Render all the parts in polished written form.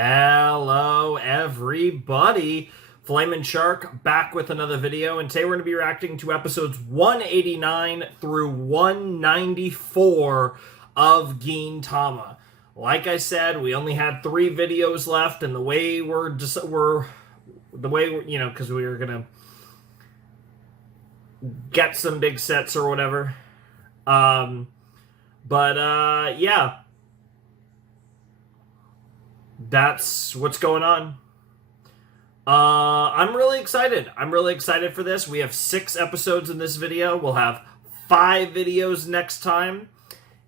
Hello everybody, Flamin' Shark back with another video, and today we're going to be reacting to episodes 189 through 194 of Gintama. Like I said, we only had 3 videos left, and the way because we were going to get some big sets or whatever. Yeah. That's what's going on. I'm really excited. I'm really excited for this. We have 6 episodes in this video. We'll have 5 videos next time.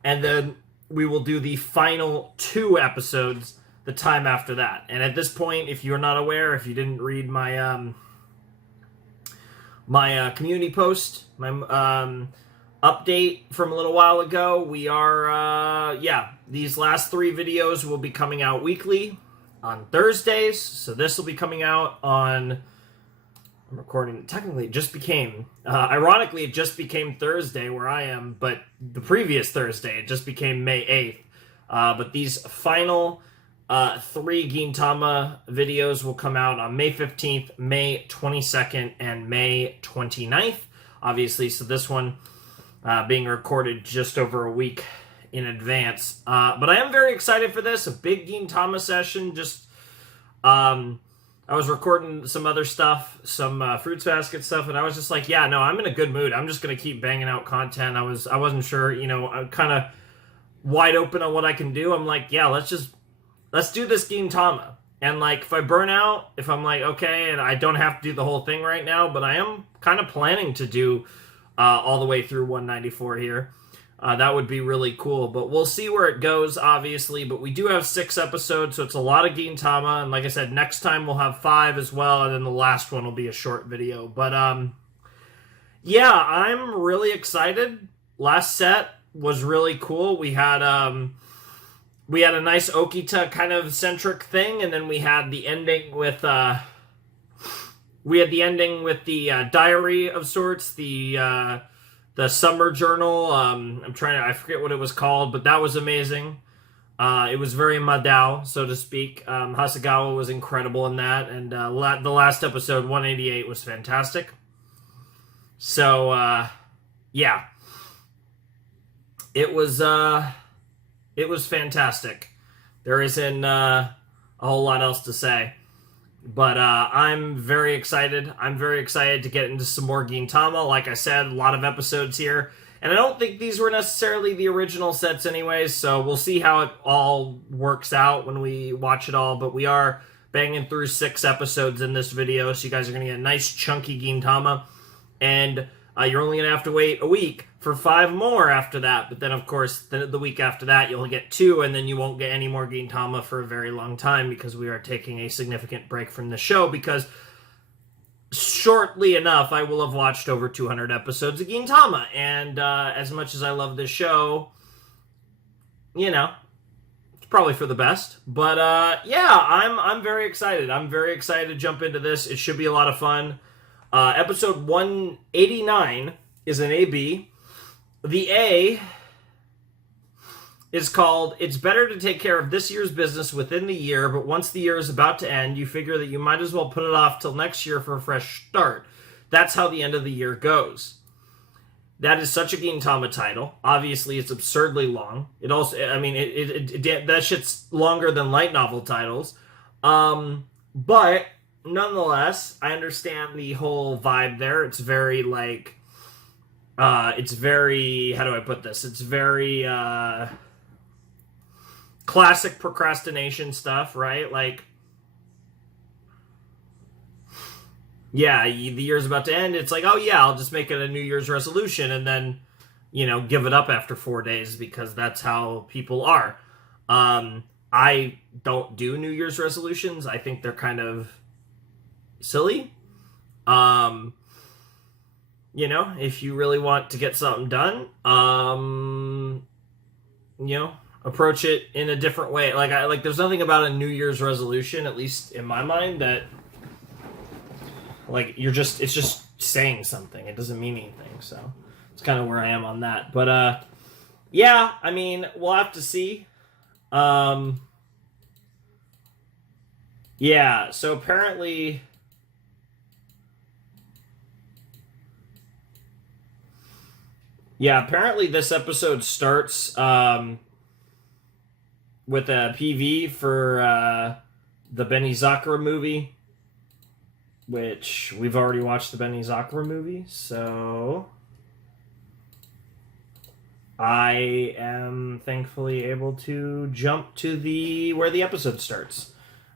And then we will do the final 2 episodes the time after that. And at this point, if you're not aware, if you didn't read my community post, my update from a little while ago, we are, these last 3 videos will be coming out weekly on Thursdays. So this will be coming out on, I'm recording, technically it just became, ironically it just became Thursday where I am, but the previous Thursday, it just became May 8th. But these final 3 Gintama videos will come out on May 15th, May 22nd, and May 29th. Obviously, so this one being recorded just over a week in advance. But I am very excited for this. A big Gintama session. Just, I was recording some other stuff, some Fruits Basket stuff, and I was just like, yeah, no, I'm in a good mood. I'm just going to keep banging out content. I wasn't sure, I'm kind of wide open on what I can do. I'm like, yeah, let's do this Gintama. And like, if I burn out, if I'm like, okay, and I don't have to do the whole thing right now, but I am kind of planning to do all the way through 194 here. That would be really cool, but we'll see where it goes, obviously. But we do have 6 episodes, so it's a lot of Gintama. And like I said, next time we'll have 5 as well, and then the last one will be a short video. But yeah, I'm really excited. Last set was really cool. We had a nice Okita kind of centric thing, and then we had the ending with the diary of sorts, the summer journal. I forget what it was called, but that was amazing. It was very Madao, so to speak. Hasegawa was incredible in that, and the last episode, 188, was fantastic. So, yeah. It was fantastic. There isn't a whole lot else to say. But I'm very excited. I'm very excited to get into some more Gintama. Like I said, a lot of episodes here. And I don't think these were necessarily the original sets anyways, so we'll see how it all works out when we watch it all. But we are banging through 6 episodes in this video, so you guys are going to get a nice chunky Gintama. And you're only going to have to wait a week for 5 more after that. But then, of course, the week after that, you'll get 2, and then you won't get any more Gintama for a very long time because we are taking a significant break from the show because shortly enough, I will have watched over 200 episodes of Gintama. And as much as I love this show, it's probably for the best. But yeah, I'm very excited. I'm very excited to jump into this. It should be a lot of fun. Episode 189 is an AB. The A is called, "It's better to take care of this year's business within the year, but once the year is about to end, you figure that you might as well put it off till next year for a fresh start. That's how the end of the year goes." That is such a Gintama title. Obviously, it's absurdly long. It also, that shit's longer than light novel titles. But nonetheless, I understand the whole vibe there. It's very, like, how do I put this? It's very, classic procrastination stuff, right? Like, yeah, the year's about to end. It's like, oh yeah, I'll just make it a New Year's resolution and then, give it up after 4 days because that's how people are. I don't do New Year's resolutions. I think they're kind of silly. If you really want to get something done, approach it in a different way. Like there's nothing about a New Year's resolution, at least in my mind, that like it's just saying something. It doesn't mean anything. So it's kind of where I am on that. But yeah, we'll have to see. Yeah, so apparently... Yeah, apparently this episode starts with a PV for the Benizakura movie, which we've already watched the Benizakura movie, so I am thankfully able to jump to the where the episode starts.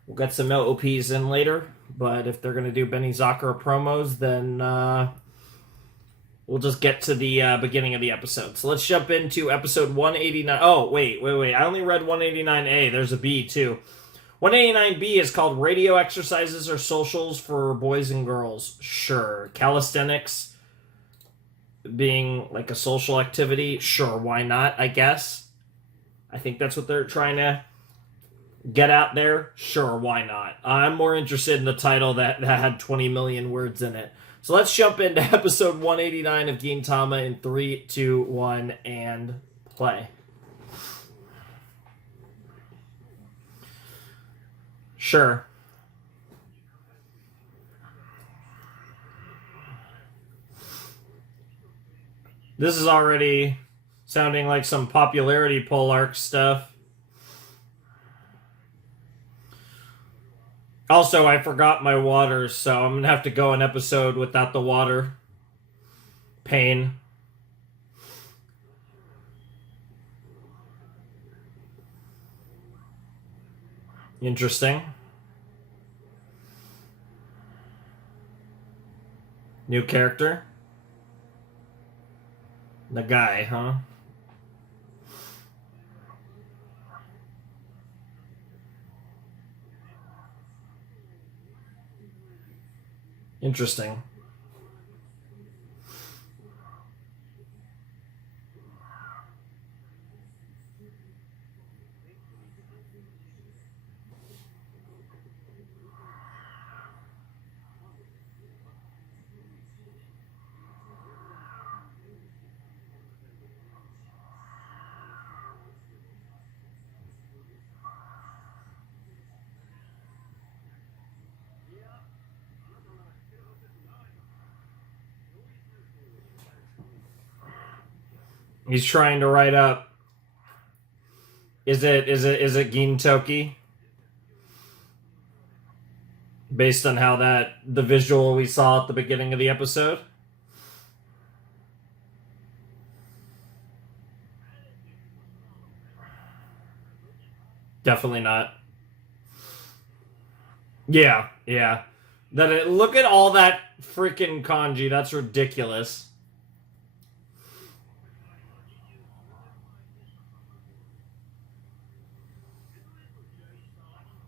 We'll get some OPs in later, but if they're going to do Benizakura promos, then we'll just get to the beginning of the episode. So let's jump into episode 189. Oh, wait. I only read 189A. There's a B, too. 189B is called Radio Exercises or Socials for Boys and Girls. Sure. Calisthenics being like a social activity. Sure, why not, I guess. I think that's what they're trying to get out there. Sure, why not. I'm more interested in the title that had 20 million words in it. So let's jump into episode 189 of Gintama in 3, 2, 1, and play. Sure. This is already sounding like some popularity poll arc stuff. Also, I forgot my water, so I'm going to have to go an episode without the water. Pain. Interesting. New character. The guy, huh? Interesting. He's trying to write up. Is it Gintoki? Based on how the visual we saw at the beginning of the episode? Definitely not. Yeah. Look at all that freaking kanji. That's ridiculous.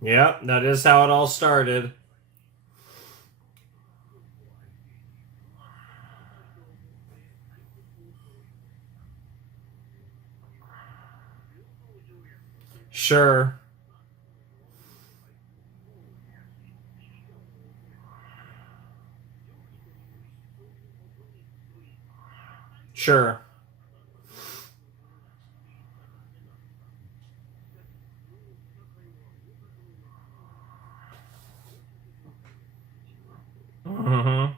Yep, that is how it all started. Sure. Sure. Mm-hmm.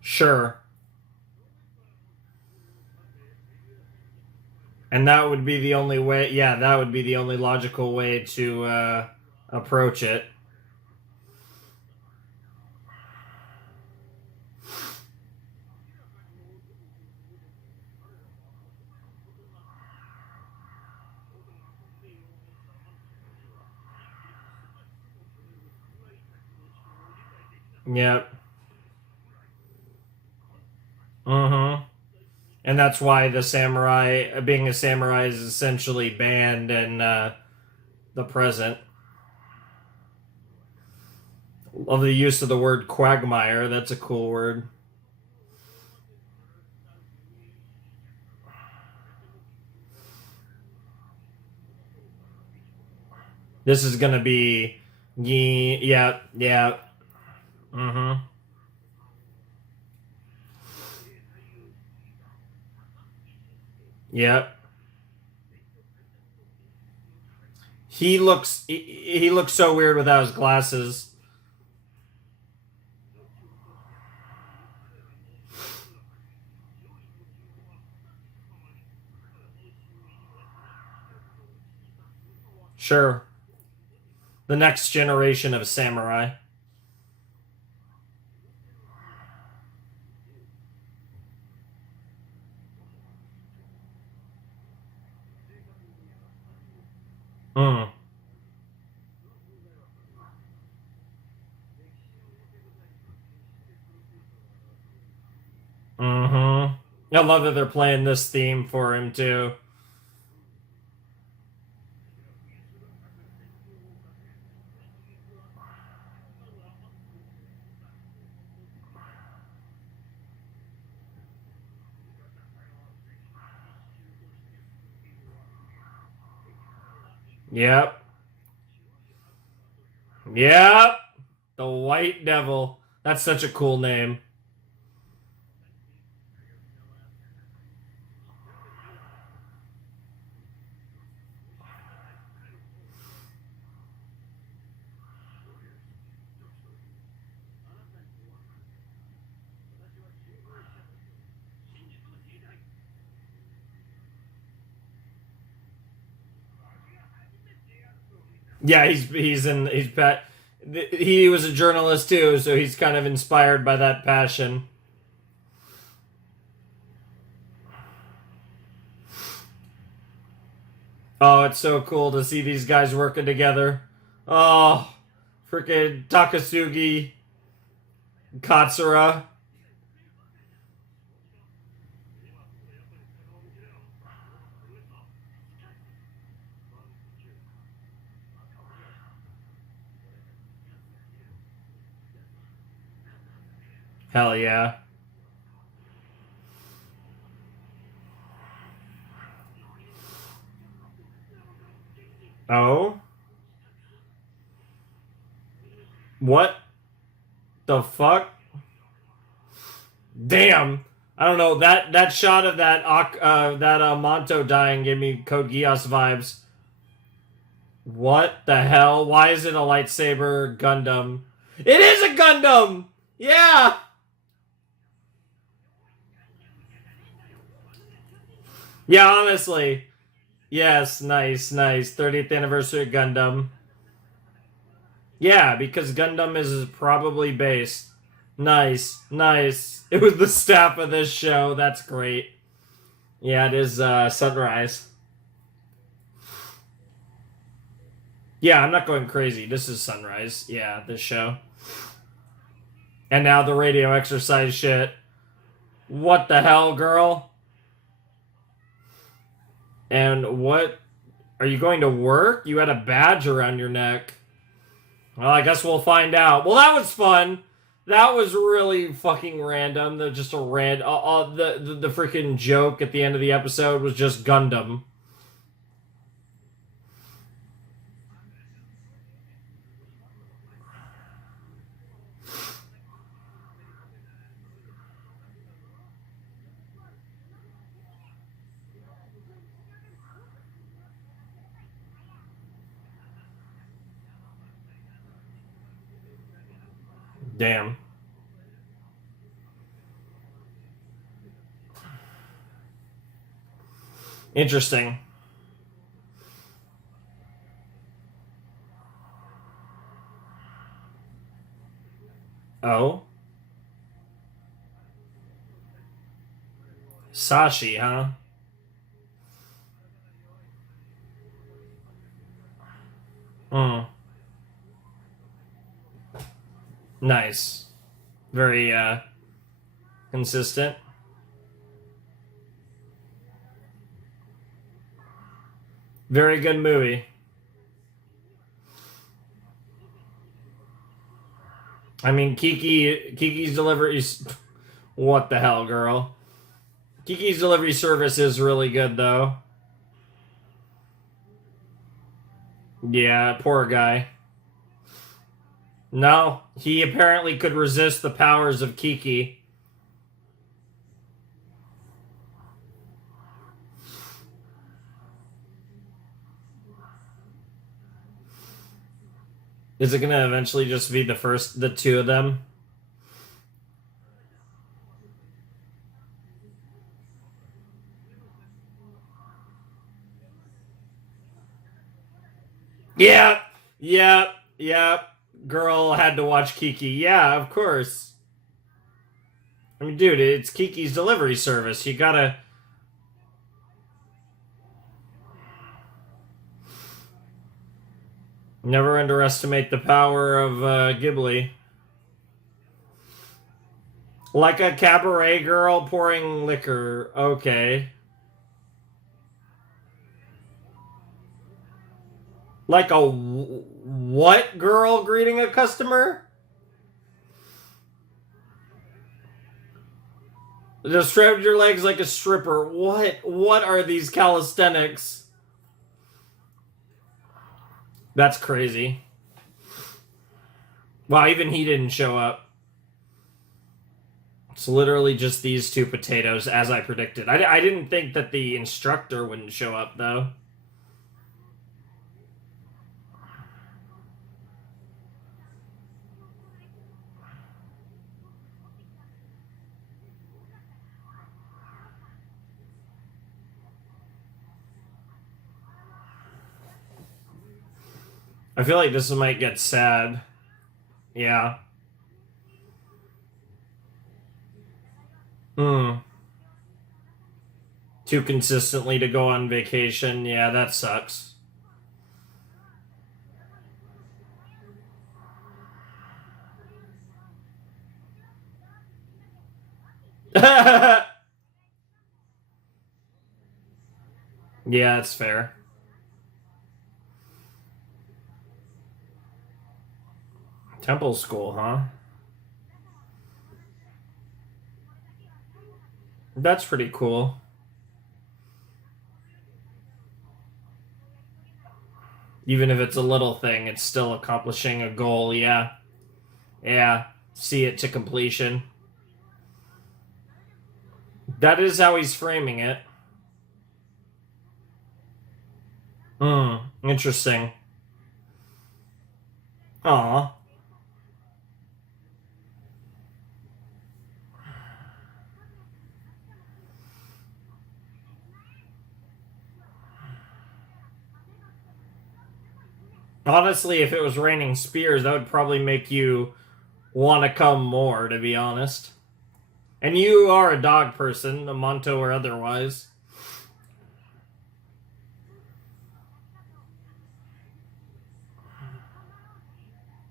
Sure. And that would be the only way, yeah, that would be the only logical way to approach it. Yep. Mm-hmm. And that's why the samurai, being a samurai, is essentially banned in the present. Love the use of the word quagmire. That's a cool word. This is gonna be, yeah. Mm-hmm. Yep. He looks so weird without his glasses. Sure. The next generation of samurai. Hmm. Mm-hmm. I love that they're playing this theme for him too. Yep. Yep. The White Devil. That's such a cool name. Yeah, he was a journalist too, so he's kind of inspired by that passion. Oh, it's so cool to see these guys working together. Oh, freaking Takasugi, Katsura. Hell yeah. Oh, what the fuck? Damn. I don't know, that shot of that Monto dying gave me Code Geass vibes. What the hell? Why is it a lightsaber Gundam? It is a Gundam! Yeah! Yeah, honestly. Yes, nice, nice. 30th anniversary Gundam. Yeah, because Gundam is probably based. Nice, nice. It was the staff of this show. That's great. Yeah, it is Sunrise. Yeah, I'm not going crazy. This is Sunrise. Yeah, this show. And now the radio exercise shit. What the hell, girl? And what? Are you going to work? You had a badge around your neck. Well, I guess we'll find out. Well, that was fun. That was really fucking random. Just a the freaking joke at the end of the episode was just Gundam. Damn. Interesting. Oh? Sashi, huh? Hmm. Nice. Very, consistent. Very good movie. I mean, Kiki's deliveries. What the hell, girl? Kiki's delivery service is really good, though. Yeah, poor guy. No, he apparently could resist the powers of Kiki. Is it gonna eventually just be the two of them? Yeah, yeah, yeah. Girl had to watch Kiki. Yeah, of course. I mean, dude, it's Kiki's delivery service. You gotta. Never underestimate the power of Ghibli. Like a cabaret girl pouring liquor. Okay. Like a what girl greeting a customer? Just strap your legs like a stripper. What? What are these calisthenics? That's crazy. Wow, even he didn't show up. It's literally just these two potatoes, as I predicted. I didn't think that the instructor wouldn't show up, though. I feel like this might get sad. Yeah. Hmm. Too consistently to go on vacation. Yeah, that sucks. Yeah, it's fair. Temple school, huh? That's pretty cool. Even if it's a little thing, it's still accomplishing a goal, yeah. Yeah. See it to completion. That is how he's framing it. Hmm. Interesting. Aw. Honestly, if it was raining spears, that would probably make you want to come more, to be honest. And you are a dog person, a Monto or otherwise.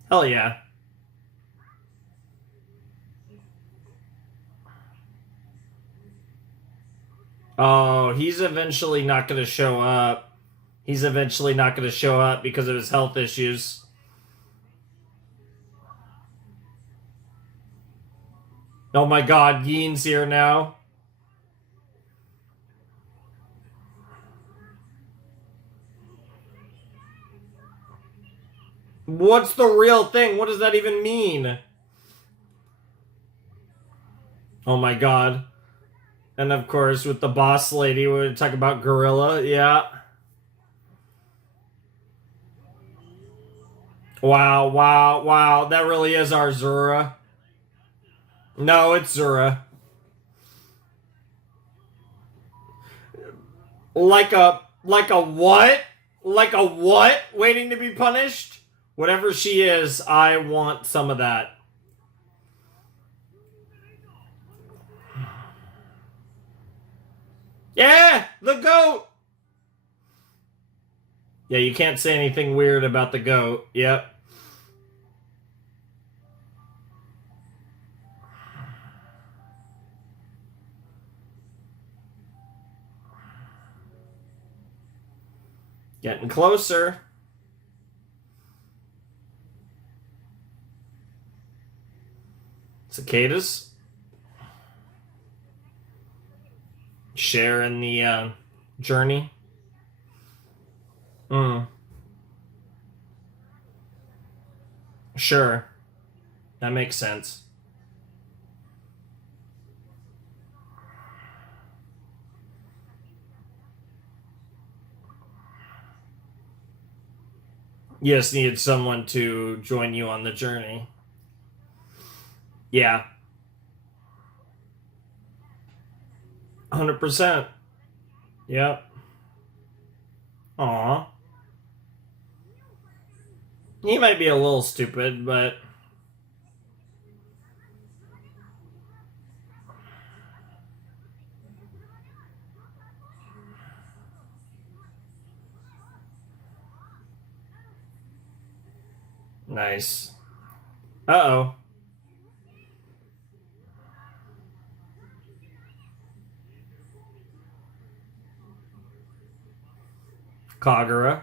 Hell yeah. Oh, he's eventually not going to show up. He's eventually not going to show up because of his health issues. Oh my god, Yin's here now. What's the real thing? What does that even mean? Oh my god. And of course, with the boss lady, we're talking about Gorilla. Yeah. Wow, wow, wow. That really is our Zura. No, it's Zura. Like a what? Like a what? Waiting to be punished? Whatever she is, I want some of that. Yeah, the goat. Yeah, you can't say anything weird about the goat. Yep. Getting closer. Cicadas. Share in the journey. Hmm. Sure. That makes sense. You just needed someone to join you on the journey. Yeah. 100%. Yep. Aw. He might be a little stupid, but... Nice. Uh-oh. Kagura.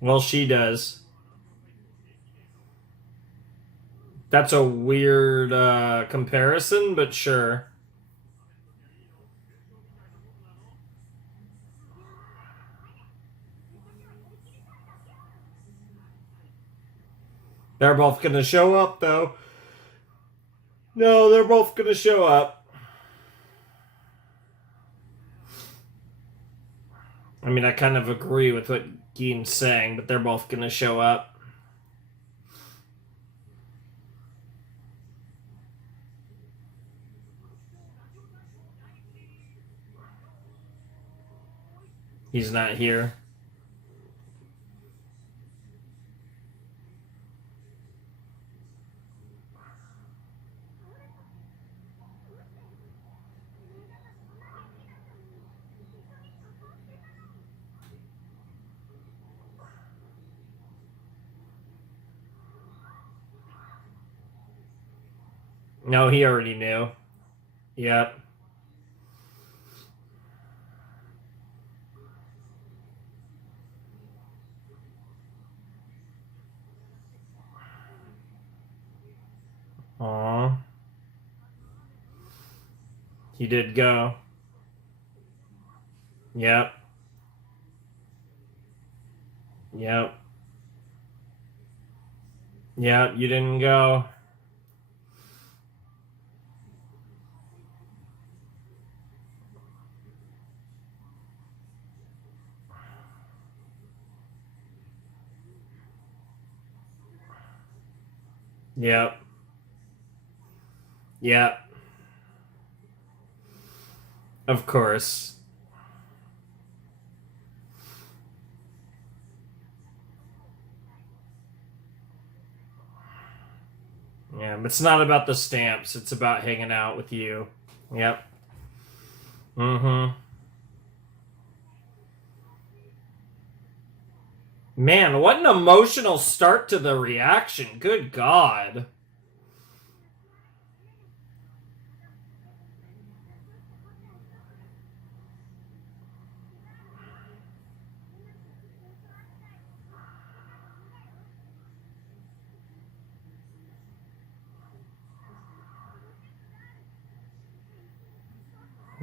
Well, she does. That's a weird comparison, but sure. They're both gonna show up, though. No, they're both gonna show up. I mean, I kind of agree with what Gein's saying, but they're both gonna show up. He's not here. No, he already knew. Yep. Aww. He did go. Yep. Yep. Yep, you didn't go. Yep. Yep. Of course. Yeah, but it's not about the stamps. It's about hanging out with you. Yep. Mm-hmm. Man, what an emotional start to the reaction. Good God.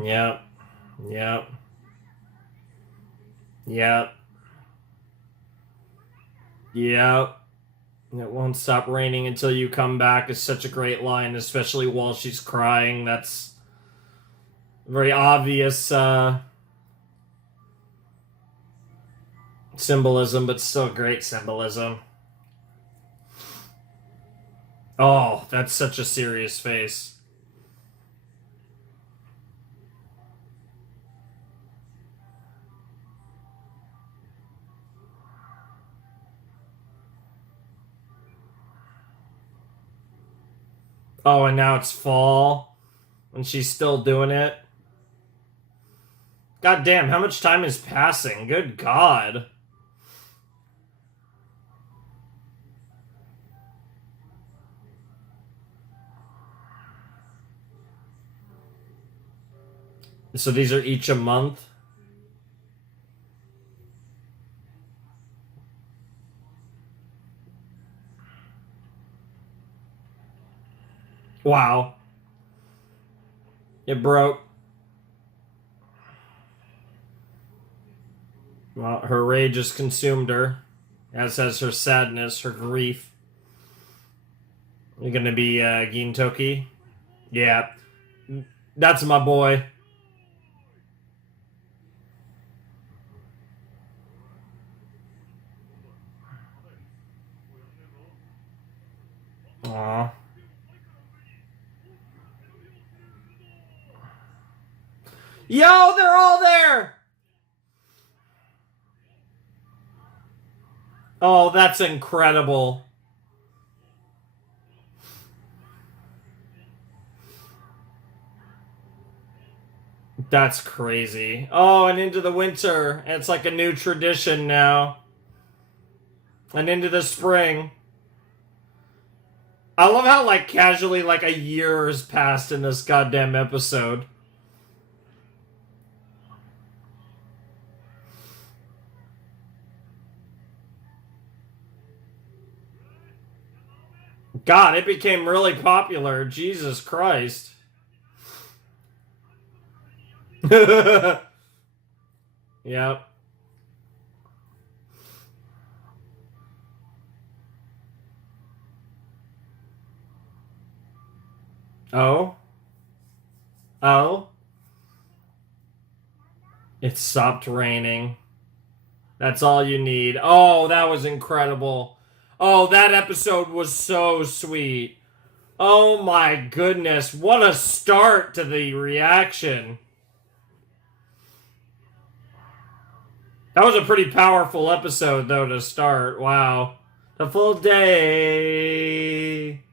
Yep. Yep. Yep. Yep. It won't stop raining until you come back is such a great line, especially while she's crying. That's very obvious symbolism, but still great symbolism. Oh, that's such a serious face. Oh, and now it's fall, and she's still doing it. God damn, how much time is passing? Good God. So these are each a month? Wow. It broke. Well, her rage has consumed her, as has her sadness, her grief. You're gonna be Gintoki? Yeah. That's my boy. Aw. Yo, they're all there! Oh, that's incredible. That's crazy. Oh, and into the winter. It's like a new tradition now. And into the spring. I love how, like, casually, like, a year has passed in this goddamn episode. God, it became really popular. Jesus Christ. Yep. Oh? Oh? It stopped raining. That's all you need. Oh, that was incredible. Oh, that episode was so sweet. Oh my goodness. What a start to the reaction. That was a pretty powerful episode, though, to start. Wow. The full day.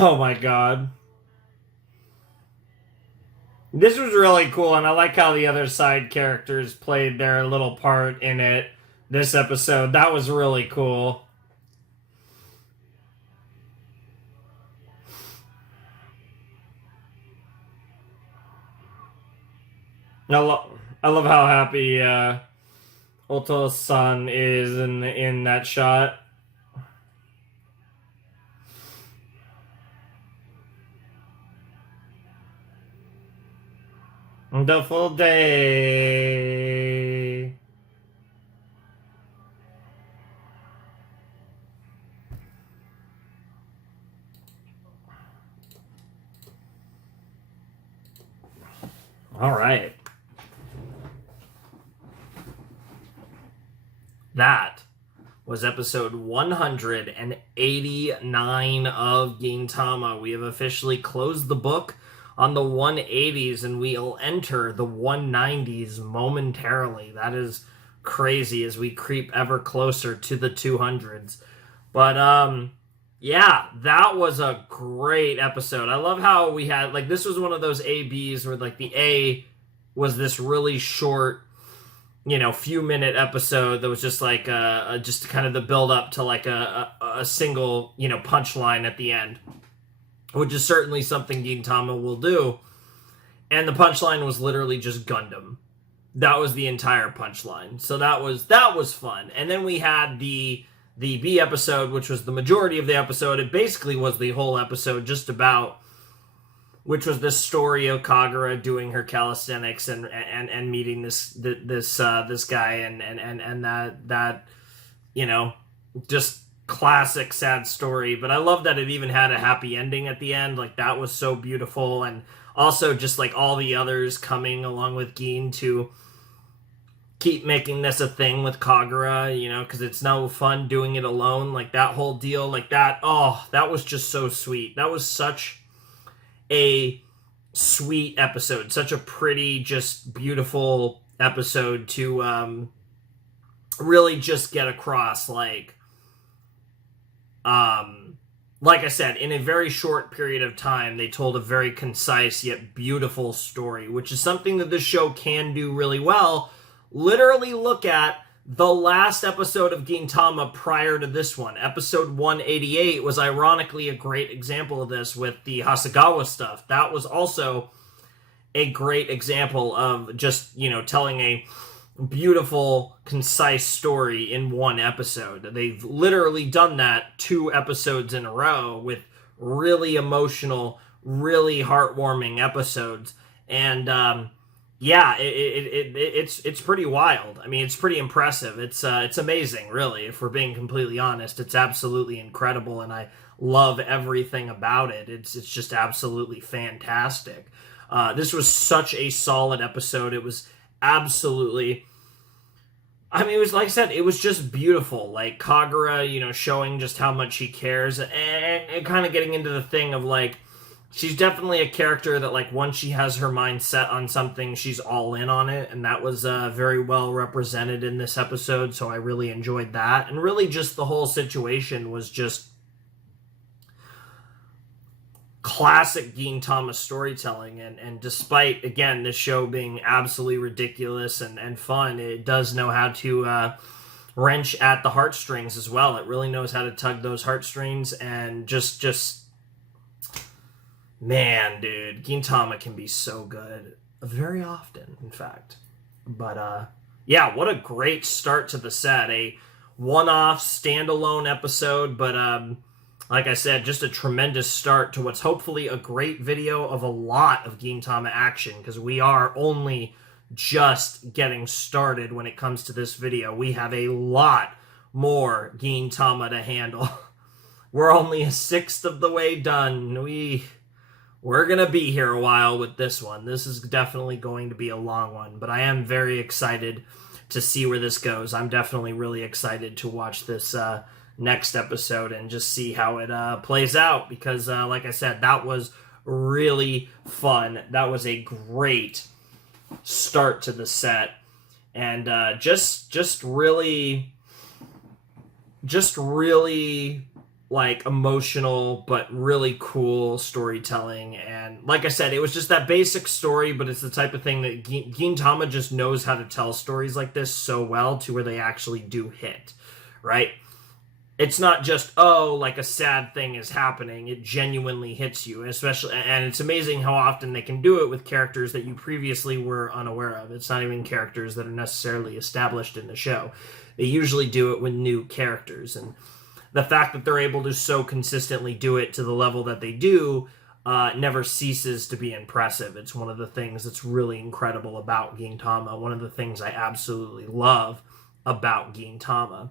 Oh my god. This was really cool, and I like how the other side characters played their little part in it this episode. That was really cool. I love how happy Oto-san is in that shot. The full day. All right. That was episode 189 of Gintama. We have officially closed the book on the 180s, and we'll enter the 190s momentarily. That is crazy as we creep ever closer to the 200s. But yeah, that was a great episode. I love how we had, like, this was one of those ABs where, like, the A was this really short, few minute episode that was just like just kind of the build up to like a single, punchline at the end, which is certainly something Gintama will do. And the punchline was literally just Gundam. That was the entire punchline. So that was fun. And then we had the B episode, which was the majority of the episode. It basically was the whole episode just about, which was this story of Kagura doing her calisthenics and meeting this guy and that just classic sad story. But I love that it even had a happy ending at the end. Like, that was so beautiful. And also just like all the others coming along with Gin to keep making this a thing with Kagura, because it's no fun doing it alone. Like, that whole deal, like that. Oh, that was just so sweet. That was such a sweet episode, such a pretty, just beautiful episode to really just get across, like I said, in a very short period of time, they told a very concise yet beautiful story, which is something that this show can do really well. Literally look at the last episode of Gintama prior to this one. Episode 188 was ironically a great example of this with the Hasegawa stuff. That was also a great example of just, telling a beautiful, concise story in one episode. They've literally done that 2 episodes in a row with really emotional, really heartwarming episodes. And yeah, it's pretty wild. I mean, it's pretty impressive. It's amazing, really. If we're being completely honest, it's absolutely incredible, and I love everything about it. It's just absolutely fantastic. This was such a solid episode. It was absolutely, I mean, it was, like I said, it was just beautiful. Like Kagura, showing just how much he cares, and kind of getting into the thing of like, she's definitely a character that, like, once she has her mind set on something, she's all in on it, and that was very well represented in this episode, so I really enjoyed that. And really just the whole situation was just classic Gintama storytelling, and despite, again, this show being absolutely ridiculous and fun, it does know how to wrench at the heartstrings as well. It really knows how to tug those heartstrings, and just man, dude, Gintama can be so good very often, in fact. But yeah, what a great start to the set. A one-off standalone episode, but like I said, just a tremendous start to what's hopefully a great video of a lot of Gintama action, because we are only just getting started when it comes to this video. We have a lot more Gintama to handle. We're only a sixth of the way done. We're going to be here a while with this one. This is definitely going to be a long one, but I am very excited to see where this goes. I'm definitely really excited to watch this next episode and just see how it plays out, because like I said, that was really fun. That was a great start to the set, and just really like emotional but really cool storytelling. And like I said, it was just that basic story, but it's the type of thing that Gintama just knows how to tell stories like this so well, to where they actually do hit, right? It's not just, oh, like a sad thing is happening. It genuinely hits you, especially, and it's amazing how often they can do it with characters that you previously were unaware of. It's not even characters that are necessarily established in the show. They usually do it with new characters, and the fact that they're able to so consistently do it to the level that they do never ceases to be impressive. It's one of the things that's really incredible about Gintama. One of the things I absolutely love about Gintama.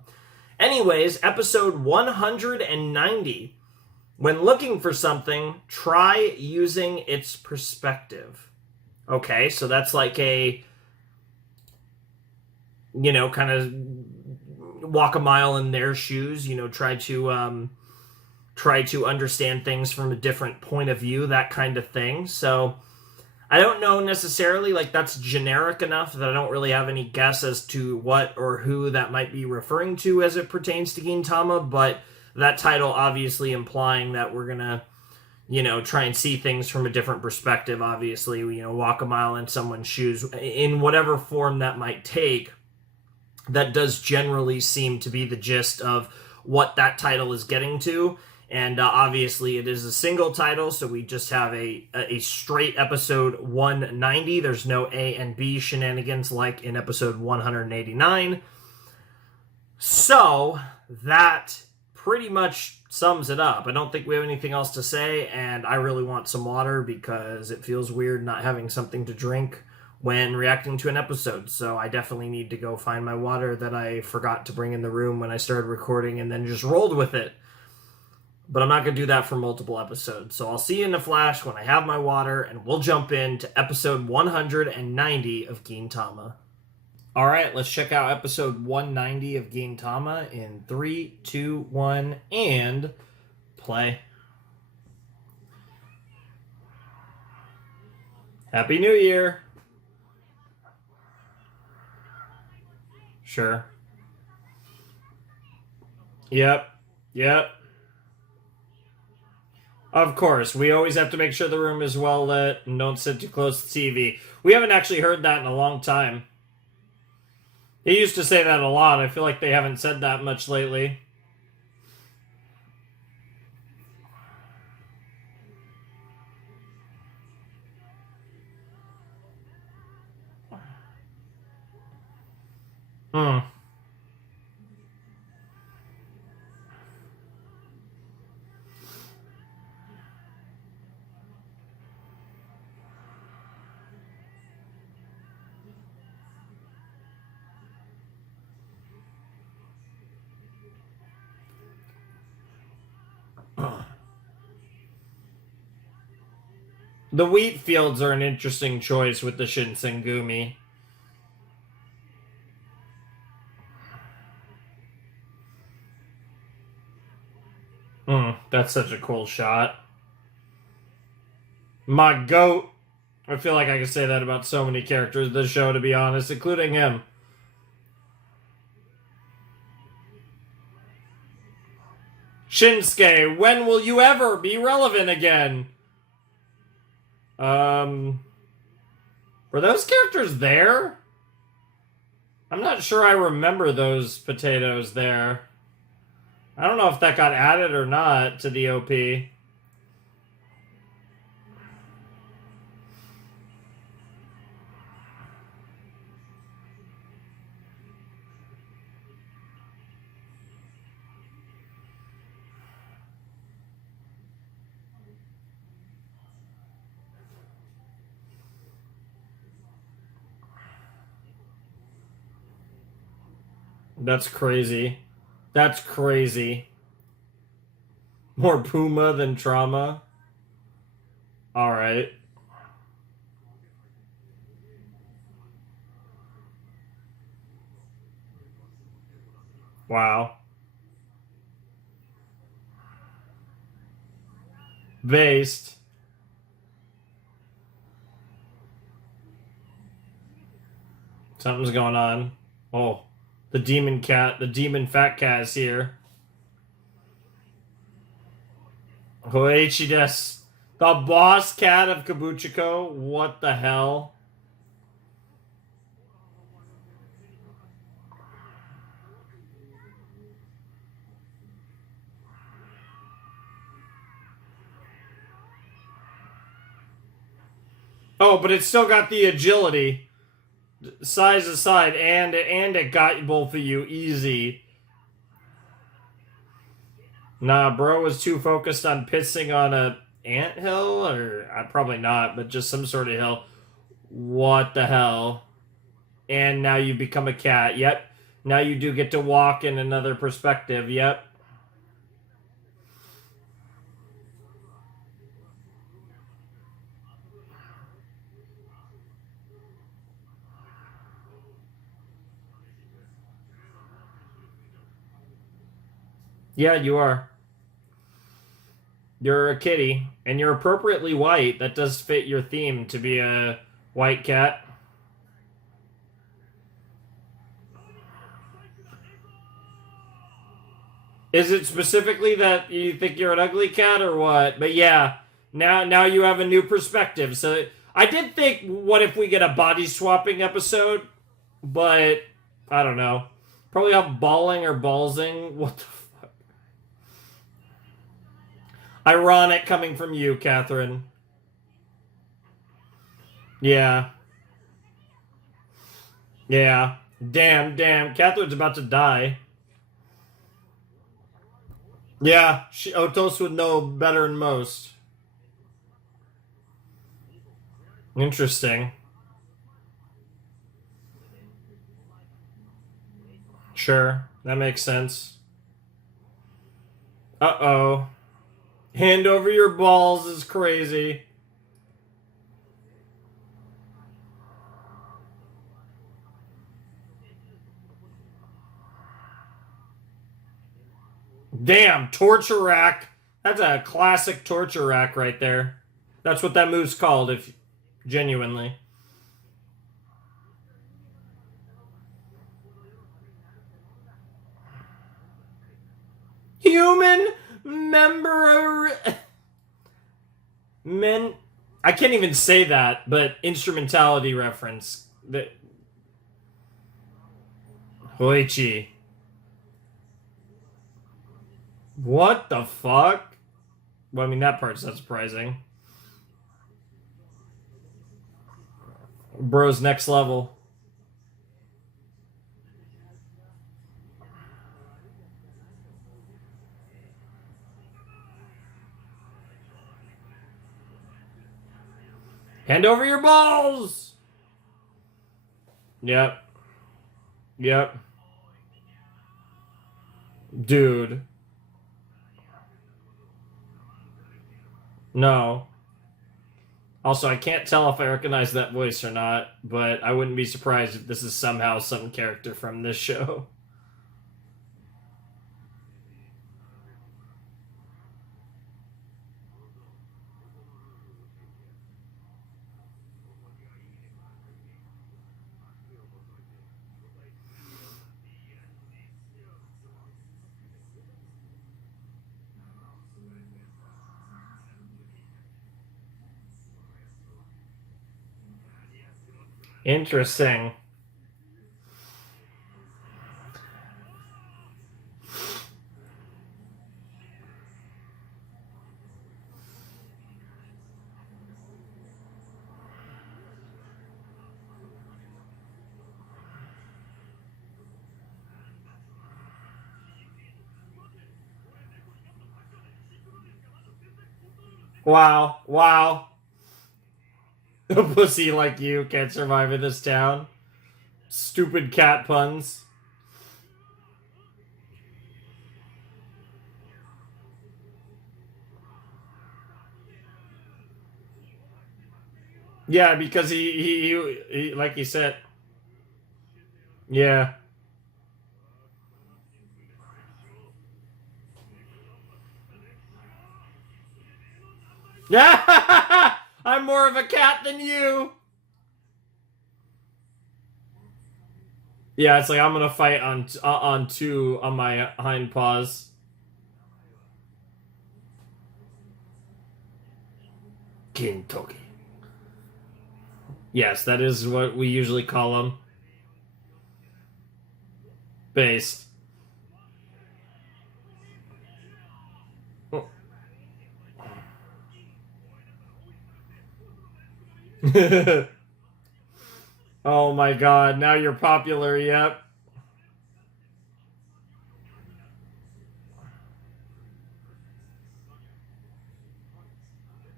Anyways, episode 190. When looking for something, try using its perspective. Okay, so that's like a, kind of walk a mile in their shoes, try to understand things from a different point of view, that kind of thing. So I don't know necessarily, like, that's generic enough that I don't really have any guess as to what or who that might be referring to as it pertains to Gintama, but that title obviously implying that we're gonna, try and see things from a different perspective, obviously, walk a mile in someone's shoes, in whatever form that might take. That does generally seem to be the gist of what that title is getting to. And obviously it is a single title, so we just have a straight episode 190. There's no A and B shenanigans like in episode 189. So that pretty much sums it up. I don't think we have anything else to say, and I really want some water because it feels weird not having something to drink when reacting to an episode. So I definitely need to go find my water that I forgot to bring in the room when I started recording and then just rolled with it. But I'm not going to do that for multiple episodes. So I'll see you in a flash when I have my water, and we'll jump into episode 190 of Gintama. Alright, let's check out episode 190 of Gintama in 3, 2, 1, and play. Happy New Year! Sure. Yep. Of course, we always have to make sure the room is well lit and don't sit too close to the TV. We haven't actually heard that in a long time. He used to say that a lot. I feel like they haven't said that much lately. Hmm. The wheat fields are an interesting choice with the Shinsengumi. That's such a cool shot. My goat. I feel like I can say that about so many characters in the show, to be honest, including him. Shinsuke, when will you ever be relevant again? Were those characters there? I'm not sure I remember those potatoes there. I don't know if that got added or not to the OP. That's crazy. That's crazy. More Puma than trauma. Alright. Wow. Based. Something's going on. Oh. The demon cat, the demon fat cat is here. Hoichi desu. The boss cat of Kabukicho? What the hell? Oh, but it's still got the agility. Size aside, and it got both of you easy. Nah, bro was too focused on pissing on a anthill, or probably not, but just some sort of hill. What the hell? And now you become a cat. Yep. Now you do get to walk in another perspective. Yep. Yeah, you are. You're a kitty, and you're appropriately white. That does fit your theme to be a white cat. Is it specifically that you think you're an ugly cat or what? But yeah, now you have a new perspective. So I did think, what if we get a body swapping episode? But I don't know. Probably have balling or ballsing. What the fuck? Ironic coming from you, Catherine. Yeah. Yeah. Damn. Catherine's about to die. Yeah, Otos would know better than most. Interesting. Sure, that makes sense. Uh-oh. Hand over your balls is crazy. Damn, torture rack. That's a classic torture rack right there. That's what that move's called, if genuinely. Human member. Men. I can't even say that, but instrumentality reference. The Hoichi. What the fuck? Well, I mean, that part's not surprising. Bro's next level. Hand over your balls! Yep. Yep. Dude. No. Also, I can't tell if I recognize that voice or not, but I wouldn't be surprised if this is somehow some character from this show. Interesting. Wow. Wow. A pussy like you can't survive in this town. Stupid cat puns. Yeah, because he like he said. Yeah. Yeah. I'm more of a cat than you. Yeah, it's like I'm gonna fight on two on my hind paws. Kintoki. Yes, that is what we usually call them. Based. Oh my god, now you're popular, yep.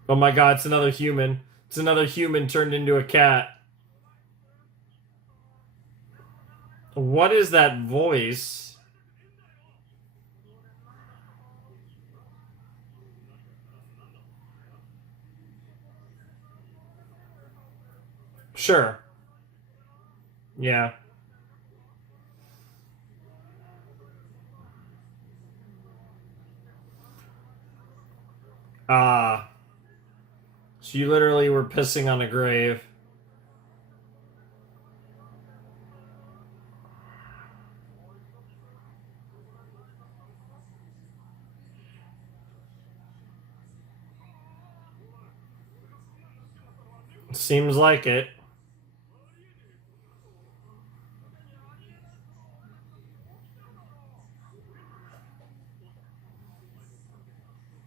Oh my god, it's another human. It's another human turned into a cat. What is that voice? Sure. Yeah. Ah. So you literally were pissing on a grave. Seems like it.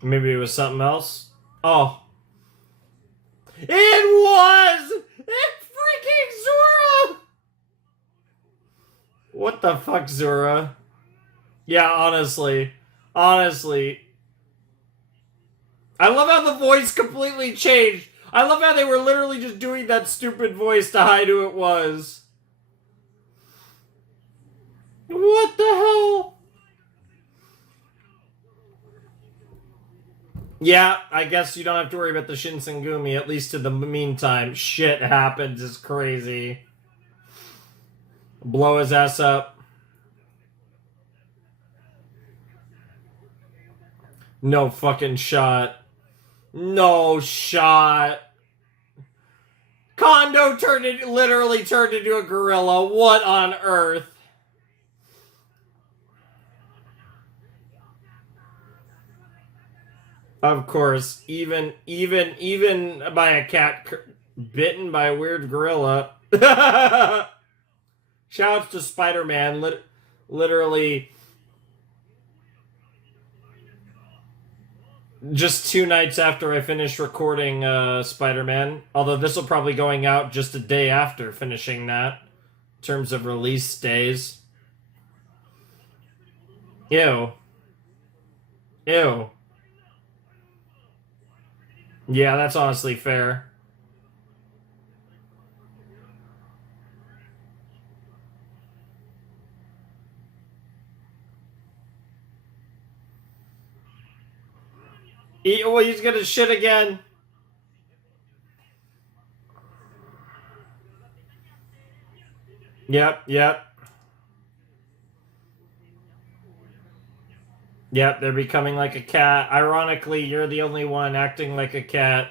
Maybe it was something else. Oh. It was! It's freaking Zora! What the fuck, Zora? Yeah, honestly. Honestly. I love how the voice completely changed. I love how they were literally just doing that stupid voice to hide who it was. What the hell? Yeah, I guess you don't have to worry about the Shinsengumi, at least in the meantime. Shit happens, it's crazy. Blow his ass up. No fucking shot. No shot. Kondo literally turned into a gorilla. What on earth? Of course, even by a cat bitten by a weird gorilla. Shouts to Spider-Man, literally just 2 nights after I finished recording Spider-Man. Although this will probably going out just a day after finishing that, in terms of release days. Ew. Ew. Yeah, that's honestly fair. He's gonna shit again. Yep, yep. Yep, they're becoming like a cat. Ironically, you're the only one acting like a cat.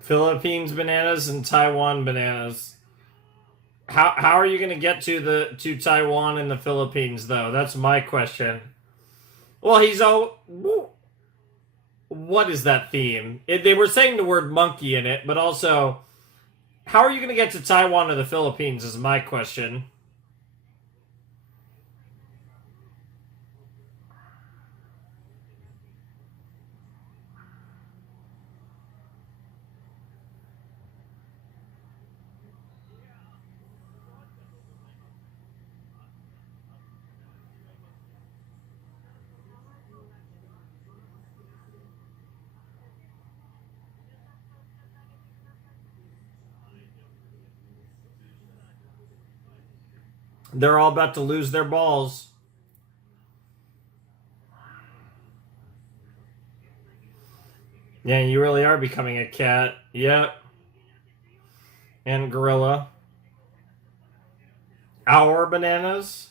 Philippines bananas and Taiwan bananas. How are you going to get to Taiwan and the Philippines though? That's my question. Well, he's all. What is that theme? They were saying the word monkey in it, but also, how are you going to get to Taiwan or the Philippines? Is my question. They're all about to lose their balls. Yeah, you really are becoming a cat. Yep. And gorilla. Our bananas?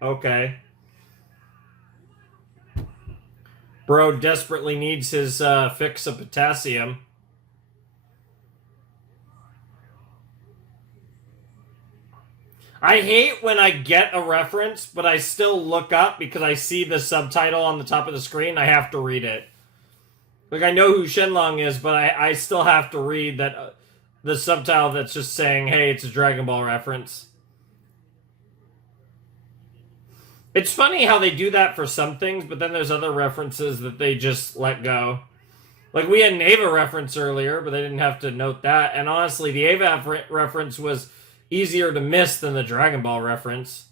Okay. Bro desperately needs his fix of potassium. I hate when I get a reference, but I still look up because I see the subtitle on the top of the screen. I have to read it. Like, I know who Shenlong is, but I still have to read that the subtitle that's just saying, hey, it's a Dragon Ball reference. It's funny how they do that for some things, but then there's other references that they just let go. Like, we had an Ava reference earlier, but they didn't have to note that. And honestly, the Ava reference was easier to miss than the Dragon Ball reference.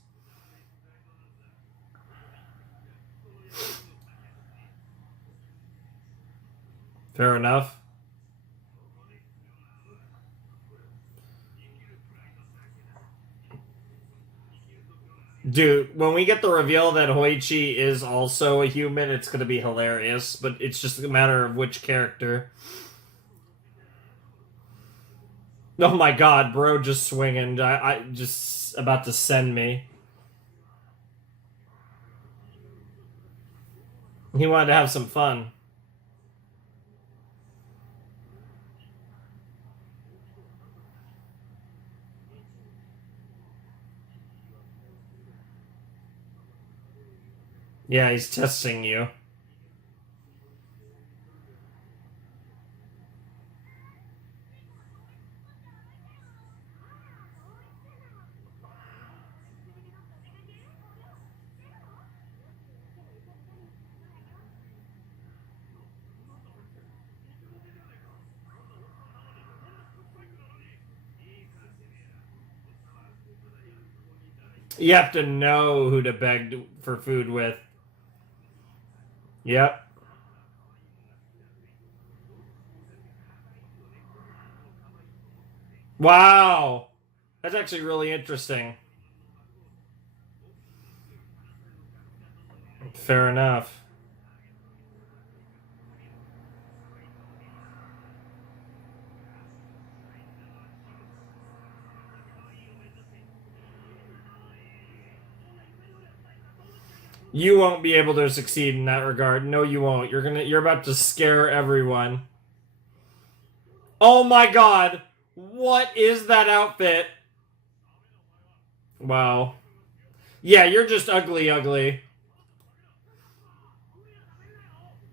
Fair enough. Dude, when we get the reveal that Hoichi is also a human, it's going to be hilarious, but it's just a matter of which character. Oh my god, bro, just swinging. I just about to send me. He wanted to have some fun. Yeah, he's testing you. You have to know who to beg for food with. Yep. Wow. That's actually really interesting. Fair enough. You won't be able to succeed in that regard. No, you won't. You're about to scare everyone. Oh my god. What is that outfit? Wow. Yeah, you're just ugly, ugly.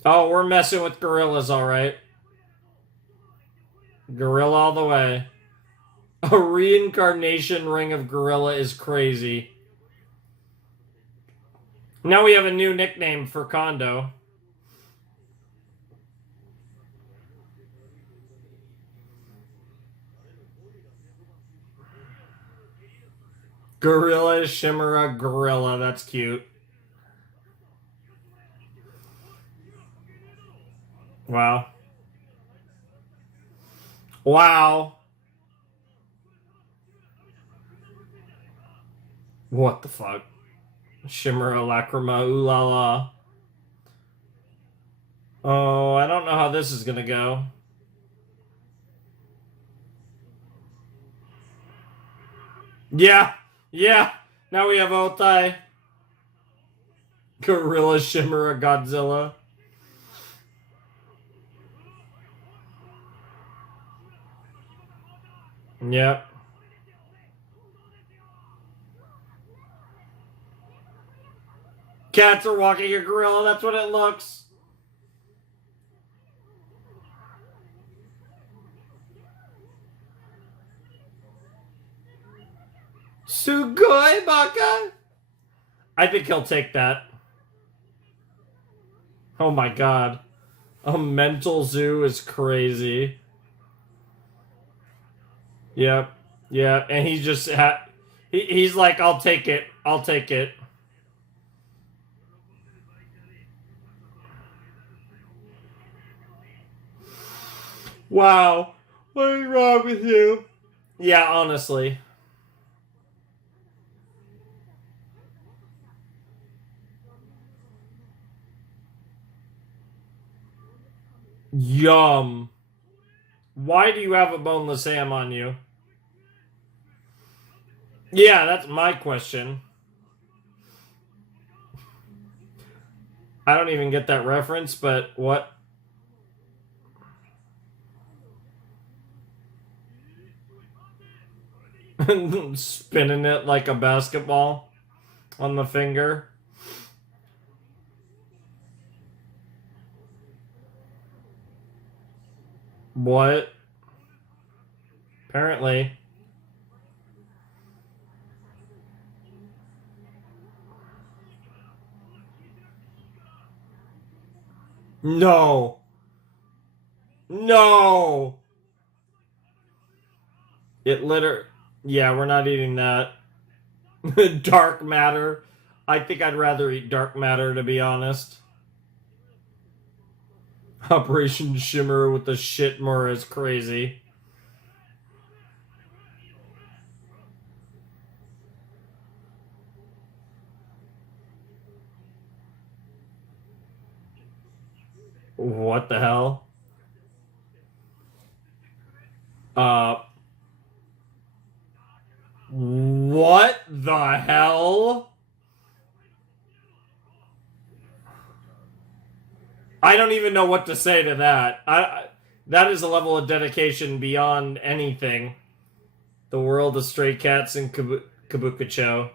Oh, we're messing with gorillas, alright. Gorilla all the way. A reincarnation ring of gorilla is crazy. Now we have a new nickname for Kondo. Gorilla Shimura Gorilla. That's cute. Wow. Wow. What the fuck? Shimmer Lacrima, ooh la la. Oh, I don't know how this is gonna go. Yeah, yeah. Now we have Otai. Gorilla Shimmer Godzilla. Yep. Cats are walking a gorilla, that's what it looks. Sugoi Baka? I think he'll take that. Oh my god. A mental zoo is crazy. Yep. Yeah, and he just he's like, I'll take it. I'll take it. Wow. What is wrong with you? Yeah, honestly. Yum. Why do you have a boneless ham on you? Yeah, that's my question. I don't even get that reference, but what? Spinning it like a basketball on the finger. What? Apparently. No. No. It literally. Yeah, we're not eating that. Dark matter. I think I'd rather eat dark matter, to be honest. Operation Shimmer with the shitmer is crazy. What the hell? What the hell? I don't even know what to say to that. That is a level of dedication beyond anything. The world of stray cats and Kabukicho.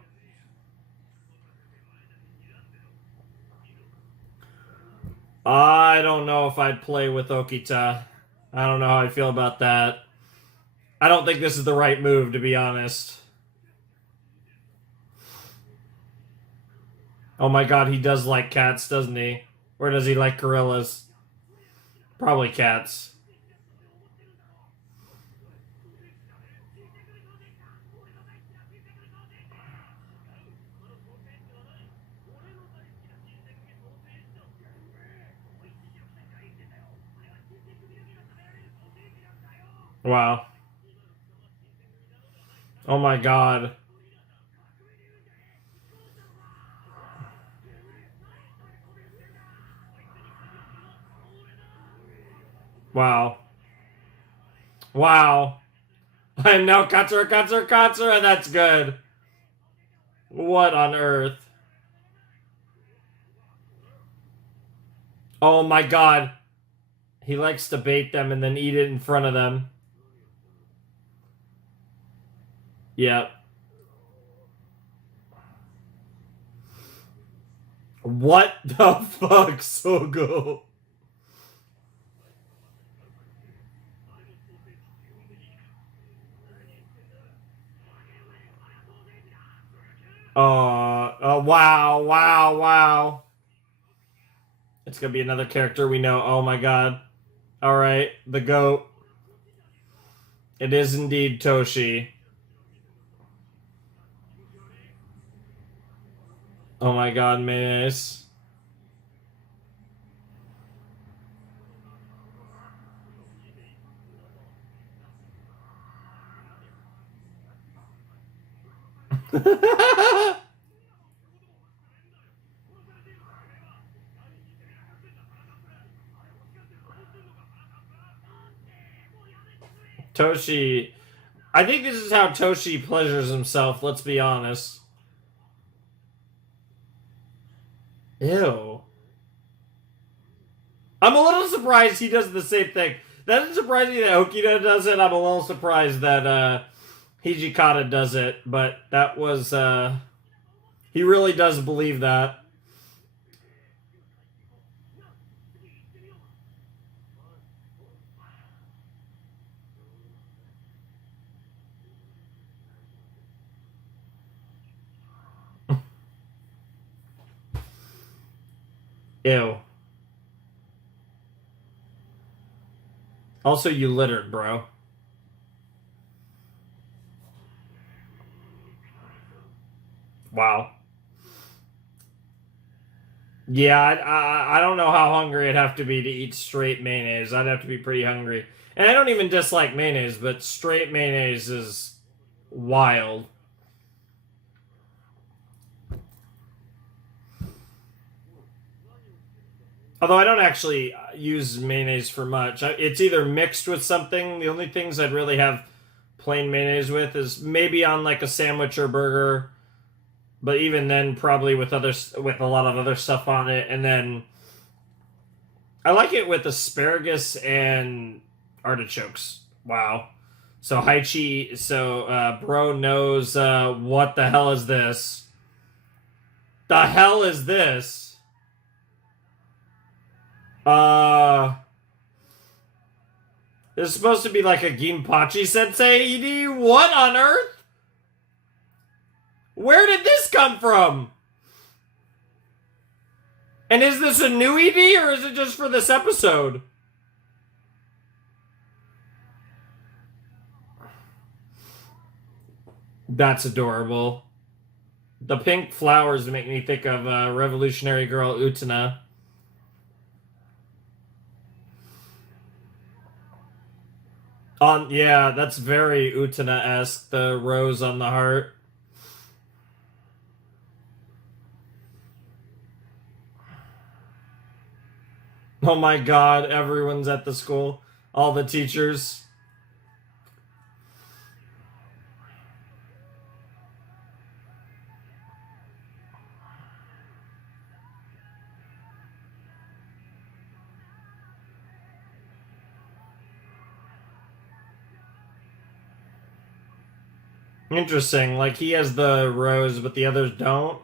I don't know if I'd play with Okita. I don't know how I feel about that. I don't think this is the right move, to be honest. Oh my god, he does like cats, doesn't he? Or does he like gorillas? Probably cats. Wow. Oh my god. Wow. Wow. I'm now Katsura. That's good. What on earth? Oh my god. He likes to bait them and then eat it in front of them. Yep. What the fuck, Sogo? Wow. It's gonna be another character we know. Oh my god. Alright, the goat. It is indeed Toshi. Oh my god, Mace. Toshi... I think this is how Toshi pleasures himself, let's be honest. Ew. I'm a little surprised he does the same thing. That doesn't surprise me that Okita does it. I'm a little surprised that Hijikata does it. But that was... he really does believe that. Ew. Also, you littered, bro. Wow. Yeah, I don't know how hungry I'd have to be to eat straight mayonnaise. I'd have to be pretty hungry. And I don't even dislike mayonnaise, but straight mayonnaise is wild. Although I don't actually use mayonnaise for much. It's either mixed with something. The only things I'd really have plain mayonnaise with is maybe on like a sandwich or burger. But even then, probably with a lot of other stuff on it. And then I like it with asparagus and artichokes. Wow. So Haichi, bro knows what the hell is this? The hell is this? This is supposed to be like a Ginpachi Sensei ED? What on earth? Where did this come from? And is this a new ED or is it just for this episode? That's adorable. The pink flowers make me think of Revolutionary Girl Utena. Yeah, that's very Utena-esque, the rose on the heart. Oh my god, everyone's at the school. All the teachers. Interesting, like he has the rose, but the others don't.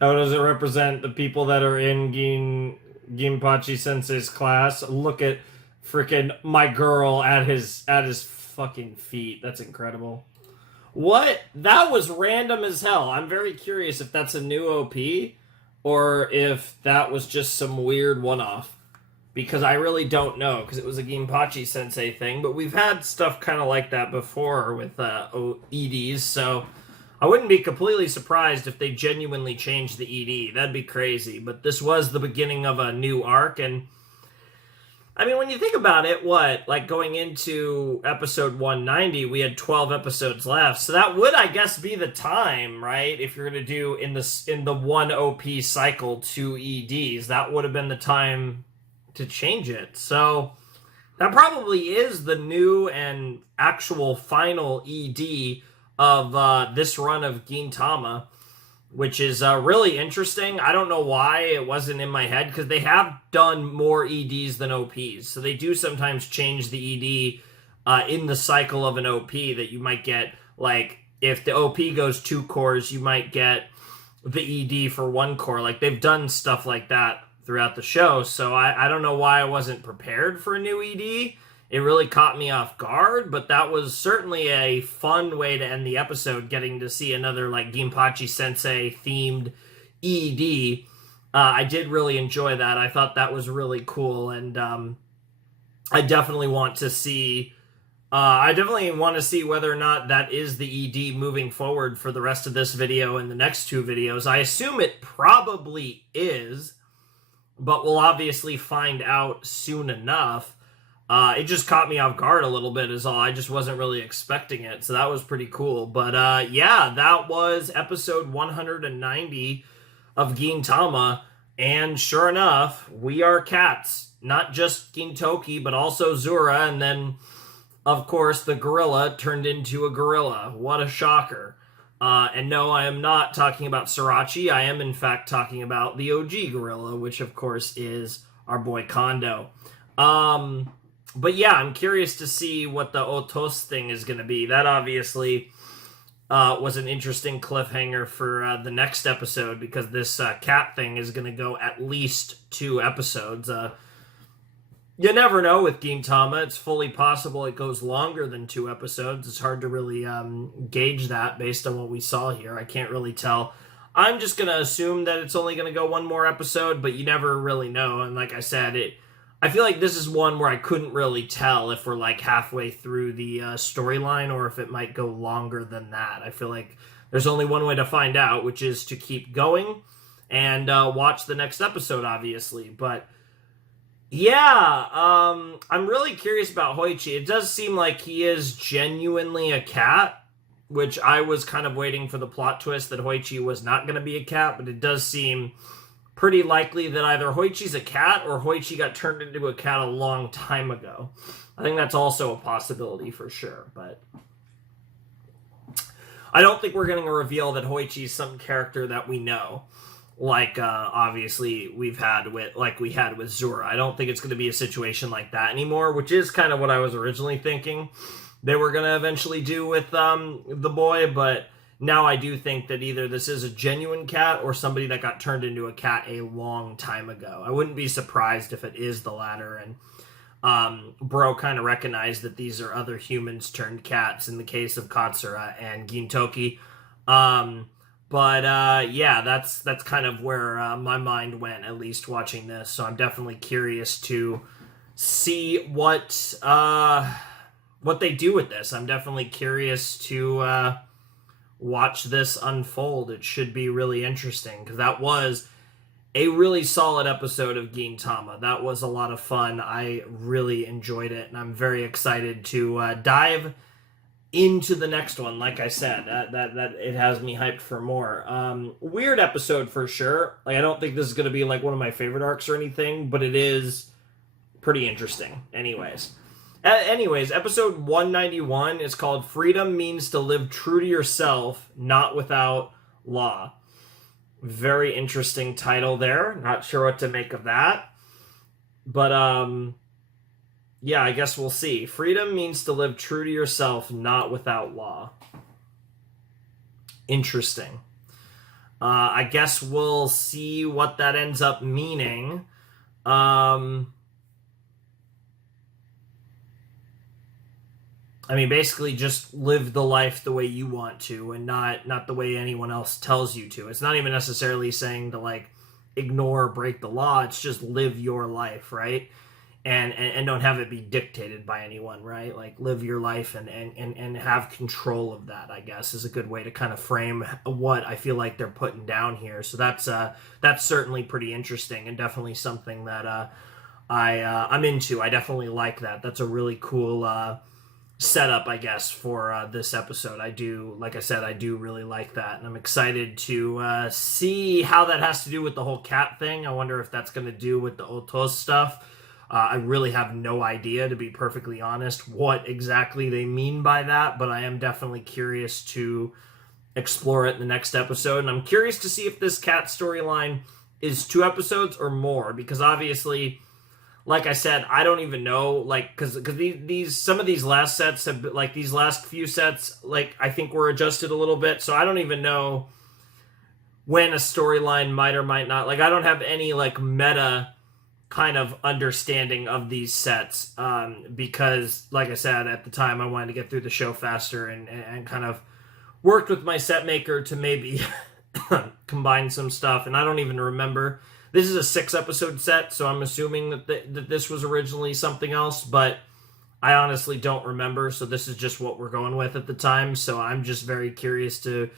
Oh, does it represent the people that are in Ginpachi Sensei's class? Look at freaking my girl at his fucking feet. That's incredible. What? That was random as hell. I'm very curious if that's a new OP or if that was just some weird one-off. Because I really don't know, because it was a Ginpachi Sensei thing, but we've had stuff kind of like that before with EDs, so I wouldn't be completely surprised if they genuinely changed the ED. That'd be crazy, but this was the beginning of a new arc, and I mean, when you think about it, like going into episode 190, we had 12 episodes left, so that would, I guess, be the time, right? If you're going to do in the one OP cycle 2 EDs, that would have been the time to change it. So that probably is the new and actual final ED of this run of Gintama, which is really interesting. I don't know why it wasn't in my head, because they have done more EDs than OPs. So they do sometimes change the ED in the cycle of an OP, that you might get, like, if the OP goes 2 cores, you might get the ED for 1 core. Like, they've done stuff like that throughout the show, so I don't know why I wasn't prepared for a new ED. It really caught me off guard, but that was certainly a fun way to end the episode, getting to see another like Ginpachi Sensei themed ED. I did really enjoy that. I thought that was really cool, and I definitely want to see whether or not that is the ED moving forward for the rest of this video and the next 2 videos. I assume it probably is, but we'll obviously find out soon enough. It just caught me off guard a little bit is all. I just wasn't really expecting it, so that was pretty cool. But yeah, that was episode 190 of Gintama. And sure enough, we are cats. Not just Gintoki, but also Zura, and then, of course, the gorilla turned into a gorilla. What a shocker. And no, I am not talking about Sriracha. I am, in fact, talking about the OG gorilla, which, of course, is our boy Kondo. But yeah, I'm curious to see what the Otos thing is going to be. That obviously was an interesting cliffhanger for the next episode, because this cat thing is going to go at least 2 episodes. You never know with Gintama. It's fully possible it goes longer than 2 episodes. It's hard to really gauge that based on what we saw here. I can't really tell. I'm just going to assume that it's only going to go 1 more episode, but you never really know. And like I said, I feel like this is one where I couldn't really tell if we're like halfway through the storyline or if it might go longer than that. I feel like there's only one way to find out, which is to keep going and watch the next episode, obviously. But yeah, I'm really curious about Hoichi. It does seem like he is genuinely a cat, which I was kind of waiting for the plot twist that Hoichi was not going to be a cat, but it does seem pretty likely that either Hoichi's a cat or Hoichi got turned into a cat a long time ago. I think that's also a possibility for sure, but I don't think we're going to reveal that Hoichi's some character that we know, like obviously we had with Zura. I don't think it's going to be a situation like that anymore, which is kind of what I was originally thinking they were going to eventually do with the boy, but now I do think that either this is a genuine cat or somebody that got turned into a cat a long time ago. I wouldn't be surprised if it is the latter, and Bro kind of recognized that these are other humans turned cats in the case of Katsura and Gintoki. But yeah, that's kind of where my mind went, at least watching this. So I'm definitely curious to see what they do with this. I'm definitely curious to watch this unfold. It should be really interesting, because that was a really solid episode of Gintama. That was a lot of fun. I really enjoyed it, and I'm very excited to dive into the next one. Like I said, that it has me hyped for more. Weird episode for sure. Like, I don't think this is going to be like one of my favorite arcs or anything, but it is pretty interesting. Anyways, episode 191 is called Freedom Means to Live True to Yourself, Not Without Law. Very interesting title there. Not sure what to make of that. But, yeah, I guess we'll see. Freedom means to live true to yourself, not without law. Interesting. I guess we'll see what that ends up meaning. I mean, basically just live the life the way you want to, and not the way anyone else tells you to. It's not even necessarily saying to, like, ignore or break the law. It's just live your life, right? And don't have it be dictated by anyone, right? Like, live your life and have control of that, I guess, is a good way to kind of frame what I feel like they're putting down here. So that's certainly pretty interesting, and definitely something that I'm into. I definitely like that. That's a really cool setup, I guess, for this episode. Like I said, I do really like that, and I'm excited to see how that has to do with the whole cat thing. I wonder if that's going to do with the Otos stuff. I really have no idea, to be perfectly honest, what exactly they mean by that, but I am definitely curious to explore it in the next episode, and I'm curious to see if this cat storyline is 2 episodes or more, because obviously, like I said, I don't even know, like, because these some of these last sets have, like, these last few sets, like, I think were adjusted a little bit, so I don't even know when a storyline might or might not, like, I don't have any, like, meta kind of understanding of these sets, because, like I said, at the time I wanted to get through the show faster, and kind of worked with my set maker to maybe combine some stuff, and I don't even remember. This is a 6 episode set, so I'm assuming that this was originally something else, but I honestly don't remember, so this is just what we're going with at the time, so I'm just very curious to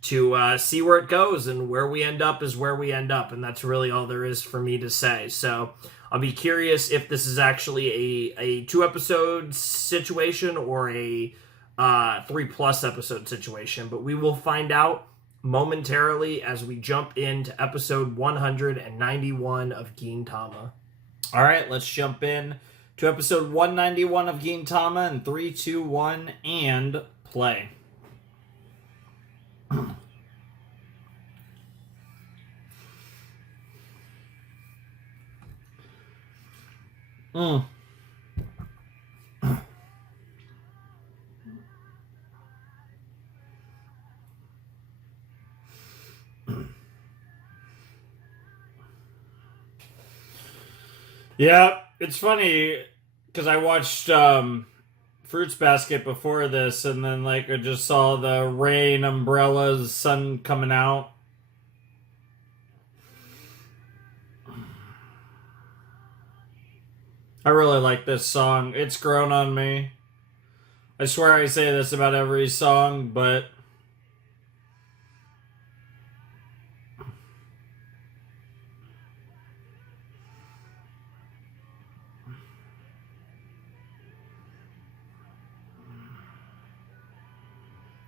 see where it goes, and where we end up is where we end up, and that's really all there is for me to say. So I'll be curious if this is actually a 2 episode situation or a 3+ episode situation, but we will find out momentarily as we jump into episode 191 of Gintama. All right, let's jump in to episode 191 of Gintama in 3, 2, 1, and play. Yeah, it's funny because I watched Fruits Basket before this, and then like I just saw the rain, umbrellas, sun coming out. I really like this song. It's grown on me. I swear I say this about every song, but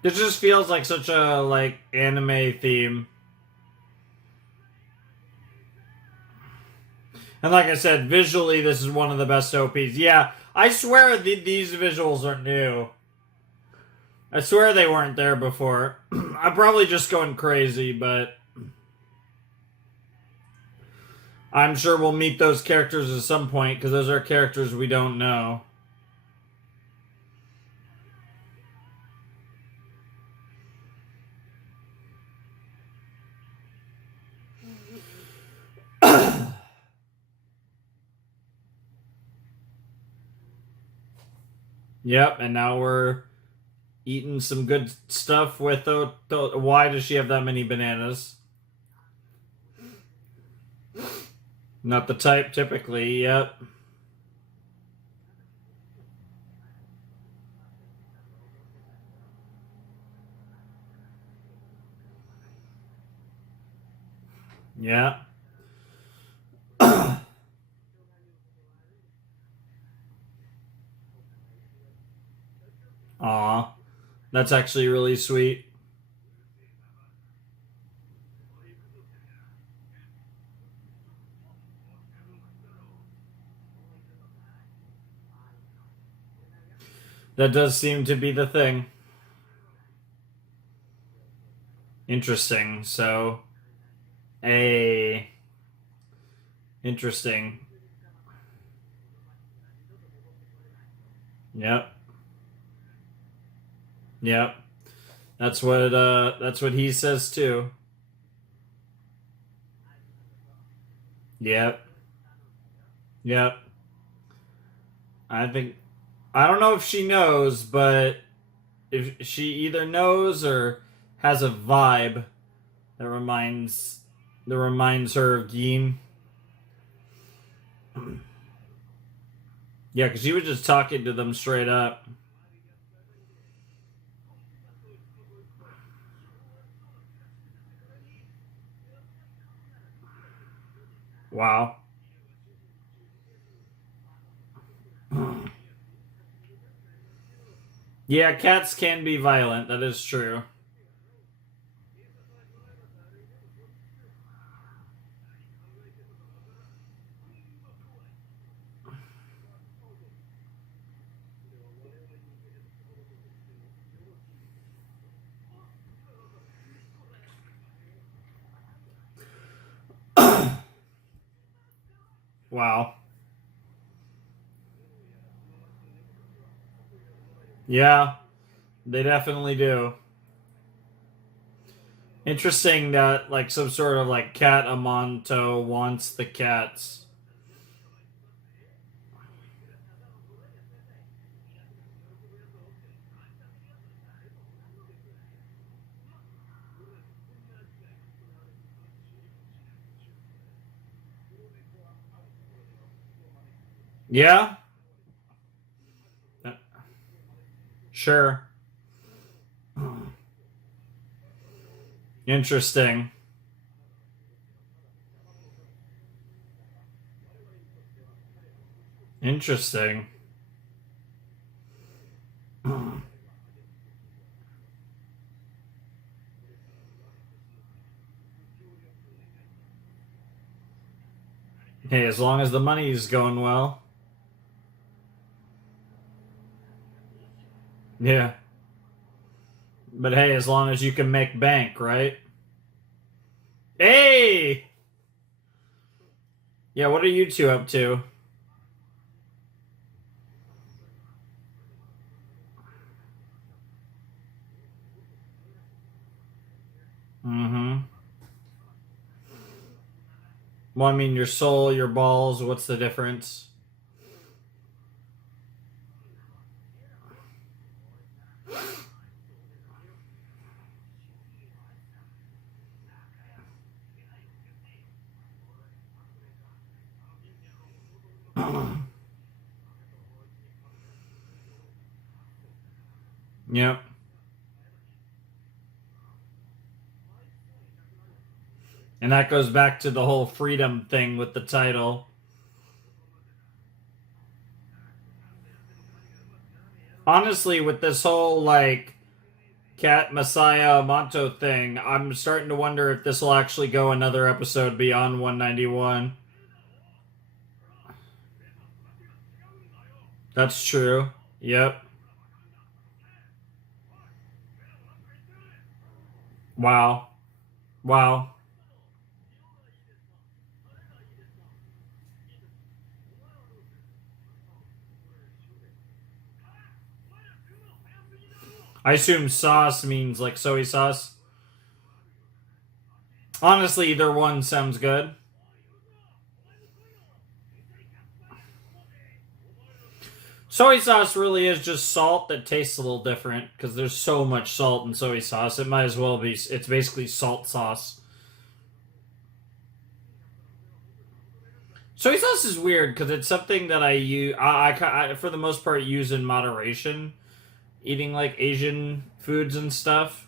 it just feels like such a like anime theme. And like I said, visually this is one of the best OPs. Yeah, I swear these visuals are new. I swear they weren't there before. I'm probably just going crazy, but I'm sure we'll meet those characters at some point because those are characters we don't know. Yep, and now we're eating some good stuff with why does she have that many bananas? Not the type typically, yep. Yeah. Aw. That's actually really sweet. That does seem to be the thing. Interesting. So, interesting. Yep. Yep. That's what he says too. Yep. Yep. I don't know if she knows, but if she either knows or has a vibe that reminds her of Gin. Yeah, because she was just talking to them straight up. Wow. Yeah, cats can be violent. That is true. Wow. Yeah, they definitely do. Interesting that like some sort of like cat Amanto wants the cats. Yeah? Sure. Interesting. Interesting. Hey, as long as the money's going well. Yeah. But hey, as long as you can make bank, right? Hey! Yeah, what are you two up to? Mm-hmm. Well, I mean, your soul, your balls, what's the difference? Yep. And that goes back to the whole freedom thing with the title. Honestly, with this whole, like, Cat Messiah Monto thing, I'm starting to wonder if this will actually go another episode beyond 191. That's true. Yep. Wow. Wow. I assume sauce means like soy sauce. Honestly, either one sounds good. Soy sauce really is just salt that tastes a little different because there's so much salt in soy sauce. It might as well be, it's basically salt sauce. Soy sauce is weird because it's something that I use, I, for the most part, use in moderation. Eating like Asian foods and stuff.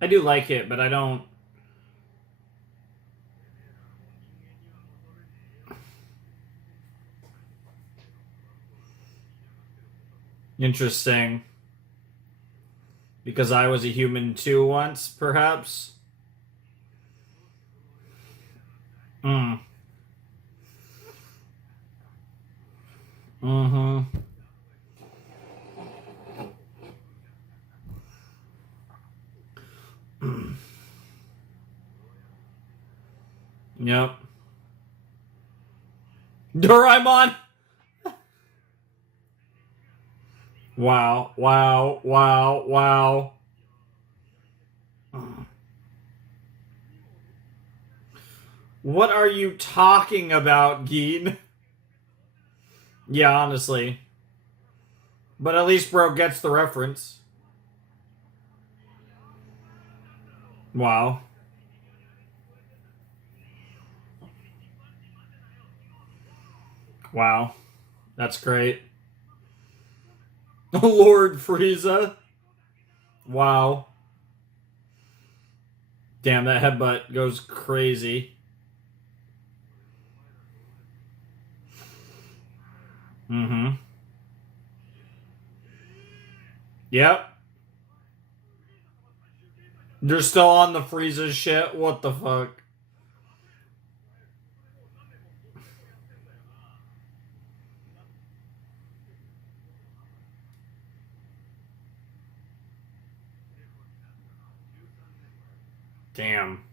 I do like it, but I don't. Interesting. Because I was a human too once, perhaps. Hmm. Mm-hmm. Yep. Doraemon! Wow, wow, wow, wow. What are you talking about, Geen? Yeah, honestly. But at least bro gets the reference. Wow. Wow. That's great. Lord Frieza. Wow. Damn, that headbutt goes crazy. Mm-hmm. Yep. They're still on the Frieza shit. What the fuck? Damn.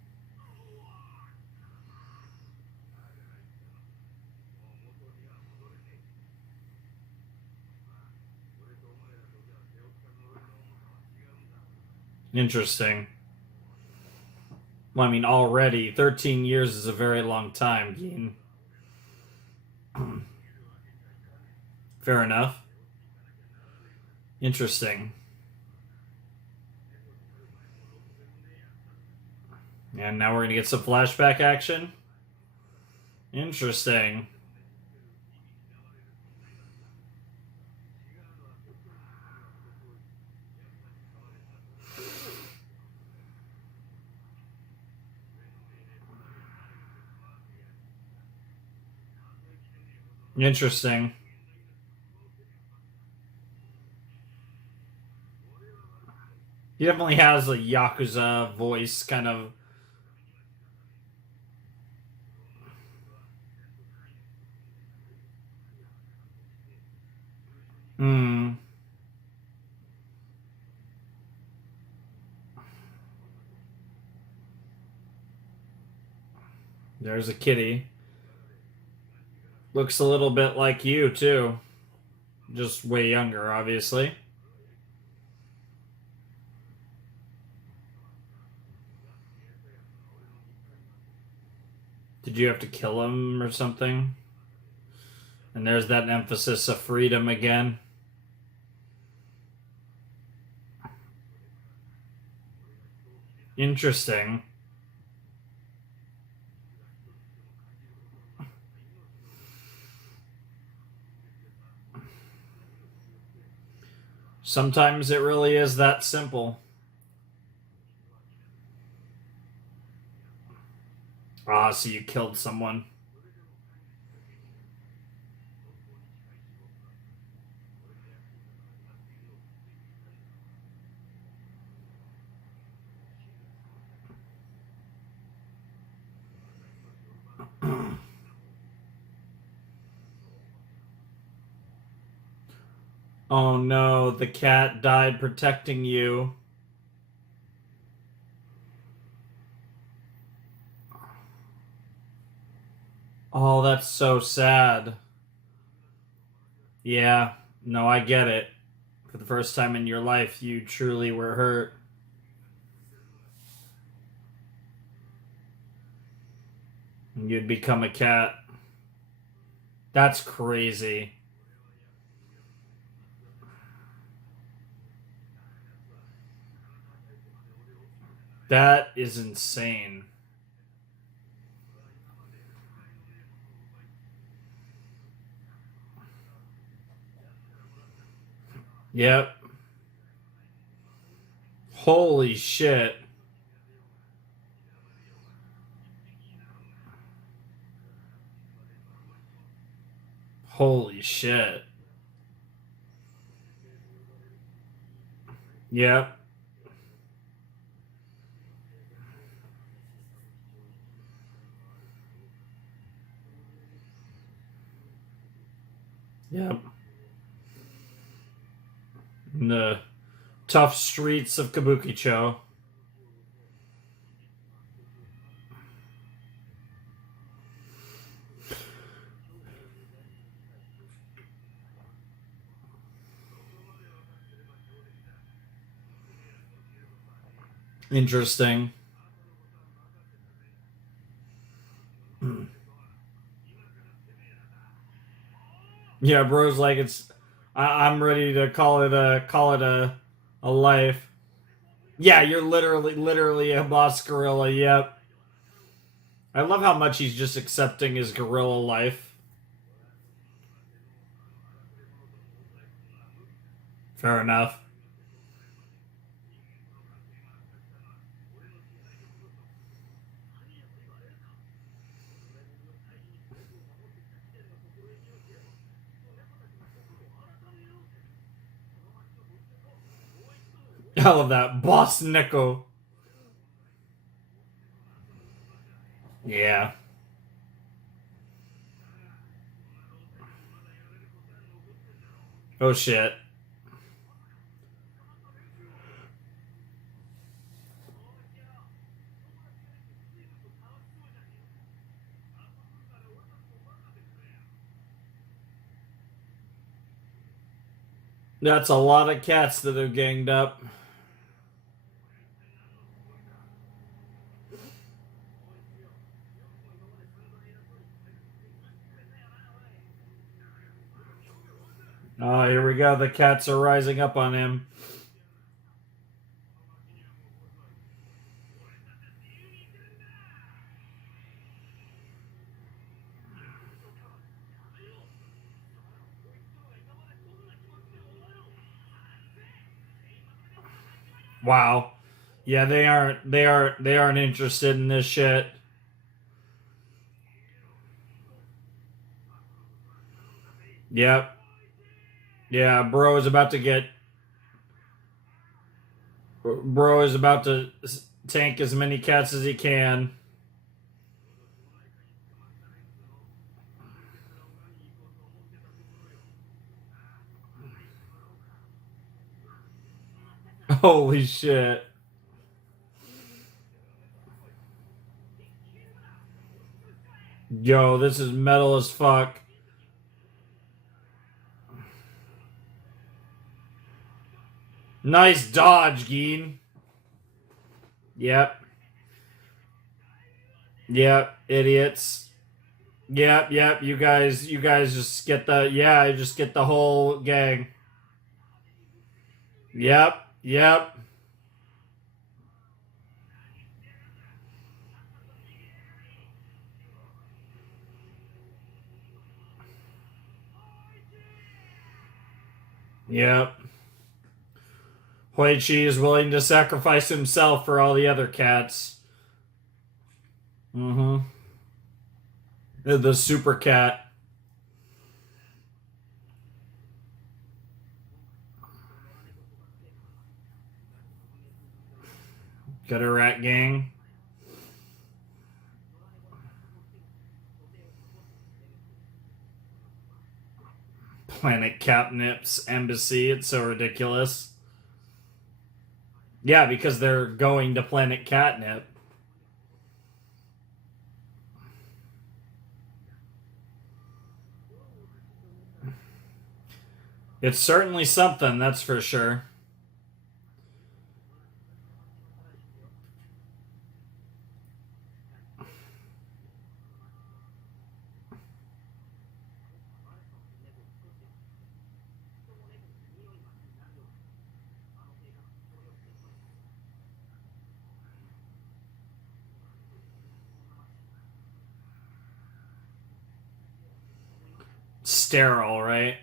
Interesting. Well, I mean, already 13 years is a very long time, Gene. Fair enough. Interesting. And now we're gonna get some flashback action. Interesting. Interesting. He definitely has a Yakuza voice, kind of. Hmm. There's a kitty. Looks a little bit like you, too. Just way younger, obviously. Did you have to kill him or something? And there's that emphasis of freedom again. Interesting. Sometimes it really is that simple. Ah, so you killed someone. Oh no, the cat died protecting you. Oh, that's so sad. Yeah, no, I get it. For the first time in your life, you truly were hurt. And you'd become a cat. That's crazy. That is insane. Yep. Holy shit. Holy shit. Yep. Yep. In the tough streets of Kabukicho. Interesting. Yeah, bro's like I'm ready to call it a life. Yeah, you're literally a boss gorilla. Yep. I love how much he's just accepting his gorilla life. Fair enough. I love that boss Neko. Yeah. Oh shit. That's a lot of cats that have ganged up. Oh, here we go. The cats are rising up on him. Wow. Yeah, they aren't interested in this shit. Yep. Yeah, bro is about to tank as many cats as he can. Holy shit. Yo, this is metal as fuck. Nice dodge, Geen. Yep. Yep, idiots. Yep. You guys just get just get the whole gang. Yep. Yep. Hoichi is willing to sacrifice himself for all the other cats. Mm-hmm. The super cat. Got a rat gang. Planet Catnip's embassy. It's so ridiculous. Yeah, because they're going to Planet Catnip. It's certainly something, that's for sure. Sterile, right?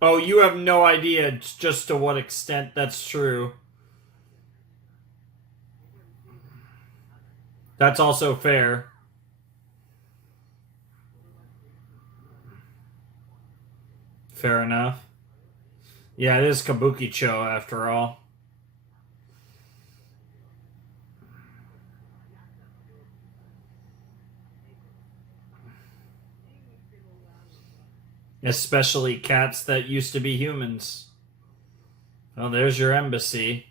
Oh, you have no idea just to what extent that's true. That's also fair. Fair enough. Yeah, it is Kabukicho after all. Especially cats that used to be humans. Oh, there's your embassy.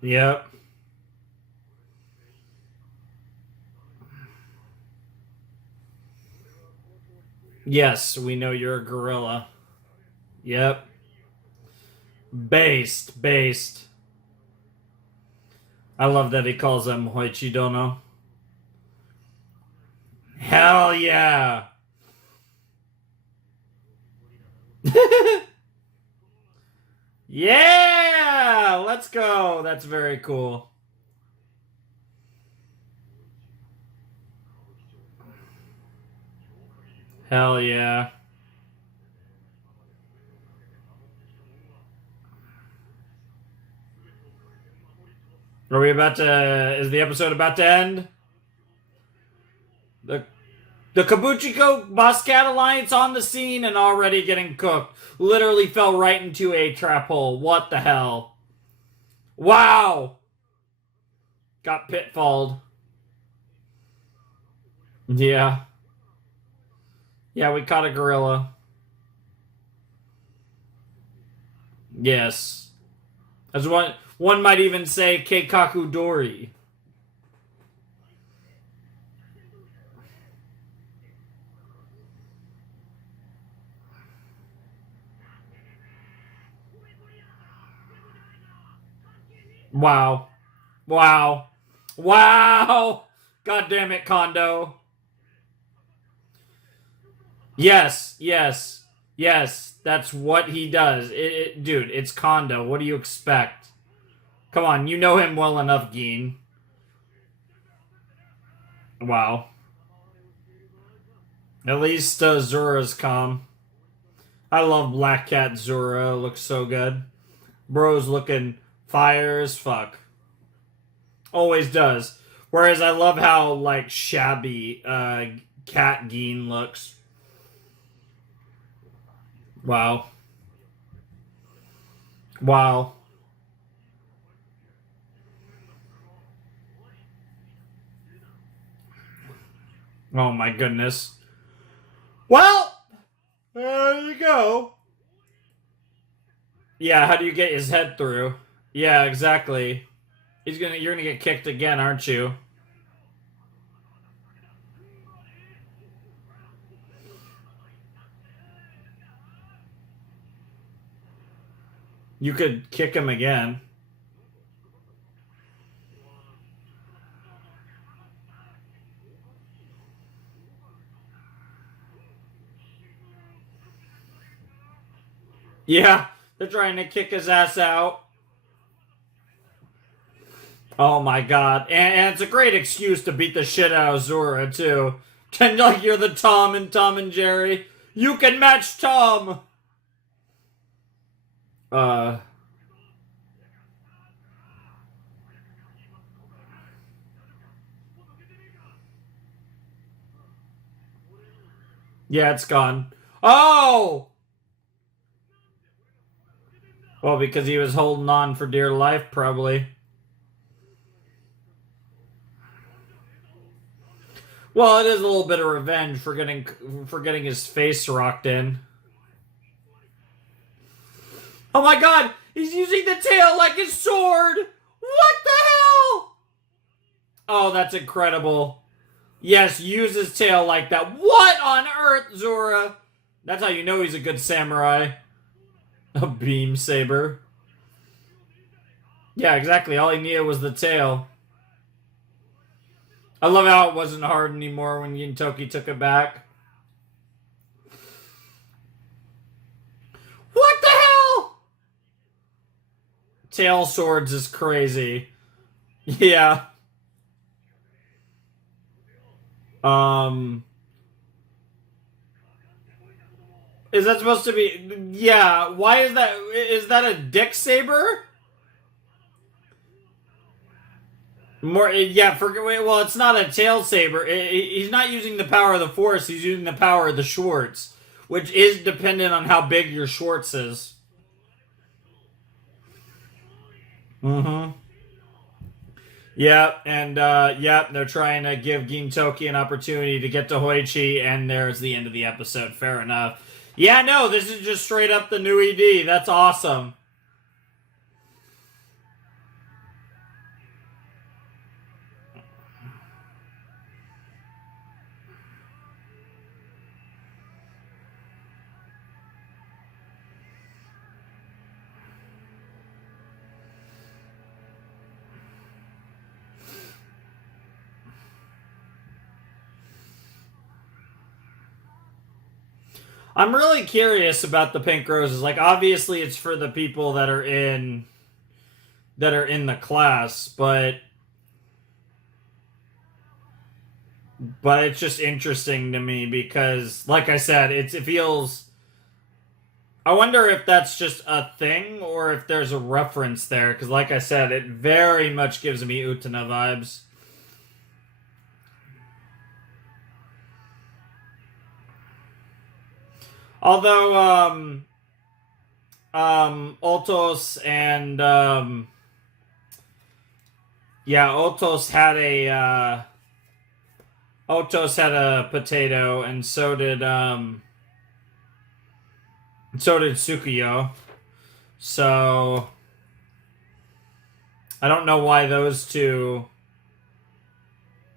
Yep. Yes, we know you're a gorilla. Yep. Based. I love that he calls them Hoichidono. Hell yeah. Yeah! Let's go. That's very cool. Hell yeah. Are we about to... Is the episode about to end? The Kabukicho Boss Cat Alliance on the scene and already getting cooked. Literally fell right into a trap hole. What the hell? Wow! Got pitfalled. Yeah. Yeah, we caught a gorilla. Yes. As one might even say Keikaku Dori. Wow. God damn it, Kondo. Yes. That's what he does. Dude, it's Kondo. What do you expect? Come on, you know him well enough, Geen. Wow. At least Zura's calm. I love Black Cat Zura. Looks so good. Bro's looking fire as fuck. Always does. Whereas I love how, like, shabby Cat Geen looks. Wow. Wow. Oh my goodness. Well, there you go. Yeah, how do you get his head through? Yeah, exactly. You're gonna get kicked again, aren't you? You could kick him again. Yeah, they're trying to kick his ass out. Oh my god. And it's a great excuse to beat the shit out of Zora, too. And like you're the Tom in Tom and Jerry. You can match Tom! Yeah, it's gone. Oh! Well, because he was holding on for dear life, probably. Well, it is a little bit of revenge for getting his face rocked in. Oh my god! He's using the tail like his sword! What the hell? Oh, that's incredible. Yes, use his tail like that. What on earth, Zora? That's how you know he's a good samurai. A beam saber. Yeah, exactly. All he needed was the tail. I love how it wasn't hard anymore when Gintoki took it back. What the hell? Tail swords is crazy. Yeah. Is that supposed to be... Yeah, why is that... Is that a dick saber? Yeah, well, it's not a tail saber. He's not using the power of the Force, he's using the power of the Schwartz. Which is dependent on how big your Schwartz is. Mm-hmm. Yeah, and they're trying to give Gintoki an opportunity to get to Hoichi, and there's the end of the episode. Fair enough. Yeah, no, this is just straight up the new ED. That's awesome. I'm really curious about the pink roses. Like, obviously, it's for the people that are in the class, but it's just interesting to me because, like I said, it feels. I wonder if that's just a thing or if there's a reference there, because, like I said, it very much gives me Utena vibes. Although, Otos and, yeah, Otos had a potato, and so did Tsukuyo. So, I don't know why those two...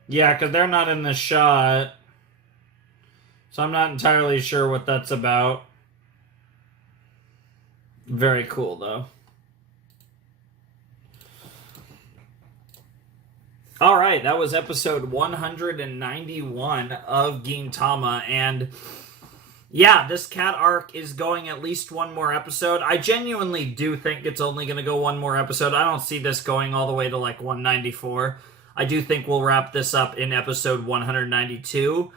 Yeah, because they're not in the shot. So I'm not entirely sure what that's about. Very cool, though. Alright, that was episode 191 of Gintama, and yeah, this cat arc is going at least one more episode. I genuinely do think it's only going to go one more episode. I don't see this going all the way to like 194. I do think we'll wrap this up in episode 192.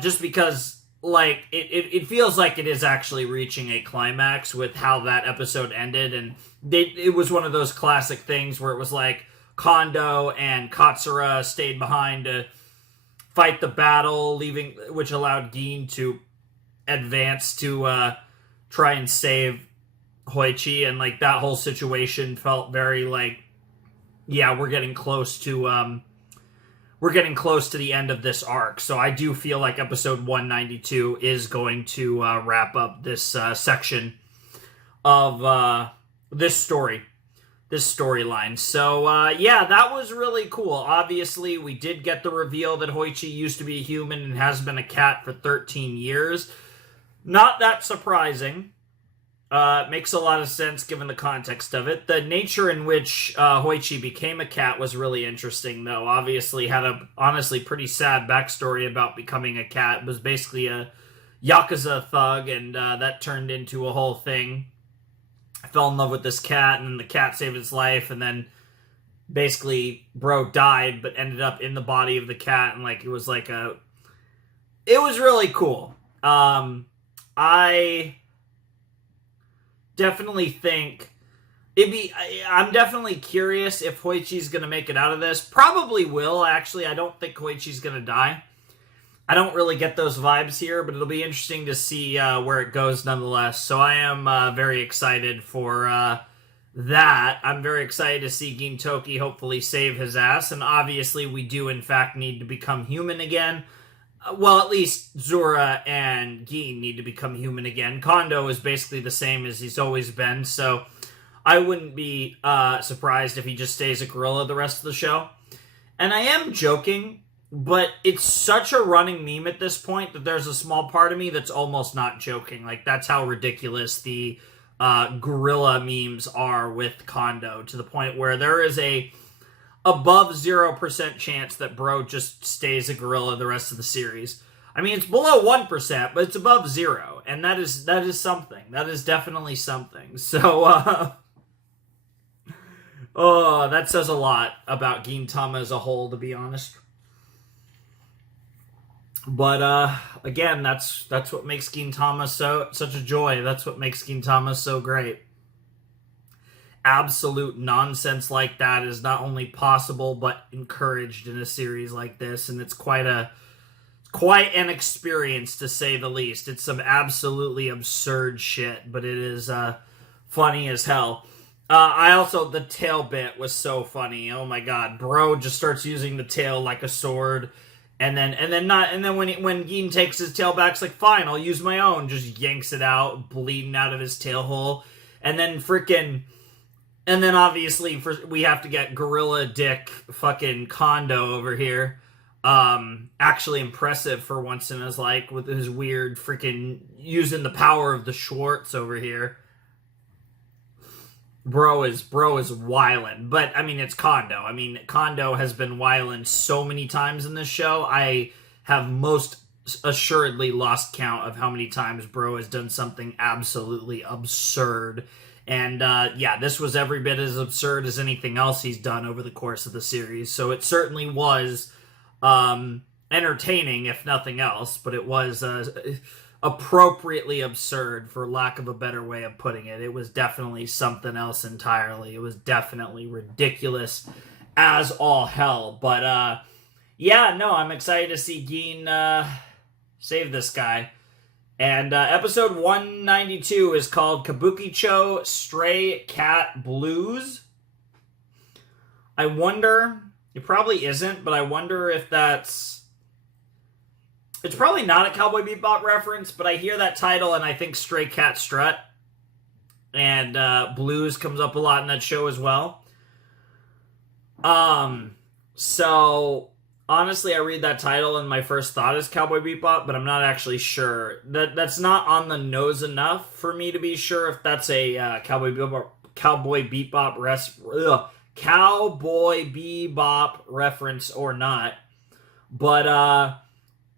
Just because, like, it feels like it is actually reaching a climax with how that episode ended, and it was one of those classic things where it was like Kondo and Katsura stayed behind to fight the battle, which allowed Gin to advance to try and save Hoichi, and like that whole situation felt very like, yeah, we're getting close to the end of this arc. So I do feel like episode 192 is going to wrap up this section of this storyline. So yeah, that was really cool. Obviously, we did get the reveal that Hoichi used to be a human and has been a cat for 13 years. Not that surprising. Makes a lot of sense given the context of it. The nature in which Hoichi became a cat was really interesting, though. Obviously, had a honestly pretty sad backstory about becoming a cat. It was basically a Yakuza thug, and that turned into a whole thing. I fell in love with this cat, and the cat saved his life, and then basically bro died, but ended up in the body of the cat, and like it was really cool. I definitely think I'm definitely curious if Hoichi's gonna make it out of this. Probably will, actually. I don't think Hoichi's gonna die. I don't really get those vibes here, but it'll be interesting to see where it goes nonetheless. So I am very excited for that. I'm very excited to see Gintoki hopefully save his ass, and obviously we do in fact need to become human again. Well, at least Zura and Gin need to become human again. Kondo is basically the same as he's always been, so I wouldn't be surprised if he just stays a gorilla the rest of the show. And I am joking, but it's such a running meme at this point that there's a small part of me that's almost not joking. Like, that's how ridiculous the gorilla memes are with Kondo, to the point where there is a above 0% chance that bro just stays a gorilla the rest of the series. I mean, it's below 1%, but it's above 0, and that is something. That is definitely something. So, oh, that says a lot about Gintama as a whole, to be honest. But again, that's what makes Gintama such a joy. That's what makes Gintama so great. Absolute nonsense like that is not only possible but encouraged in a series like this, and it's quite an experience, to say the least. It's some absolutely absurd shit, but it is funny as hell. The tail bit was so funny. Oh my god, bro just starts using the tail like a sword. And then when Gin takes his tail back, it's like, fine, I'll use my own. Just yanks it out, bleeding out of his tail hole. And then obviously we have to get Gorilla Dick fucking Kondo over here. Actually impressive for once in his life with his weird freaking using the power of the Schwartz over here. Bro is wildin'. But, I mean, it's Kondo. I mean, Kondo has been wildin' so many times in this show. I have most assuredly lost count of how many times bro has done something absolutely absurd. And, yeah, this was every bit as absurd as anything else he's done over the course of the series. So it certainly was entertaining, if nothing else. But it was appropriately absurd, for lack of a better way of putting it. It was definitely something else entirely. It was definitely ridiculous as all hell. But yeah, no, I'm excited to see Gin save this guy. And episode 192 is called Kabukicho Stray Cat Blues. I wonder, it probably isn't, but I wonder if it's probably not a Cowboy Bebop reference, but I hear that title and I think Stray Cat Strut. And Blues comes up a lot in that show as well. So honestly, I read that title and my first thought is Cowboy Bebop, but I'm not actually sure. That's not on the nose enough for me to be sure if that's a Cowboy Bebop reference or not. But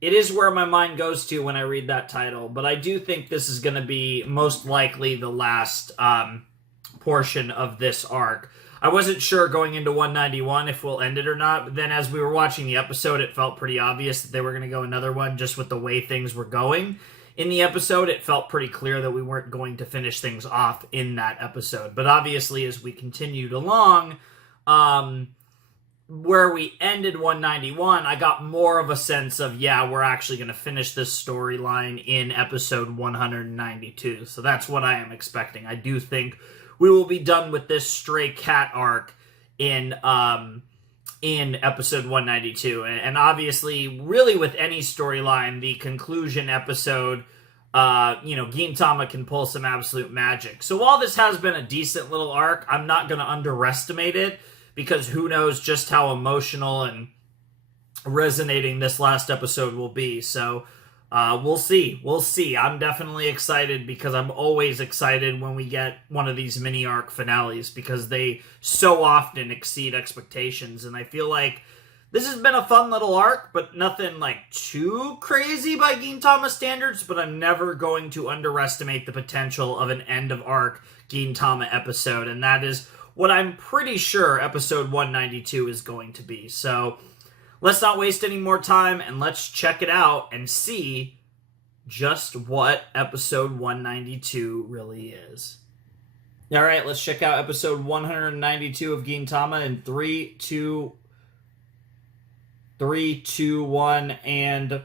it is where my mind goes to when I read that title. But I do think this is going to be most likely the last portion of this arc. I wasn't sure going into 191 if we'll end it or not, but then as we were watching the episode, it felt pretty obvious that they were going to go another one just with the way things were going. In the episode, it felt pretty clear that we weren't going to finish things off in that episode. But obviously, as we continued along, where we ended 191, I got more of a sense of, yeah, we're actually going to finish this storyline in episode 192. So that's what I am expecting. I do think we will be done with this stray cat arc in episode 192. And obviously, really with any storyline, the conclusion episode, Gintama can pull some absolute magic. So while this has been a decent little arc, I'm not going to underestimate it, because who knows just how emotional and resonating this last episode will be. So we'll see. We'll see. I'm definitely excited, because I'm always excited when we get one of these mini arc finales, because they so often exceed expectations. And I feel like this has been a fun little arc, but nothing like too crazy by Gintama standards, but I'm never going to underestimate the potential of an end of arc Gintama episode, and that is what I'm pretty sure episode 192 is going to be. So let's not waste any more time, and let's check it out and see just what episode 192 really is. All right, let's check out episode 192 of Gintama in 3, 2, 1, and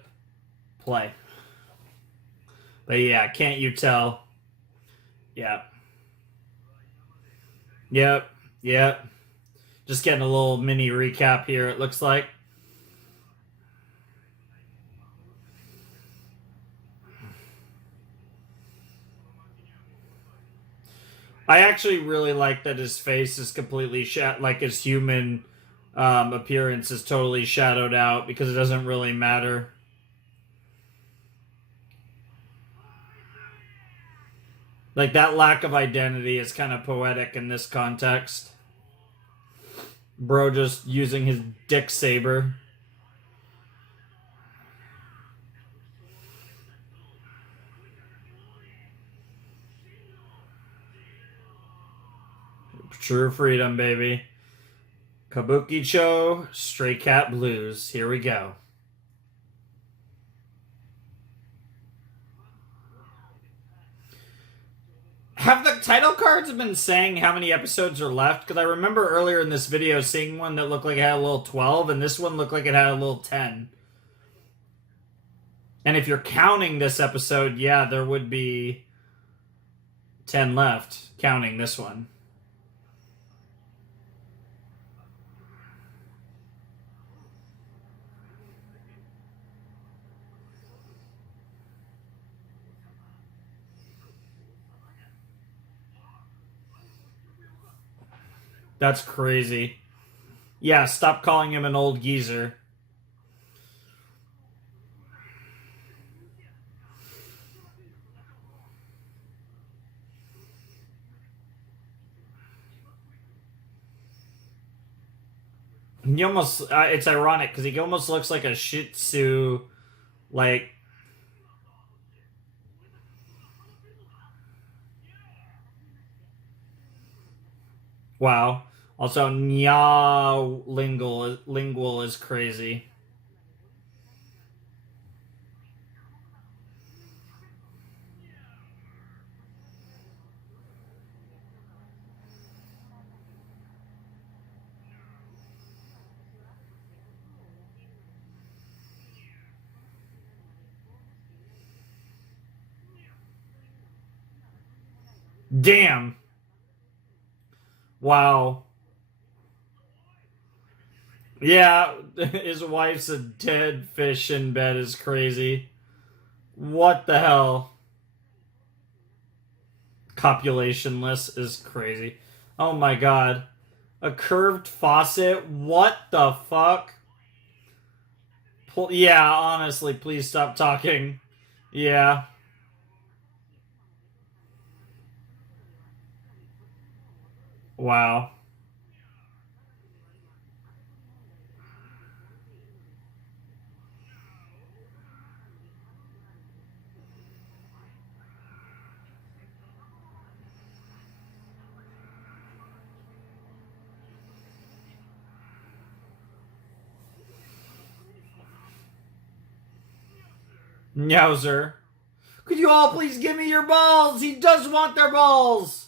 play. But yeah, can't you tell? Yeah. Yep. Just getting a little mini recap here, it looks like. I actually really like that his face is completely like his human appearance is totally shadowed out, because it doesn't really matter. Like, that lack of identity is kind of poetic in this context. Bro just using his dick saber. True freedom, baby. Kabukicho, Stray Cat Blues. Here we go. Have the title cards been saying how many episodes are left? Because I remember earlier in this video seeing one that looked like it had a little 12, and this one looked like it had a little 10. And if you're counting this episode, yeah, there would be 10 left, counting this one. That's crazy. Yeah, stop calling him an old geezer. He almost, it's ironic, because he almost looks like a Shih Tzu, like... Wow. Also, nya lingual is crazy. Damn. Wow. Yeah, his wife's a dead fish in bed is crazy. What the hell? Copulationless is crazy. Oh my god. A curved faucet? What the fuck? Yeah, honestly, please stop talking. Yeah. Wow. Yowzer. Could you all please give me your balls? He does want their balls!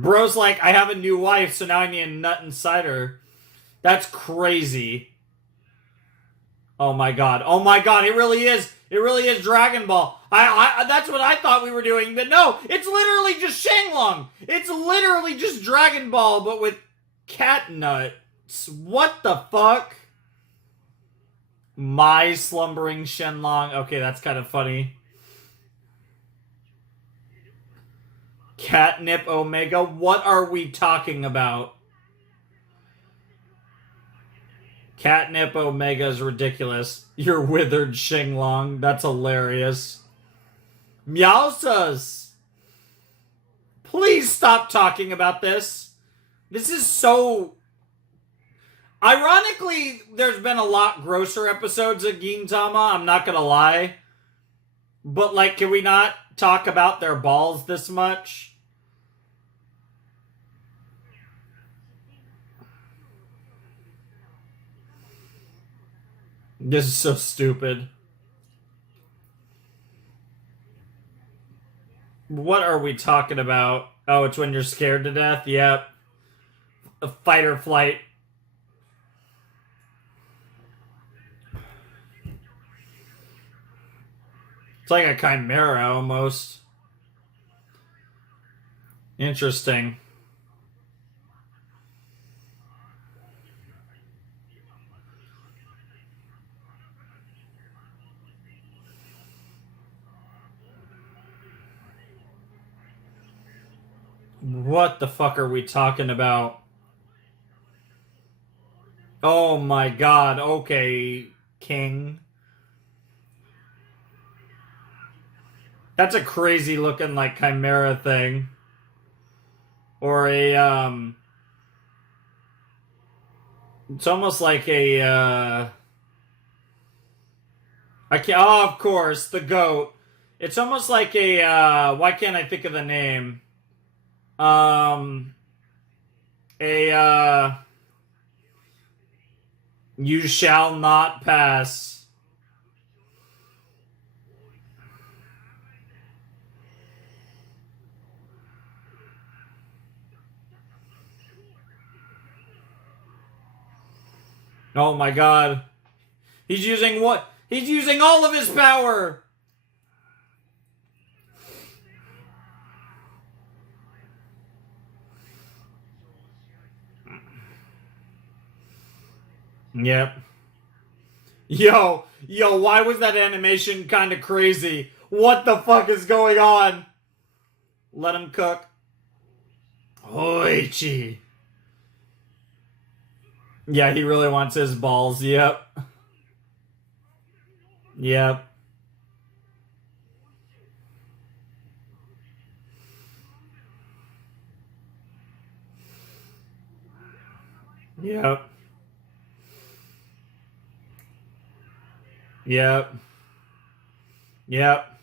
Bro's like, I have a new wife, so now I need a nut inside her. That's crazy. Oh my god. Oh my god, it really is. It really is Dragon Ball. That's what I thought we were doing, but no, it's literally just Shenlong. It's literally just Dragon Ball, but with cat nuts. What the fuck? My slumbering Shenlong. Okay, that's kind of funny. Catnip Omega. What are we talking about? Catnip Omega is ridiculous. You're withered Shenlong. That's hilarious. Meowsas! Please stop talking about this. This is so... Ironically, there's been a lot grosser episodes of Gintama, I'm not gonna lie. But, like, can we not talk about their balls this much? This is so stupid. What are we talking about? Oh, it's when you're scared to death? Yep. A fight or flight. It's like a chimera, almost. Interesting. What the fuck are we talking about? Oh my god, okay, King. That's a crazy looking, like, chimera thing. Or a, it's almost like a, I can't, oh, of course, the goat. It's almost like a, why can't I think of the name? A, you shall not pass. Oh my god. He's using what? He's using all of his power! Yep. Yo, why was that animation kind of crazy? What the fuck is going on? Let him cook. Hoichi. Yeah, he really wants his balls. Yep. Yep. Yep. Yep. Yep.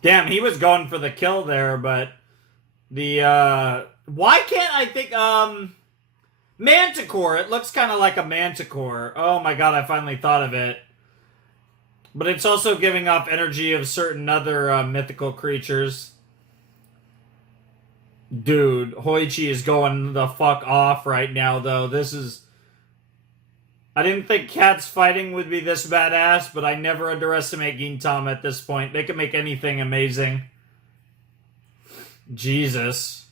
Damn, he was going for the kill there, but the, why can't I think, Manticore. It looks kind of like a Manticore. Oh my god, I finally thought of it. But it's also giving off energy of certain other mythical creatures. Dude, Hoichi is going the fuck off right now, though. This is... I didn't think cats fighting would be this badass, but I never underestimate Gintama at this point. They can make anything amazing. Jesus.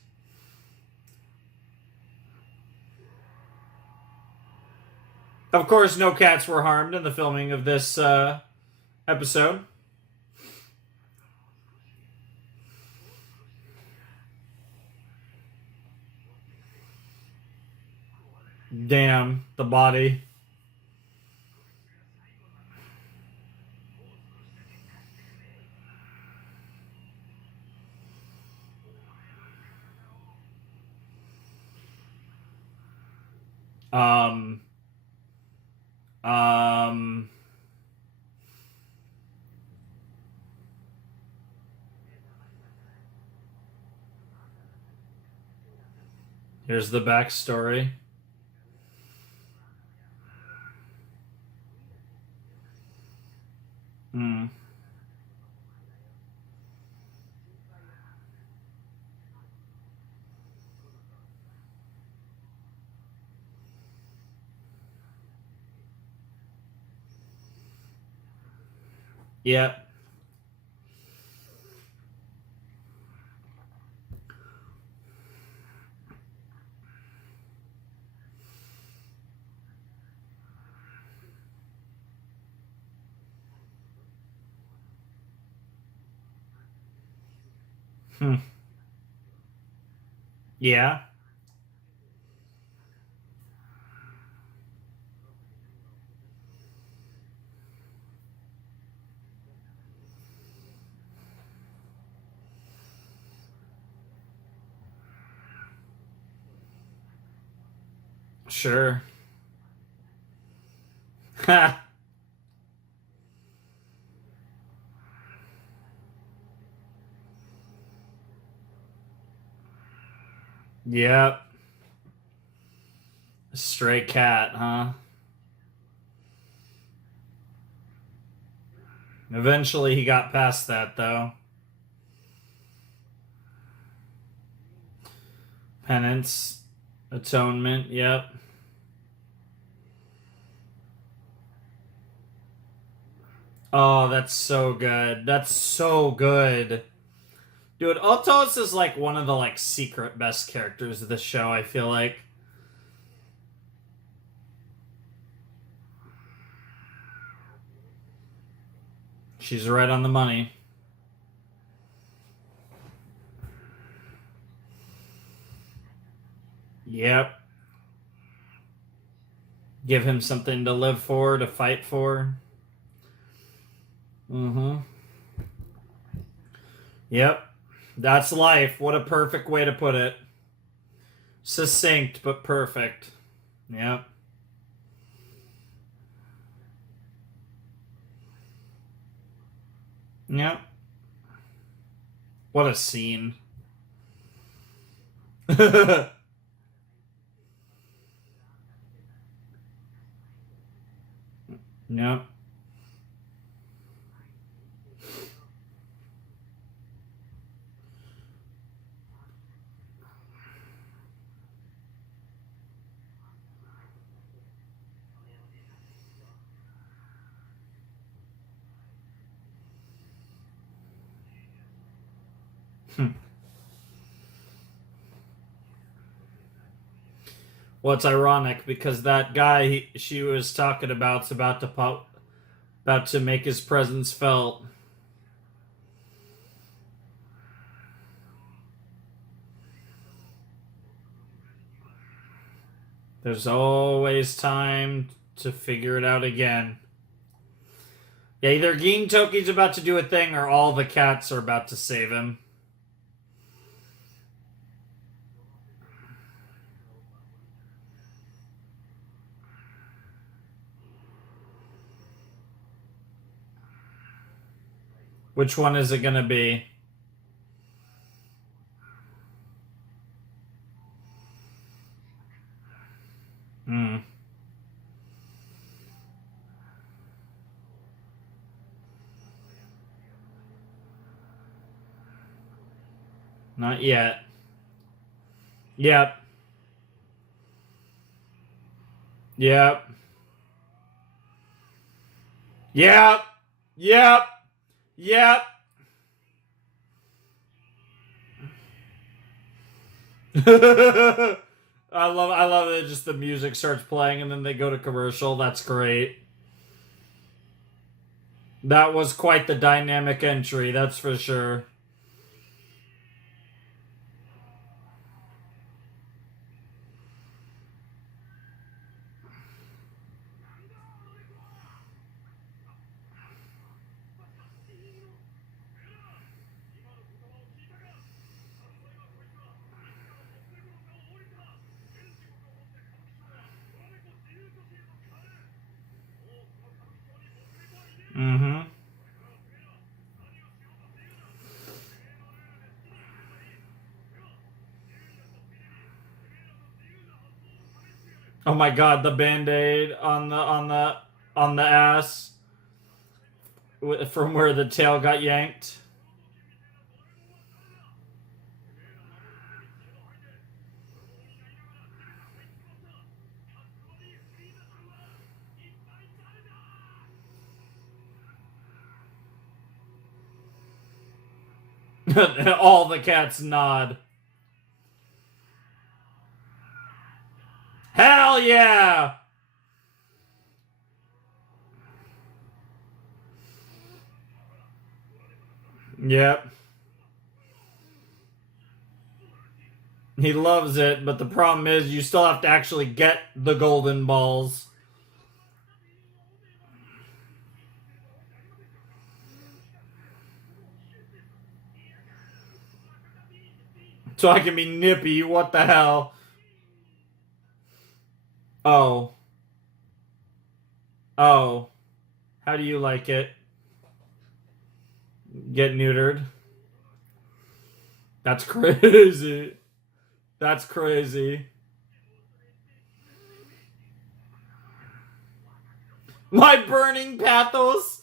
Of course, no cats were harmed in the filming of this episode. Damn, the body. Um... Here's the backstory. Yep. Yeah. Sure. Ha. Yep. Stray cat, huh? Eventually he got past that, though. Penance. Atonement, yep. Oh, that's so good. That's so good. Dude, Otos is like one of the like secret best characters of this show, I feel like. She's right on the money. Yep. Give him something to live for, to fight for. Mm-hmm. Yep. That's life. What a perfect way to put it. Succinct, but perfect. Yep. Yep. What a scene. Yep. Well, it's ironic because that guy she was talking about's about to make his presence felt. There's always time to figure it out again. Yeah, either Gintoki's about to do a thing or all the cats are about to save him. Which one is it gonna be? Hmm. Not yet. Yep. Yep. Yep. Yep. Yep. I love that just the music starts playing and then they go to commercial. That's great. That was quite the dynamic entry, that's for sure. Mm-hmm. Oh my god, the band-aid on the ass from where the tail got yanked. All the cats nod. Hell yeah! Yep. He loves it, but the problem is you still have to actually get the golden balls. So I can be nippy, what the hell? Oh. Oh. How do you like it? Get neutered? That's crazy. That's crazy. My burning pathos?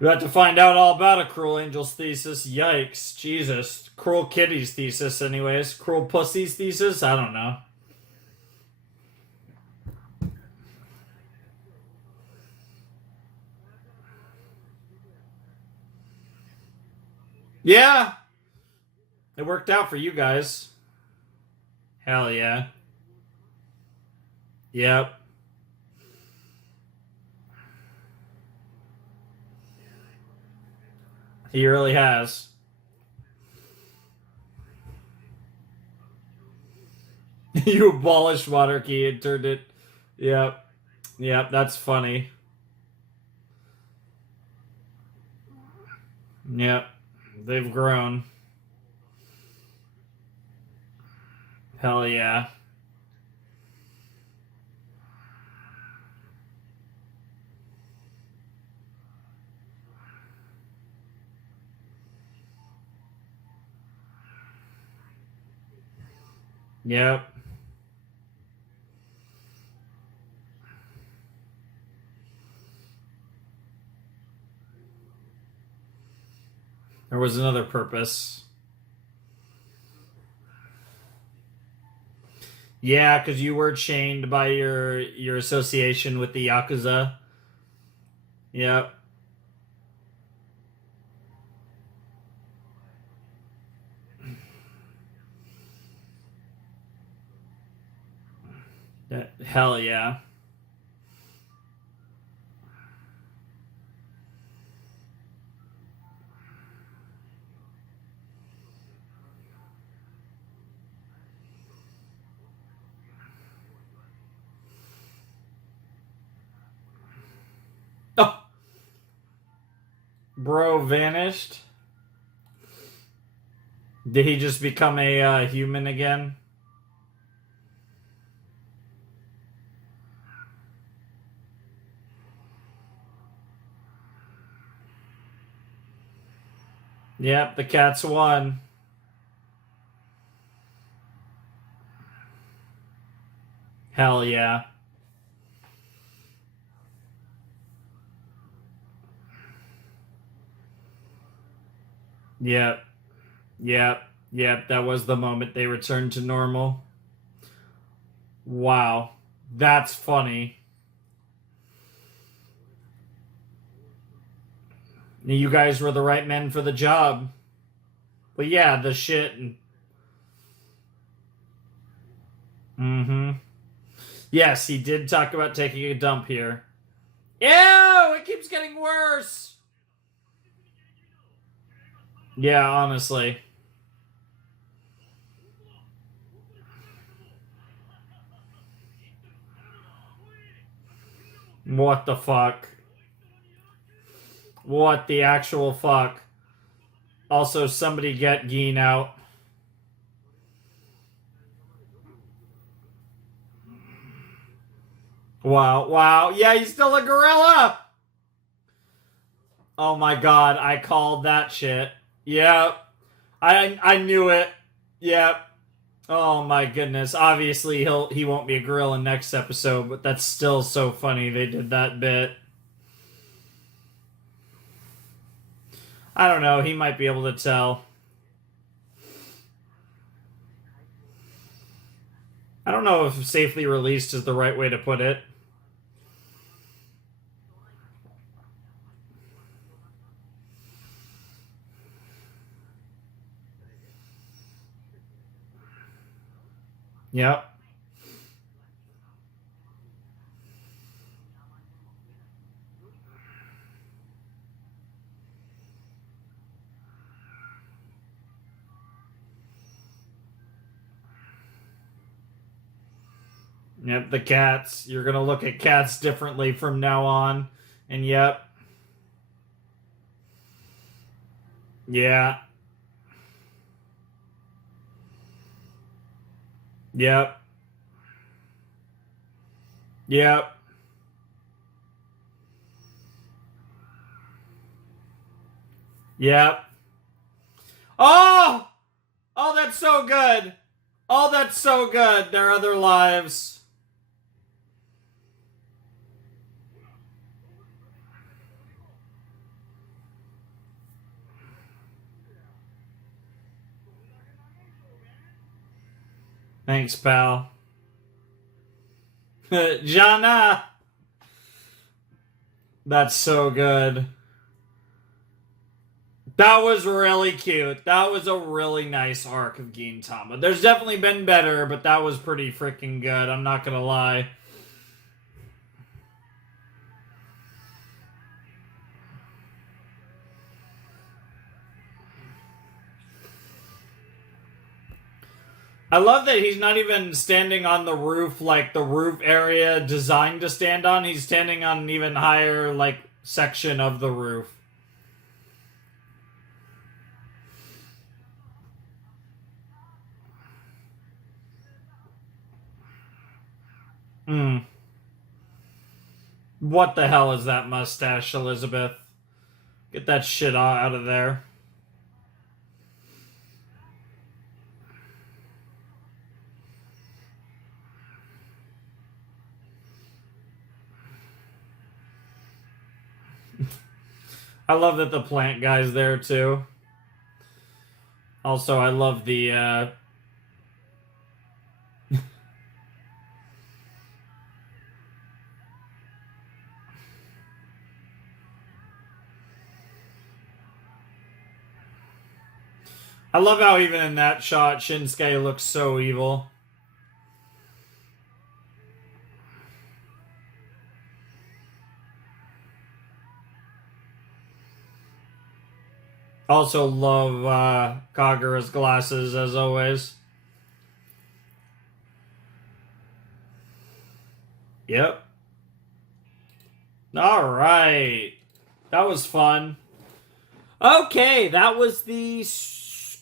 We have to find out all about a Cruel Angel's thesis. Yikes. Jesus. Cruel Kitty's thesis, anyways. Cruel Pussy's thesis? I don't know. Yeah! It worked out for you guys. Hell yeah. Yep. He really has. You abolished monarchy and turned it. Yep. Yep, that's funny. Yep. They've grown. Hell yeah. Yep. There was another purpose. Yeah, because you were chained by your association with the Yakuza. Yep. Hell yeah. Oh, bro vanished. Did he just become a human again? Yep, the cats won. Hell yeah. Yep. Yep. Yep. That was the moment they returned to normal. Wow. That's funny. You guys were the right men for the job. But yeah, the shit. Mm-hmm. Yes, he did talk about taking a dump here. Ew! It keeps getting worse! Yeah, honestly. What the fuck? What the actual fuck? Also, somebody get Geen out. Wow, wow. Yeah, he's still a gorilla! Oh my god, I called that shit. Yep. I knew it. Yep. Oh my goodness. Obviously he won't be a gorilla next episode, but that's still so funny they did that bit. I don't know, he might be able to tell. I don't know if safely released is the right way to put it. Yep. Yep, the cats. You're gonna look at cats differently from now on. And yep. Yeah. Yep. Yep. Yep. Oh! Oh, that's so good. Oh, that's so good. Their other lives. Thanks, pal. Jana! That's so good. That was really cute. That was a really nice arc of Gintama. There's definitely been better, but that was pretty freaking good. I'm not gonna lie. I love that he's not even standing on the roof, like the roof area designed to stand on. He's standing on an even higher, like, section of the roof. Hmm. What the hell is that mustache, Elizabeth? Get that shit out of there. I love that the plant guy's there too. Also, I love the I love how even in that shot Shinsuke looks so evil. Also love Kagura's glasses as always. Yep. All right. That was fun. Okay, that was the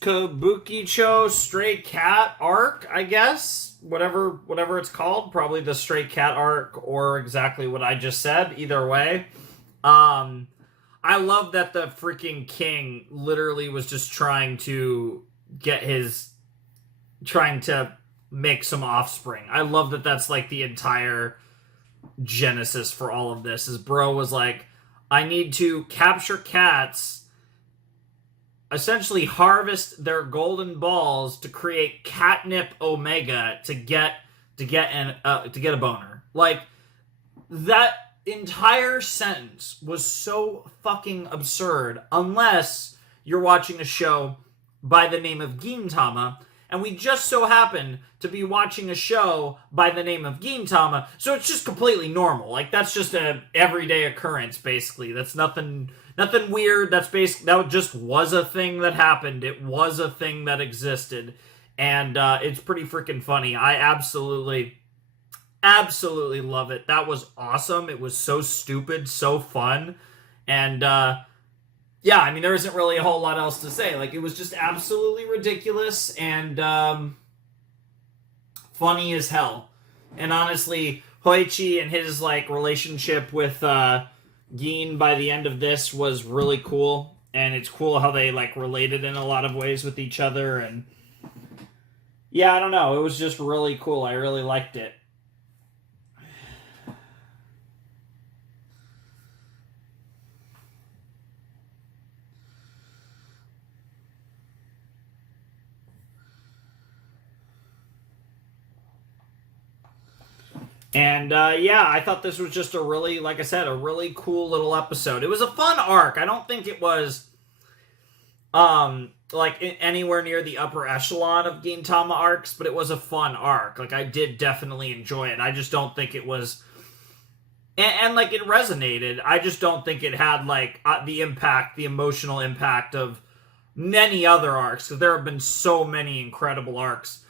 Kabukicho Stray Cat arc, I guess. Whatever it's called. Probably the Stray Cat arc or exactly what I just said. Either way. I love that the freaking king literally was just trying to make some offspring. I love that that's like the entire genesis for all of this. Is bro was like, I need to capture cats, essentially harvest their golden balls to create catnip omega to get a boner. Like that entire sentence was so fucking absurd unless you're watching a show by the name of Gintama, and we just so happen to be watching a show by the name of Gintama, so it's just completely normal. Like that's just a everyday occurrence basically. That's nothing weird. That just was a thing that happened. It was a thing that existed, and it's pretty freaking funny. I absolutely love it. That was awesome. It was so stupid, so fun. And yeah, I mean there isn't really a whole lot else to say. Like it was just absolutely ridiculous and funny as hell. And honestly, Hoichi and his like relationship with Gin by the end of this was really cool. And it's cool how they like related in a lot of ways with each other, and yeah, I don't know. It was just really cool. I really liked it. And yeah, I thought this was just a really, like I said, a really cool little episode. It was a fun arc. I don't think it was like anywhere near the upper echelon of Gintama arcs, but it was a fun arc. Like, I did definitely enjoy it. I just don't think it was, and like, it resonated. I just don't think it had like the impact, the emotional impact of many other arcs, because there have been so many incredible arcs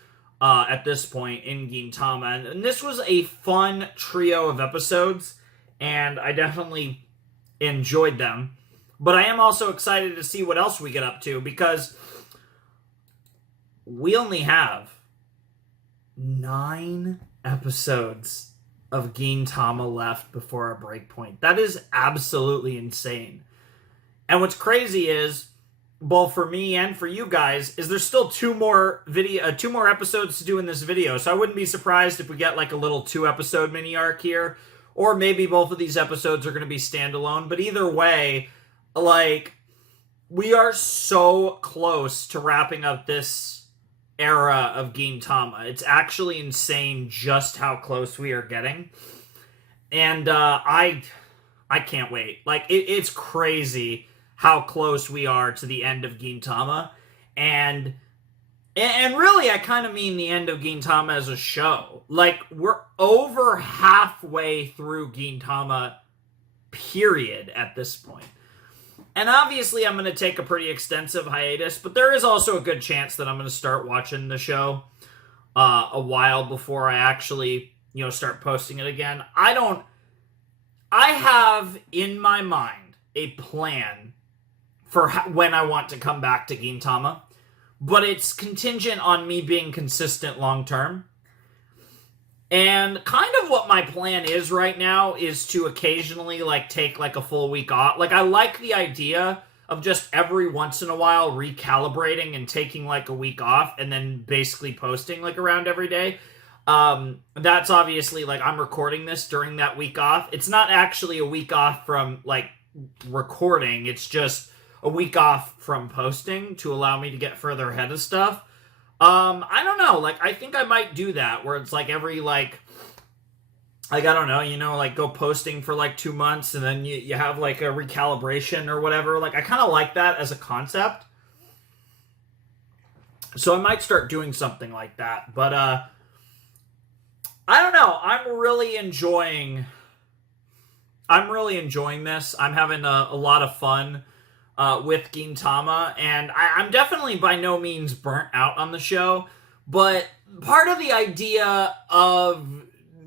at this point in Gintama, and this was a fun trio of episodes, and I definitely enjoyed them. But I am also excited to see what else we get up to, because we only have 9 episodes of Gintama left before our break point. That is absolutely insane. And what's crazy is, both for me and for you guys, is there's still 2 more episodes to do in this video. So I wouldn't be surprised if we get like a little 2-episode mini arc here, or maybe both of these episodes are going to be standalone. But either way, like, we are so close to wrapping up this era of Gintama. It's actually insane just how close we are getting. And I can't wait. Like, it's crazy how close we are to the end of Gintama. And really, I kind of mean the end of Gintama as a show. Like, we're over halfway through Gintama, period, at this point. And obviously, I'm going to take a pretty extensive hiatus, but there is also a good chance that I'm going to start watching the show a while before I actually, start posting it again. I have in my mind a plan for when I want to come back to Gintama, but it's contingent on me being consistent long term. And kind of what my plan is right now is to occasionally, like, take, like, a full week off. Like, I like the idea of just every once in a while recalibrating and taking, like, a week off and then basically posting, like, around every day. That's obviously, like, I'm recording this during that week off. It's not actually a week off from, like, recording. It's just a week off from posting to allow me to get further ahead of stuff. I don't know, like, I think I might do that, where it's, like, every, like, I don't know, like, go posting for, like, 2 months, and then you have, like, a recalibration or whatever. Like, I kind of like that as a concept. So I might start doing something like that, but, I don't know, I'm really enjoying this. I'm having a lot of fun with Gintama, and I'm definitely by no means burnt out on the show, but part of the idea of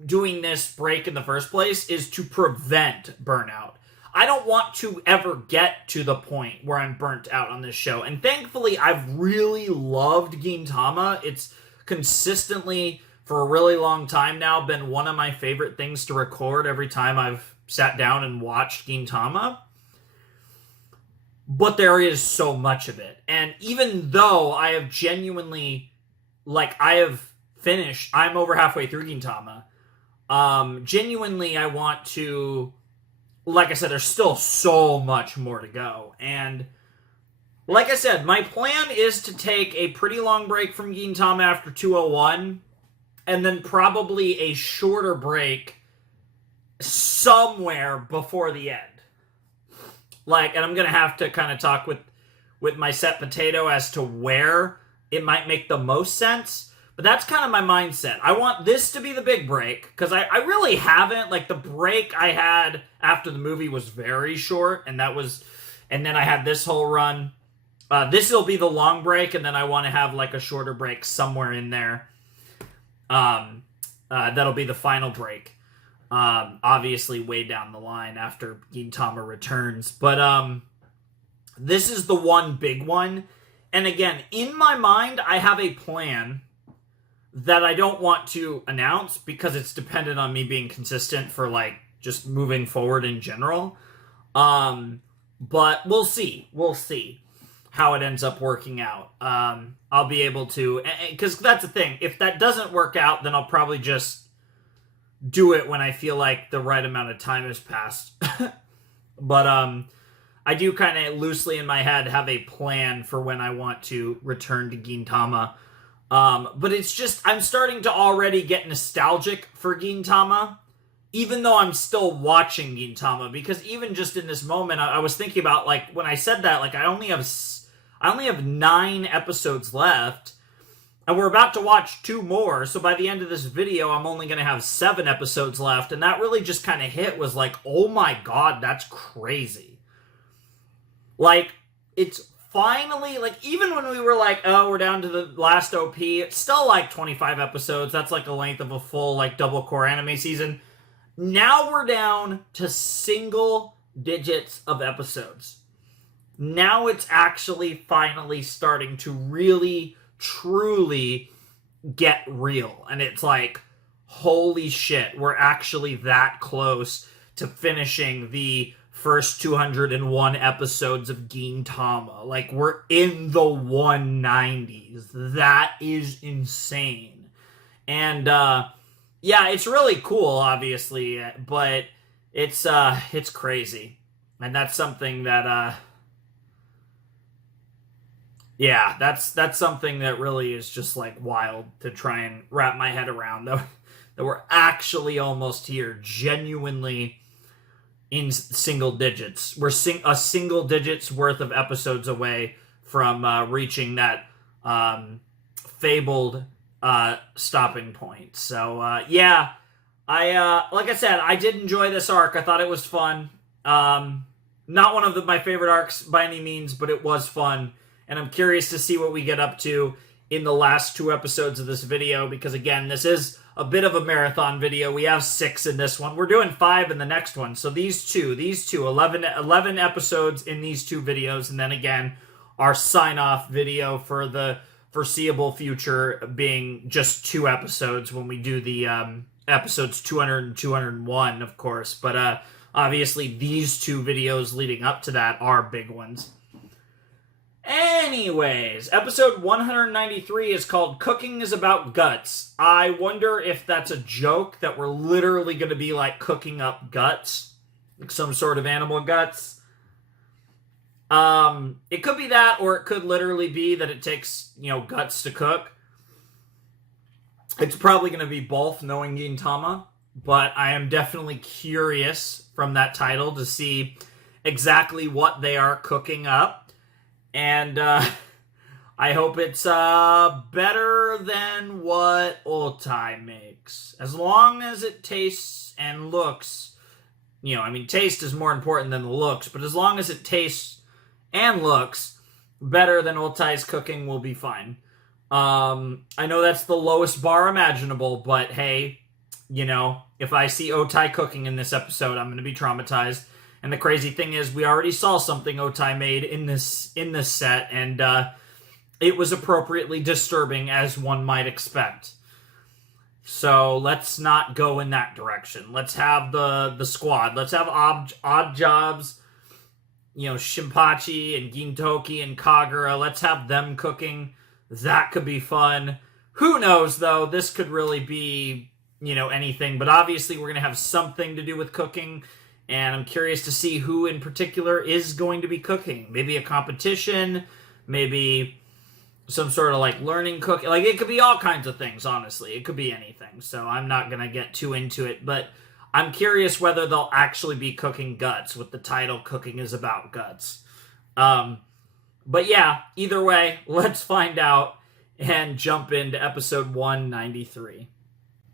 doing this break in the first place is to prevent burnout. I don't want to ever get to the point where I'm burnt out on this show, and thankfully I've really loved Gintama. It's consistently, for a really long time now, been one of my favorite things to record every time I've sat down and watched Gintama. But there is so much of it. And even though I have genuinely, like, I'm over halfway through Gintama. Genuinely, I want to, like I said, there's still so much more to go. And like I said, my plan is to take a pretty long break from Gintama after 201, and then probably a shorter break somewhere before the end. Like, and I'm going to have to kind of talk with my set potato as to where it might make the most sense. But that's kind of my mindset. I want this to be the big break, because I really haven't. Like, the break I had after the movie was very short, and then I had this whole run. This will be the long break, and then I want to have, like, a shorter break somewhere in there. That'll be the final break. Obviously way down the line after Gintama returns. But this is the one big one. And again, in my mind, I have a plan that I don't want to announce because it's dependent on me being consistent for, like, just moving forward in general. But we'll see. We'll see how it ends up working out. I'll be able to, because that's the thing. If that doesn't work out, then I'll probably just do it when I feel like the right amount of time has passed. But I do kind of loosely in my head have a plan for when I want to return to Gintama. But it's just, I'm starting to already get nostalgic for Gintama, even though I'm still watching Gintama, because even just in this moment, I was thinking about, like, when I said that, like, I only have 9 episodes left, and we're about to watch 2 more, so by the end of this video, I'm only going to have 7 episodes left, and that really just kind of hit, was like, oh my god, that's crazy. Like, it's finally, like, even when we were like, oh, we're down to the last OP, it's still like 25 episodes. That's like the length of a full, like, double core anime season. Now we're down to single digits of episodes. Now it's actually finally starting to really, truly get real. And it's like, holy shit, we're actually that close to finishing the first 201 episodes of Gintama. Like, we're in the 190s. That is insane. And, yeah, it's really cool, obviously, but it's crazy. And that's something that, yeah, that's something that really is just, like, wild to try and wrap my head around, though, that we're actually almost here, genuinely in single digits. We're a single digits worth of episodes away from reaching that fabled stopping point. So, yeah, like I said, I did enjoy this arc. I thought it was fun. Not one of my favorite arcs by any means, but it was fun. And I'm curious to see what we get up to in the last 2 episodes of this video, because again, this is a bit of a marathon video. We have 6 in this one. We're doing 5 in the next one. So these two, 11 episodes in these 2 videos, and then again, our sign-off video for the foreseeable future being just 2 episodes when we do the episodes 200 and 201, of course. But obviously, these 2 videos leading up to that are big ones. Anyways, episode 193 is called Cooking is About Guts. I wonder if that's a joke, that we're literally going to be like cooking up guts, like some sort of animal guts. It could be that, or it could literally be that it takes, guts to cook. It's probably going to be both, knowing Gintama, but I am definitely curious from that title to see exactly what they are cooking up. And I hope it's better than what Otai makes. As long as it tastes and looks, taste is more important than the looks, but as long as it tastes and looks better than Otai's cooking, will be fine. I know that's the lowest bar imaginable, but hey, if I see Otai cooking in this episode, I'm going to be traumatized. And the crazy thing is, we already saw something Otai made in this set, and it was appropriately disturbing, as one might expect. So let's not go in that direction. Let's have the squad. Let's have odd jobs, Shinpachi and Gintoki and Kagura. Let's have them cooking. That could be fun. Who knows, though? This could really be, anything. But obviously, we're going to have something to do with cooking. And I'm curious to see who in particular is going to be cooking. Maybe a competition, maybe some sort of like learning cooking. Like, it could be all kinds of things, honestly. It could be anything. So I'm not going to get too into it. But I'm curious whether they'll actually be cooking guts with the title Cooking is About Guts. But yeah, either way, let's find out and jump into episode 193.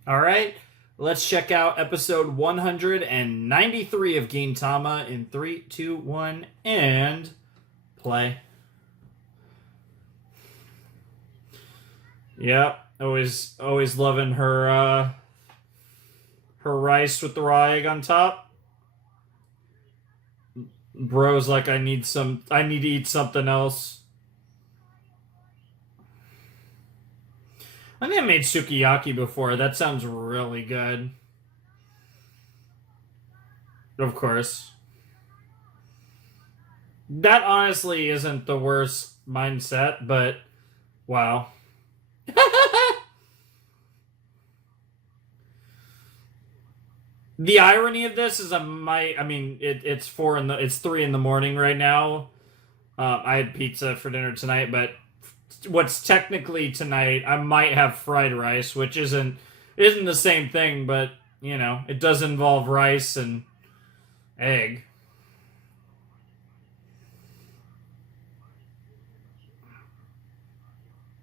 All right. Let's check out episode 193 of Gintama in 3, 2, 1, and play. Yep, always loving her rice with the raw egg on top. Bro's like, I need to eat something else. I think I made sukiyaki before. That sounds really good. Of course. That honestly isn't the worst mindset, but wow. The irony of this is it's 3 in the morning right now. I had pizza for dinner tonight, but what's technically tonight, I might have fried rice, which isn't the same thing, but it does involve rice and egg.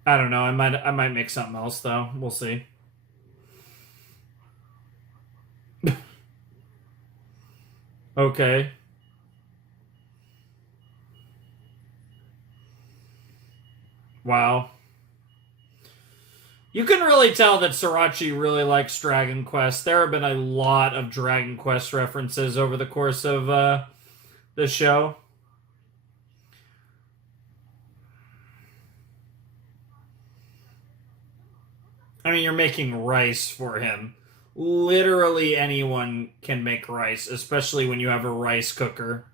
I don't know. I might make something else though. We'll see. Okay. Wow. You can really tell that Srirachi really likes Dragon Quest. There have been a lot of Dragon Quest references over the course of the show. I mean, you're making rice for him. Literally anyone can make rice, especially when you have a rice cooker.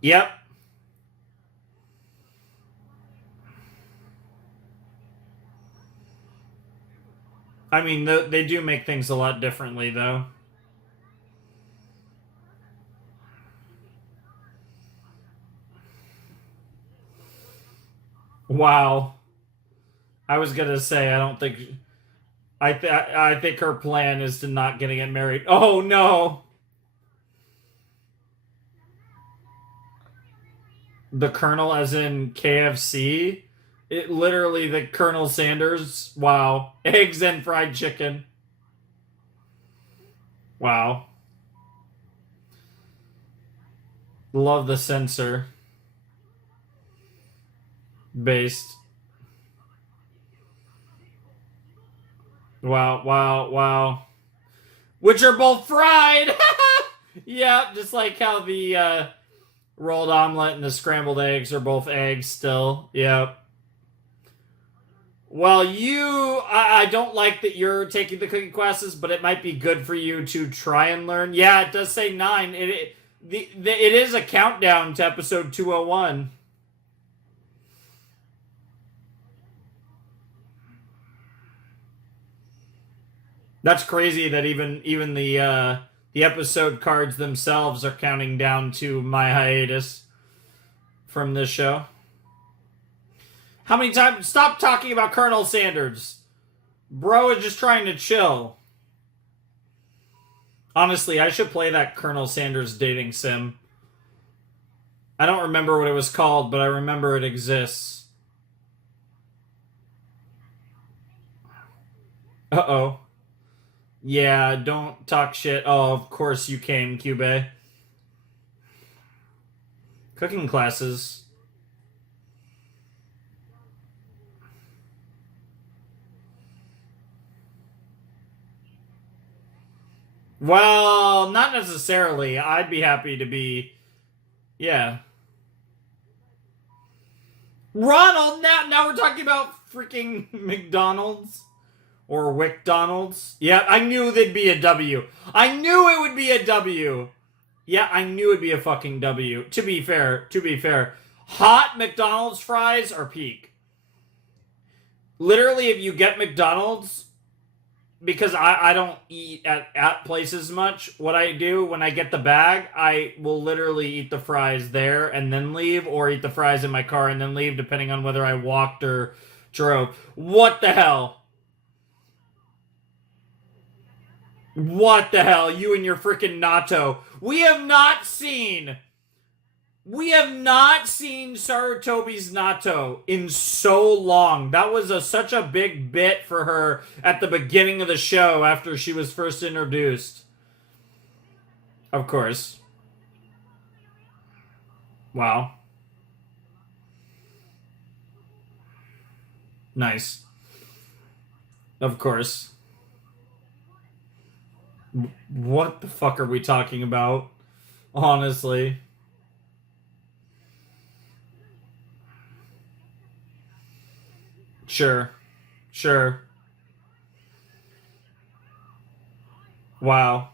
Yep. I mean, they do make things a lot differently, though. Wow. I was gonna say, I don't think... I think her plan is to not get married. Oh, no! The Colonel as in KFC? It literally the Colonel Sanders. Wow. Eggs and fried chicken. Wow. Love the censor. Based. Wow, wow, wow. Which are both fried! Yeah, just like how the rolled omelet and the scrambled eggs are both eggs still. Yep. Well, I don't like that you're taking the cooking classes, but it might be good for you to try and learn. Yeah, it does say 9. It is a countdown to episode 201. That's crazy that even the episode cards themselves are counting down to my hiatus from this show. How many times? Stop talking about Colonel Sanders. Bro is just trying to chill. Honestly, I should play that Colonel Sanders dating sim. I don't remember what it was called, but I remember it exists. Uh-oh. Yeah, don't talk shit. Oh, of course you came, Cube. Cooking classes. Well, not necessarily. I'd be happy to be... Yeah. Ronald! Now we're talking about freaking McDonald's. Or WickDonald's. Yeah, I knew there'd be a W. I knew it would be a W. Yeah, I knew it'd be a fucking W. To be fair. Hot McDonald's fries are peak. Literally, if you get McDonald's, because I don't eat at places much, what I do when I get the bag, I will literally eat the fries there and then leave, or eat the fries in my car and then leave, depending on whether I walked or drove. What the hell? What the hell? You and your freaking natto. We have not seen Sarutobi's natto in so long. That was such a big bit for her at the beginning of the show after she was first introduced. Of course. Wow. Nice. Of course. What the fuck are we talking about? Honestly. Sure. Sure. Wow.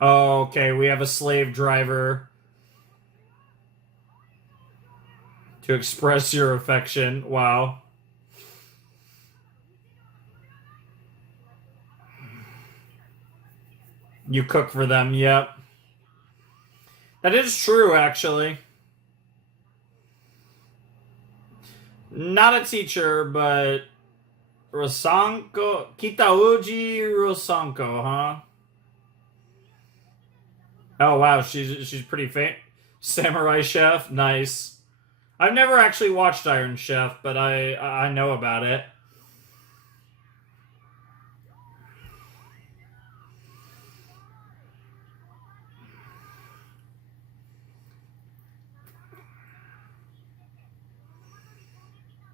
Oh, okay, we have a slave driver to express your affection. Wow. You cook for them, yep. That is true, actually. Not a teacher, but Rosanko, Kitauji Rosanko, huh? Oh wow, she's pretty famous. Samurai Chef, nice. I've never actually watched Iron Chef, but I know about it.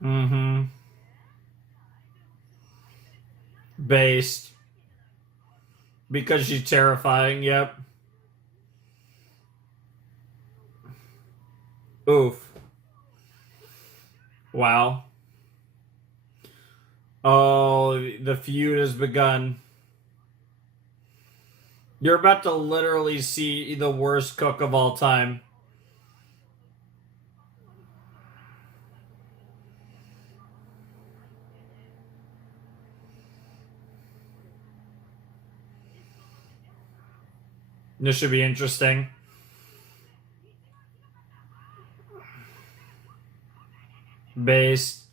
Mm-hmm. Based. Because she's terrifying, yep. Oof. Wow. Oh, the feud has begun. You're about to literally see the worst cook of all time. This should be interesting. Based.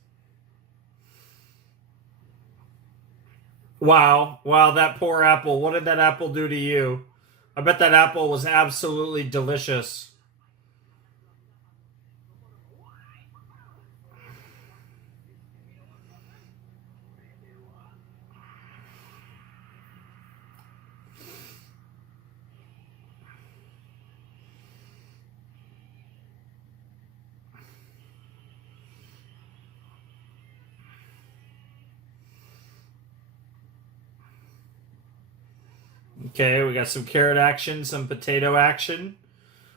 Wow. Wow, that poor apple. What did that apple do to you? I bet that apple was absolutely delicious. Okay, we got some carrot action, some potato action.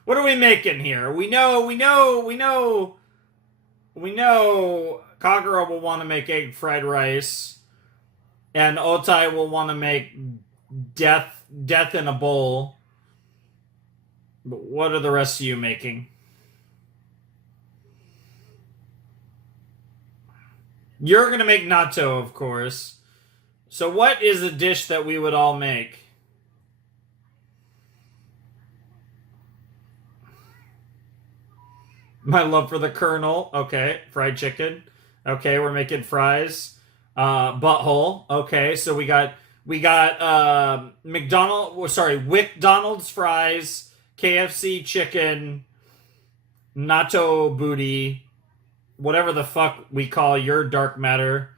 What are we making here? We know Kagura will want to make egg fried rice, and Otai will want to make death in a bowl. But what are the rest of you making? You're gonna make natto, of course. So what is a dish that we would all make? My love for the Colonel. Okay, fried chicken. Okay, we're making fries. Butthole. Okay, so we got McDonald's fries, KFC chicken, natto booty, whatever the fuck we call your dark matter.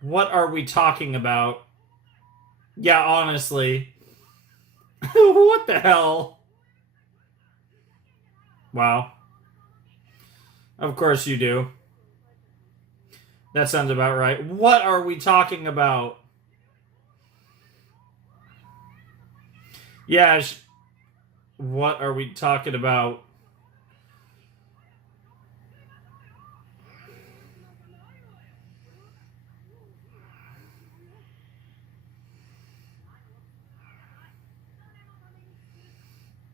What are we talking about? Yeah, honestly. What the hell? Wow. Of course you do. That sounds about right. What are we talking about? Yeah, what are we talking about?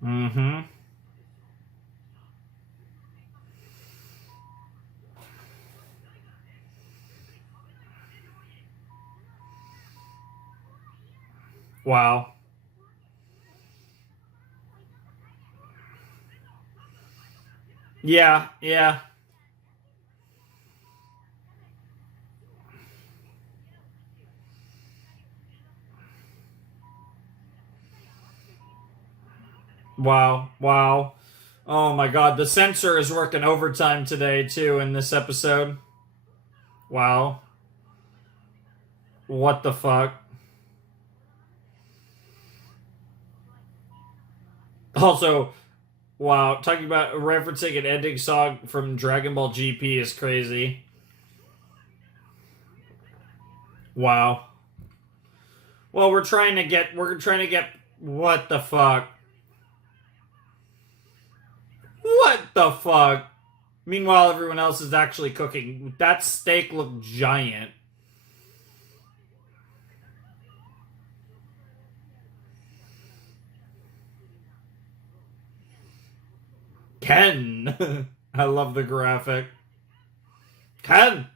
Mm-hmm. Wow. Yeah, yeah. Wow, wow. Oh my god, the censor is working overtime today too in this episode. Wow. What the fuck? Also, wow, talking about referencing an ending song from Dragon Ball GP is crazy. Wow. Well, we're trying to get what the fuck? What the fuck? Meanwhile, everyone else is actually cooking. That steak looked giant. Ken. I love the graphic. Ken.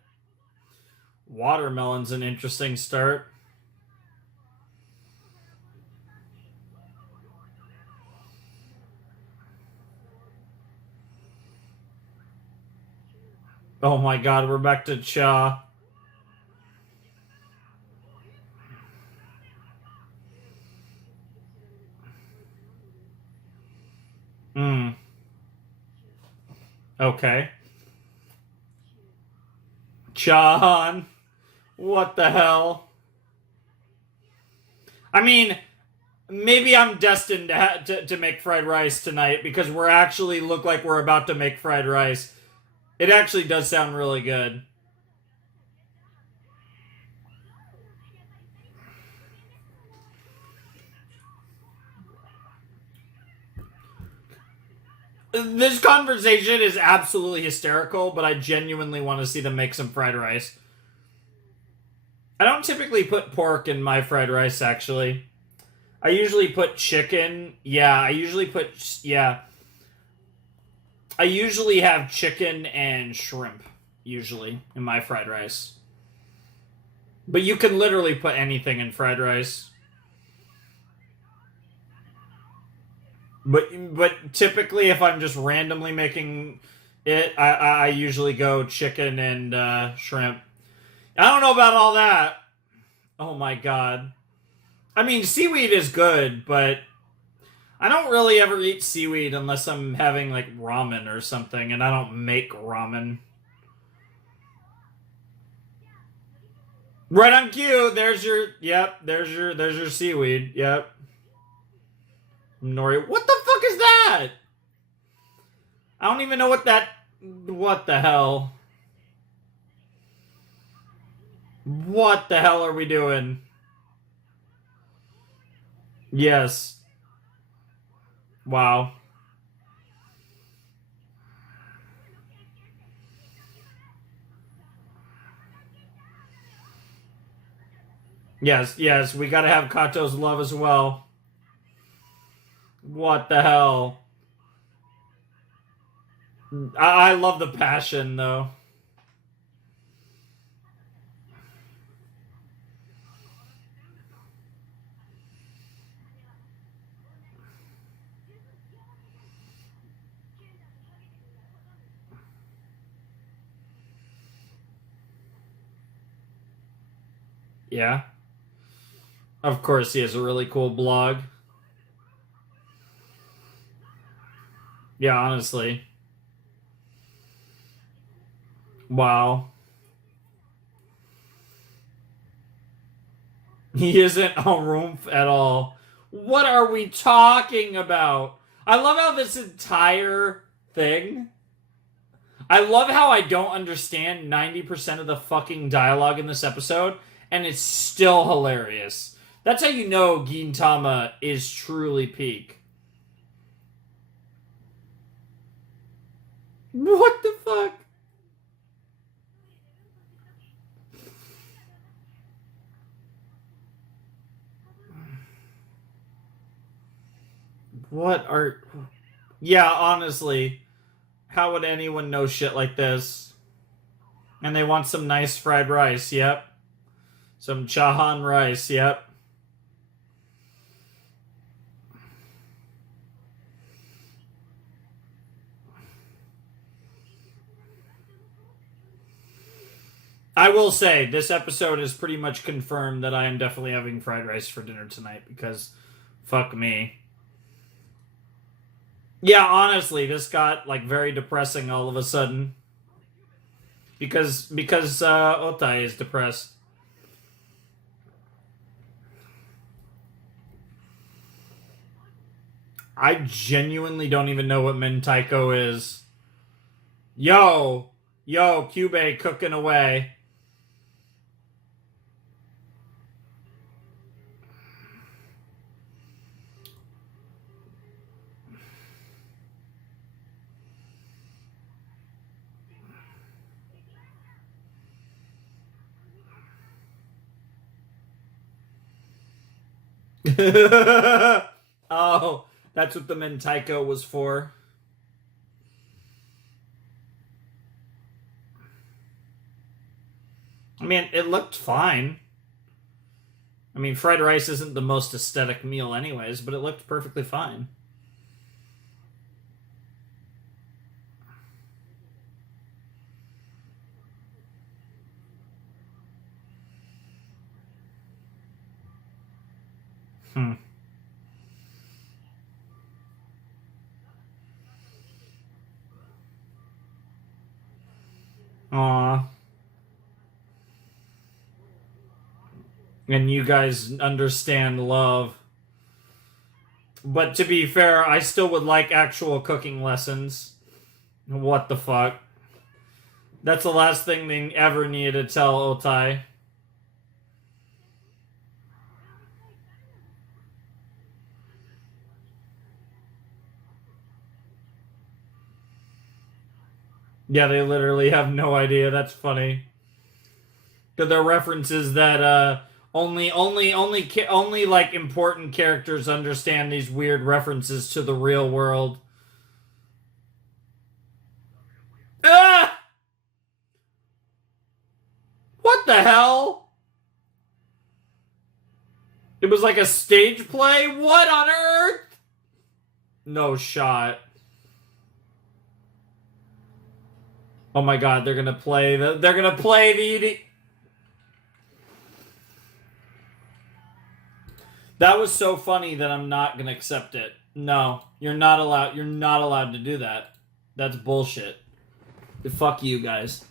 Watermelon's an interesting start. Oh my god, we're back to Cha. Okay. Chan. What the hell? I mean, maybe I'm destined to make fried rice tonight because we're actually look like we're about to make fried rice. It actually does sound really good. This conversation is absolutely hysterical, but I genuinely want to see them make some fried rice. I don't typically put pork in my fried rice, actually. I usually put chicken. Yeah, I usually put... Yeah. I usually have chicken and shrimp, usually, in my fried rice. But you can literally put anything in fried rice. But typically, if I'm just randomly making it, I usually go chicken and shrimp. I don't know about all that. Oh my god. I mean, seaweed is good, but I don't really ever eat seaweed unless I'm having like ramen or something, and I don't make ramen. Right on cue. There's your there's your seaweed. Yep. Nori. What the fuck is that? I don't even know what that. What the hell? What the hell are we doing? Yes. Wow. Yes, yes, we gotta have Kato's love as well. What the hell? I love the passion, though. Yeah. Of course, he has a really cool blog. Yeah, honestly. Wow. He isn't a Rumpf at all. What are we talking about? I love how this entire thing. I love how I don't understand 90% of the fucking dialogue in this episode, and it's still hilarious. That's how you know Gintama is truly peak. What the fuck? What are... Yeah, honestly. How would anyone know shit like this? And they want some nice fried rice, yep. Some chahan rice, yep. I will say, this episode has pretty much confirmed that I am definitely having fried rice for dinner tonight, because fuck me. Yeah, honestly, this got, like, very depressing all of a sudden. Because Otai is depressed. I genuinely don't even know what mentaiko is. Yo, Cube cooking away. Oh, that's what the mentaiko was for. I mean, it looked fine. I mean, fried rice isn't the most aesthetic meal anyways, but it looked perfectly fine. Hmm. Aw. And you guys understand love. But to be fair, I still would like actual cooking lessons. What the fuck? That's the last thing they ever needed to tell Otai. Yeah, they literally have no idea. That's funny. Because they're references that only like important characters understand these weird references to the real world. Ah! What the hell? It was like a stage play? What on earth? No shot. Oh my god, they're gonna play the That was so funny that I'm not gonna accept it. No, you're not allowed to do that. That's bullshit. Fuck you guys.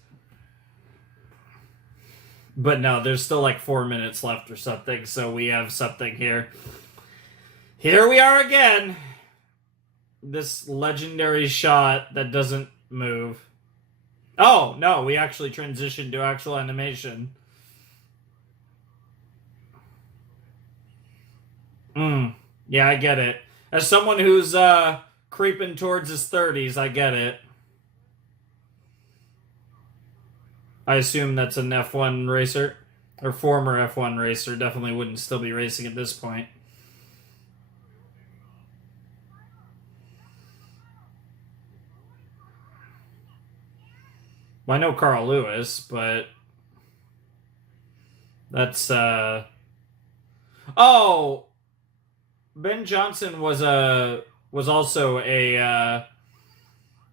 But no, there's still like 4 minutes left or something, so we have something here. Here we are again. This legendary shot that doesn't move. Oh, no, we actually transitioned to actual animation. Yeah, I get it. As someone who's creeping towards his 30s, I get it. I assume that's an F1 racer. Or former F1 racer. Definitely wouldn't still be racing at this point. Well, I know Carl Lewis, but... That's, Oh! Ben Johnson was also a,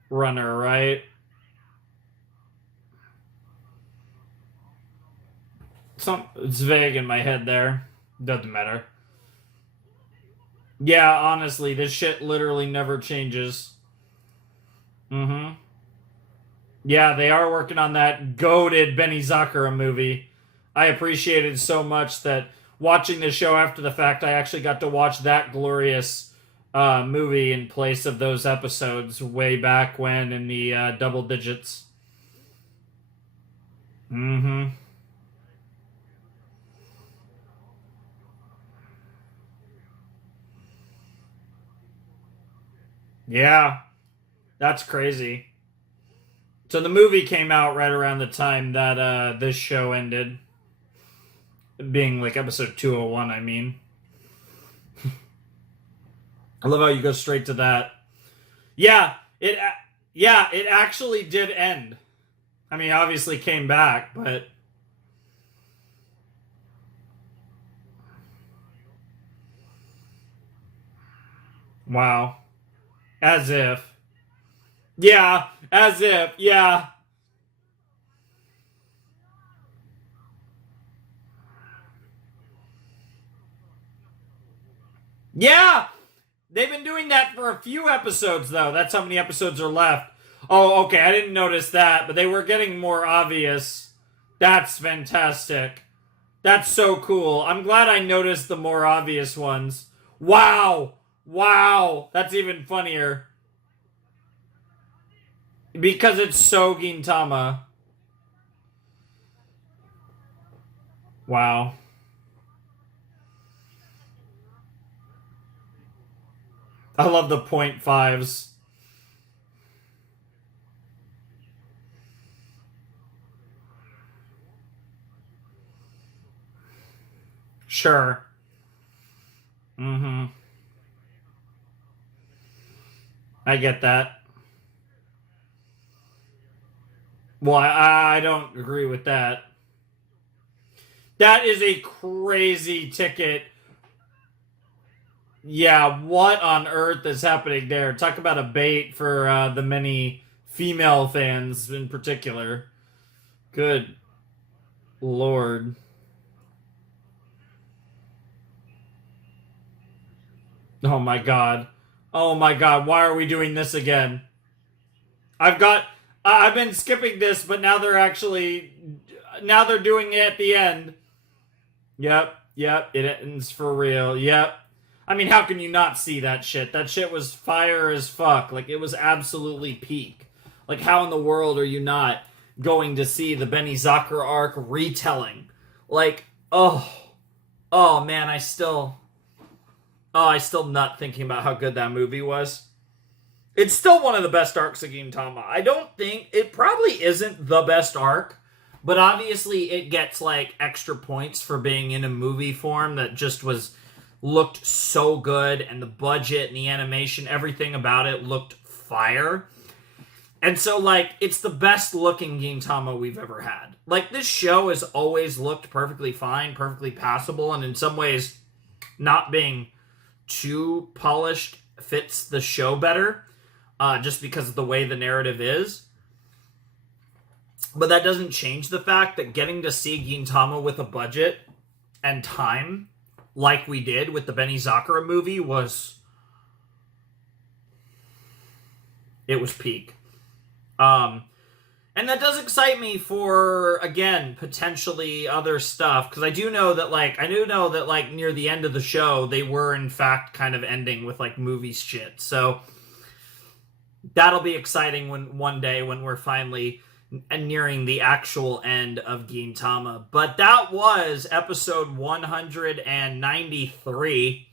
runner, right? It's vague in my head there. Doesn't matter. Yeah, honestly, this shit literally never changes. Mm-hmm. Yeah, they are working on that goated Benny Zakura movie. I appreciated so much that watching the show after the fact, I actually got to watch that glorious movie in place of those episodes way back when in the double digits. Mm-hmm. Yeah, that's crazy. So the movie came out right around the time that this show ended. Being like episode 201, I mean. I love how you go straight to that. Yeah, it actually did end. I mean, obviously came back, but wow. As if. Yeah, as if. Yeah. Yeah! They've been doing that for a few episodes, though. That's how many episodes are left. Oh, okay, I didn't notice that, but they were getting more obvious. That's fantastic. That's so cool. I'm glad I noticed the more obvious ones. Wow! Wow! That's even funnier. Because it's so Gintama. Wow. I love the 0.5s. Sure. Mm-hmm. I get that. Well, I don't agree with that. That is a crazy ticket. Yeah, what on earth is happening there? Talk about a bait for the many female fans in particular. Good Lord. Oh my god. Oh my god, why are we doing this again? I've got I've been skipping this, but now they're doing it at the end. Yep, it ends for real. Yep. I mean, how can you not see that shit? That shit was fire as fuck. Like, it was absolutely peak. Like, how in the world are you not going to see the Benny Zakura arc retelling? Like, oh man, I still nut thinking about how good that movie was. It's still one of the best arcs of Gintama. I don't think, it probably isn't the best arc, but obviously it gets, like, extra points for being in a movie form that just looked so good, and the budget and the animation, everything about it looked fire. And so, like, it's the best looking Gintama we've ever had. Like, this show has always looked perfectly fine, perfectly passable, and in some ways, not being too polished fits the show better. Just because of the way the narrative is. But that doesn't change the fact that getting to see Gintama with a budget and time, like we did with the Benny Zakura movie, was peak. And that does excite me for, again, potentially other stuff, because I do know that, like, near the end of the show, they were, in fact, kind of ending with, like, movie shit. So that'll be exciting one day when we're finally nearing the actual end of Gintama. But that was episode 193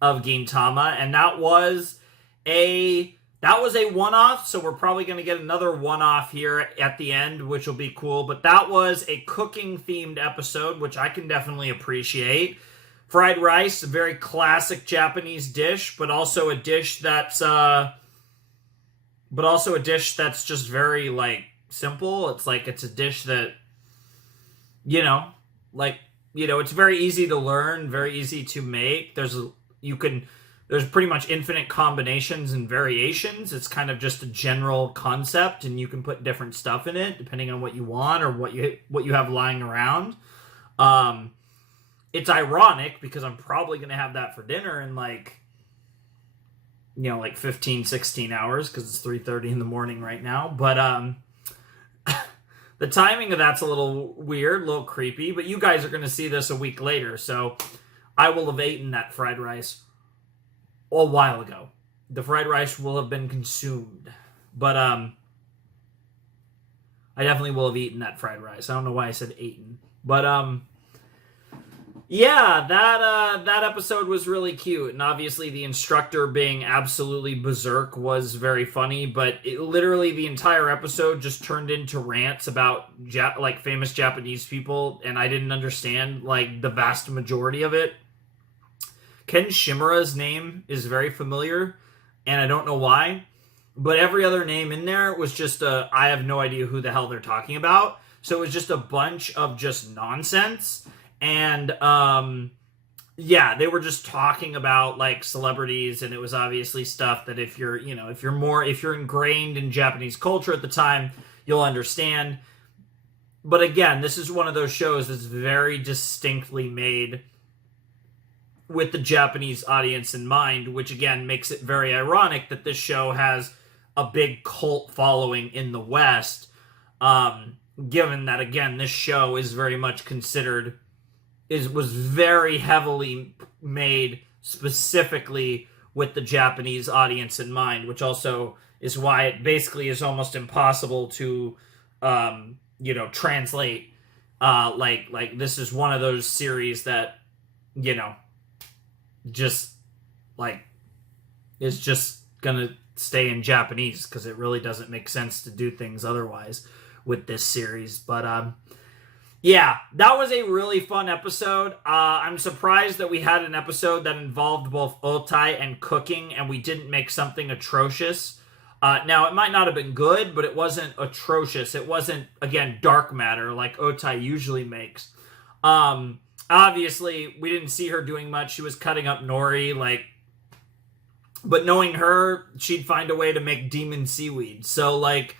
of Gintama, and that was a one-off, so we're probably going to get another one-off here at the end, which will be cool. But that was a cooking-themed episode, which I can definitely appreciate. Fried rice, a very classic Japanese dish, but also a dish that's just very, like, simple. It's a dish that, it's very easy to learn, very easy to make. There's pretty much infinite combinations and variations. It's kind of just a general concept, and you can put different stuff in it depending on what you want or what you have lying around. It's ironic because I'm probably going to have that for dinner in, like, 15, 16 hours, because it's 3:30 in the morning right now. But the timing of that's a little weird, a little creepy, but you guys are going to see this a week later, so I will have eaten that fried rice a while ago. The fried rice will have been consumed. But I definitely will have eaten that fried rice. I don't know why I said eaten. But yeah, that episode was really cute, and obviously the instructor being absolutely berserk was very funny, but literally the entire episode just turned into rants about famous Japanese people, and I didn't understand, like, the vast majority of it. Ken Shimura's name is very familiar, and I don't know why, but every other name in there was just I have no idea who the hell they're talking about, so it was just a bunch of just nonsense. And they were just talking about, like, celebrities, and it was obviously stuff that if you're ingrained in Japanese culture at the time, you'll understand. But again, this is one of those shows that's very distinctly made with the Japanese audience in mind, which again makes it very ironic that this show has a big cult following in the West, given that, again, this show is very much considered was very heavily made specifically with the Japanese audience in mind, which also is why it basically is almost impossible to, translate. Like this is one of those series that, just, like, is just gonna stay in Japanese, because it really doesn't make sense to do things otherwise with this series. But, yeah, that was a really fun episode. I'm surprised that we had an episode that involved both otai and cooking, and we didn't make something atrocious. Now, it might not have been good, but it wasn't atrocious. It wasn't, again, dark matter like otai usually makes. Obviously, we didn't see her doing much. She was cutting up nori, but knowing her, she'd find a way to make demon seaweed. So, like,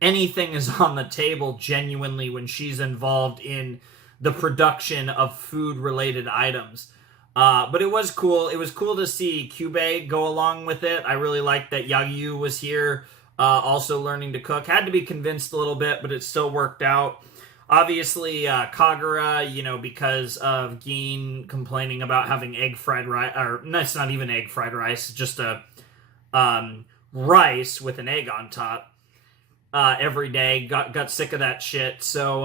anything is on the table genuinely when she's involved in the production of food-related items. But it was cool. It was cool to see Kyubey go along with it. I really liked that Yagyu was here. also learning to cook. Had to be convinced a little bit, but it still worked out. Obviously, Kagura, because of Gin complaining about having egg fried rice, or no, it's not even egg fried rice, just a rice with an egg on top every day. Got sick of that shit. So,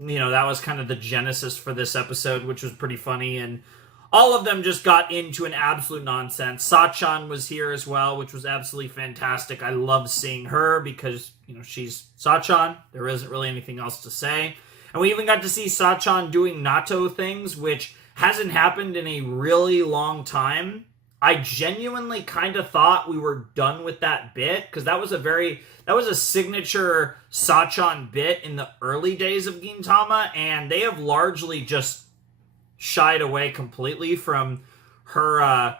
that was kind of the genesis for this episode, which was pretty funny. And all of them just got into an absolute nonsense. Sachan was here as well, which was absolutely fantastic. I love seeing her because, she's Sachan. There isn't really anything else to say. And we even got to see Sachan doing Nato things, which hasn't happened in a really long time. I genuinely kind of thought we were done with that bit, because that was a signature Sachan bit in the early days of Gintama, and they have largely just shied away completely from her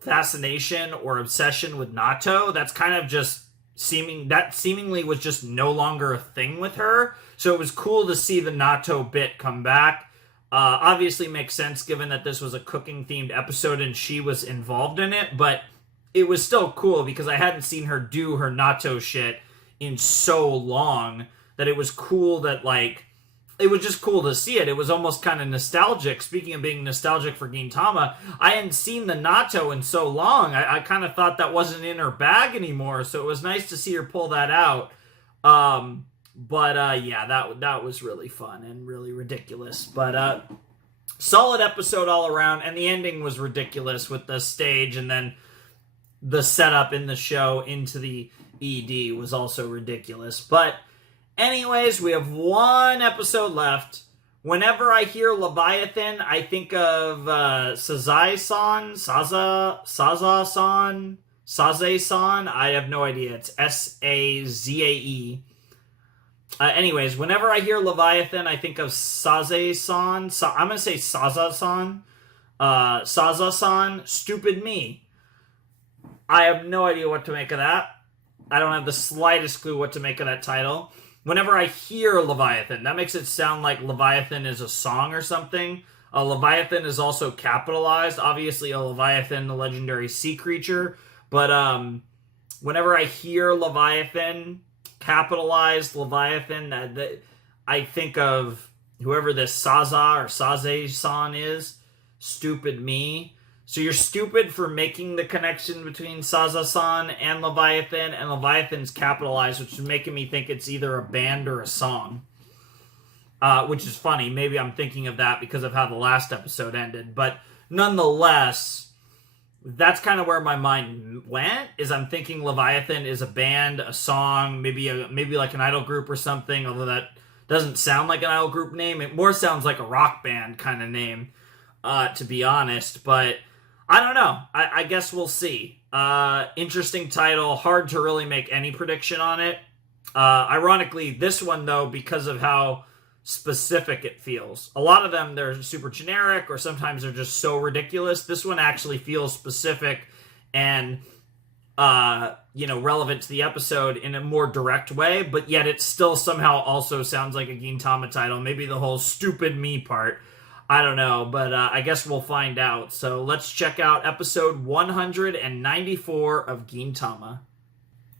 fascination or obsession with Nato. That's kind of just seemingly was just no longer a thing with her. So it was cool to see the Nato bit come back. Obviously makes sense given that this was a cooking themed episode and she was involved in it, but it was still cool because I hadn't seen her do her Nato shit in so long that it was cool that, it was just cool to see it. It was almost kind of nostalgic. Speaking of being nostalgic for Gintama, I hadn't seen the Nato in so long. I kind of thought that wasn't in her bag anymore, so it was nice to see her pull that out. That was really fun and really ridiculous. But solid episode all around, and the ending was ridiculous with the stage, and then the setup in the show into the ED was also ridiculous. But anyways, we have one episode left. Whenever I hear Leviathan, I think of Sazae-san, Sazae-san. I have no idea. It's Sazae. Anyways, whenever I hear Leviathan, I think of Sazae-san. I'm going to say Sazae-san. Sazae-san, stupid me. I have no idea what to make of that. I don't have the slightest clue what to make of that title. Whenever I hear Leviathan, that makes it sound like Leviathan is a song or something. Leviathan is also capitalized. Obviously, a Leviathan, the legendary sea creature. But whenever I hear Leviathan, capitalized Leviathan, I think of whoever this Saza or Sazae-san is. Stupid me. So you're stupid for making the connection between Sazae-san and Leviathan's capitalized, which is making me think it's either a band or a song. Which is funny. Maybe I'm thinking of that because of how the last episode ended. But nonetheless, that's kind of where my mind went, is I'm thinking Leviathan is a band, a song, maybe like an idol group or something, although that doesn't sound like an idol group name. It more sounds like a rock band kind of name, to be honest. But I don't know. I guess we'll see. Interesting title. Hard to really make any prediction on it. Ironically, this one, though, because of how specific it feels. A lot of them, they're super generic, or sometimes they're just so ridiculous. This one actually feels specific and, relevant to the episode in a more direct way, but yet it still somehow also sounds like a Gintama title. Maybe the whole stupid me part. I don't know, but I guess we'll find out. So let's check out episode 194 of Gintama.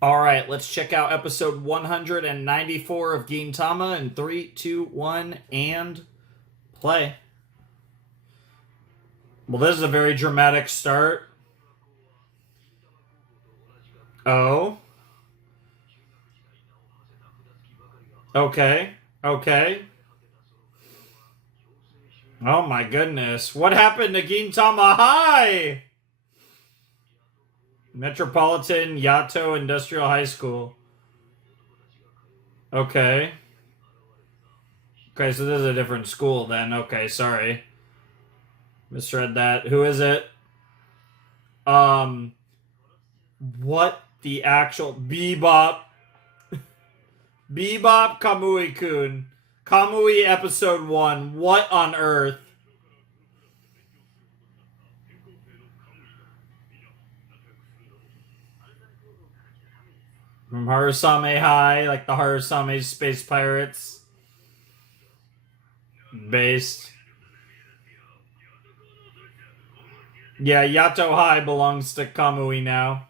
Alright, let's check out episode 194 of Gintama in 3, 2, 1, and play. Well, this is a very dramatic start. Oh. Okay. Oh my goodness. What happened to Gintama High? Metropolitan Yato Industrial High School. Okay. Okay, so this is a different school then. Okay, sorry. Misread that. Who is it? What the actual... Bebop. Bebop Kamui-kun. Kamui episode 1. What on earth? From Harusame High, like the Harusame Space Pirates. Based. Yeah, Yato High belongs to Kamui now.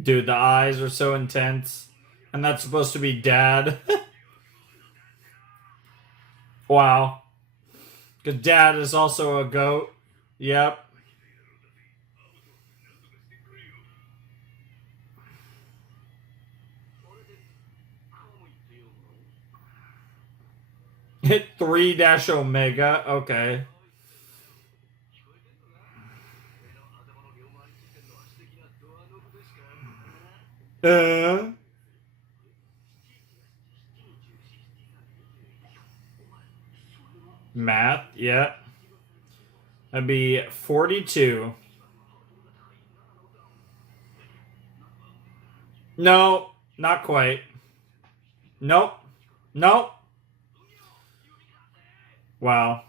Dude, the eyes are so intense. And that's supposed to be Dad. Wow. Because Dad is also a goat. Yep. Hit 3-Omega. Okay. Math, yeah. That'd be 42. No, not quite. Nope. Nope. Wow.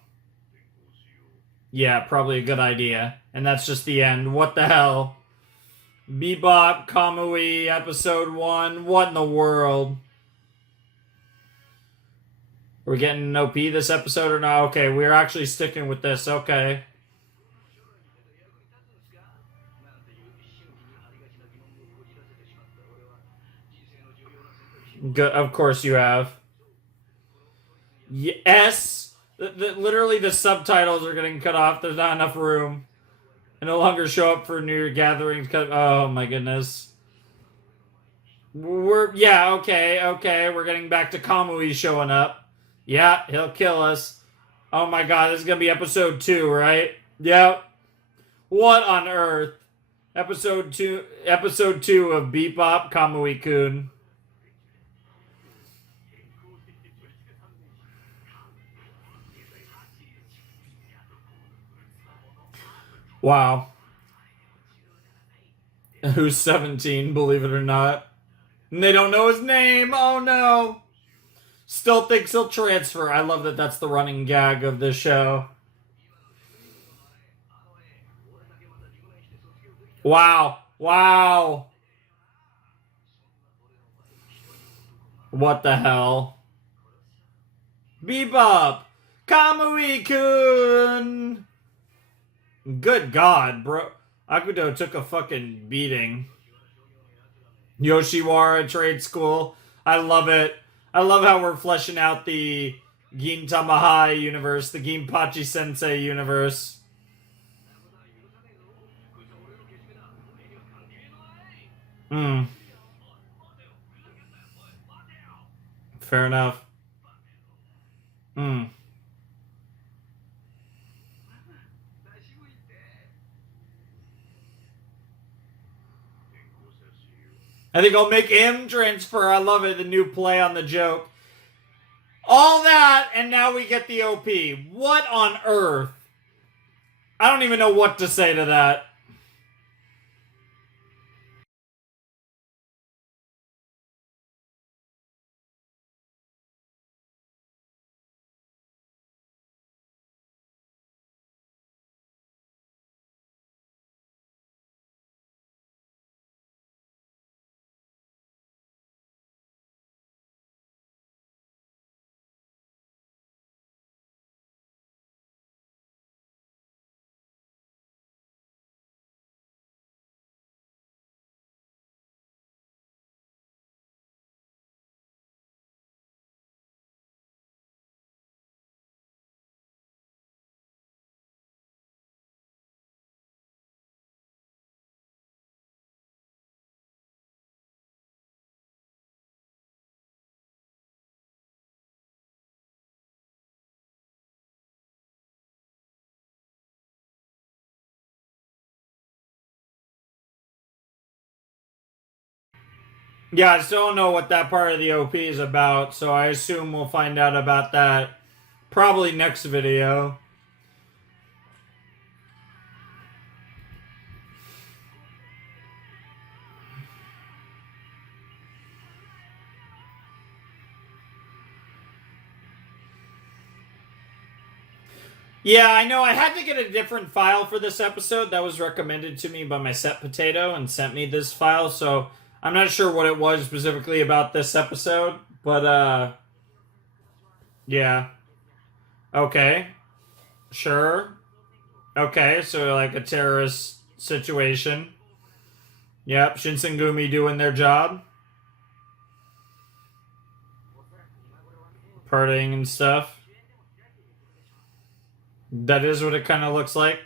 Yeah, probably a good idea. And that's just the end. What the hell? Bebop, Kamui, episode 1. What in the world? We're getting an OP this episode or not? Okay, we're actually sticking with this. Okay. Good. Of course you have. Yes! Literally, the subtitles are getting cut off. There's not enough room. I no longer show up for New Year gatherings. Oh my goodness. Yeah, okay. We're getting back to Kamui showing up. Yeah, he'll kill us. Oh my god, this is gonna be episode 2, right? Yep. What on earth? Episode 2 of Bebop Kamui-kun. Wow. Who's 17, believe it or not. And they don't know his name. Oh no. Still thinks he'll transfer. I love that that's the running gag of this show. Wow. Wow. What the hell? Bebop! Kamui-kun! Good god, bro. Akudo took a fucking beating. Yoshiwara Trade School. I love it. I love how we're fleshing out the Gintama High universe, the Ginpachi Sensei universe. Fair enough. I think I'll make him transfer. I love it. The new play on the joke. All that, and now we get the OP. What on earth? I don't even know what to say to that. Yeah, I still don't know what that part of the OP is about, so I assume we'll find out about that probably next video. Yeah, I know. I had to get a different file for this episode that was recommended to me by my set potato and sent me this file, so I'm not sure what it was specifically about this episode, but yeah. Okay. Sure. Okay, so like a terrorist situation. Yep, Shinsengumi doing their job. Partying and stuff. That is what it kind of looks like.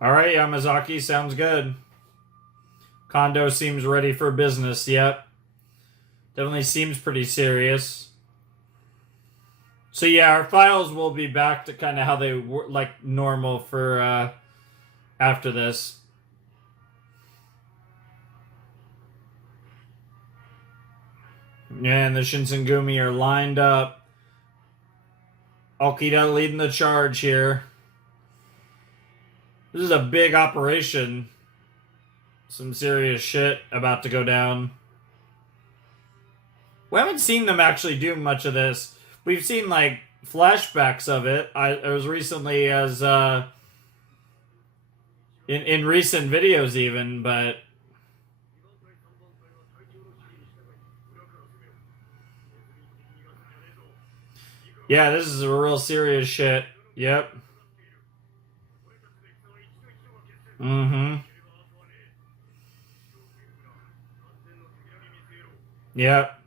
Alright, Yamazaki, sounds good. Kondo seems ready for business, yep. Definitely seems pretty serious. So yeah, our files will be back to kind of how they were, like, normal for, after this. Yeah, and the Shinsengumi are lined up. Okida leading the charge here. This is a big operation. Some serious shit about to go down. We haven't seen them actually do much of this. We've seen, like, flashbacks of it. It was recently as, in recent videos even, but... Yeah, this is a real serious shit. Yep. Mm-hmm. Yep.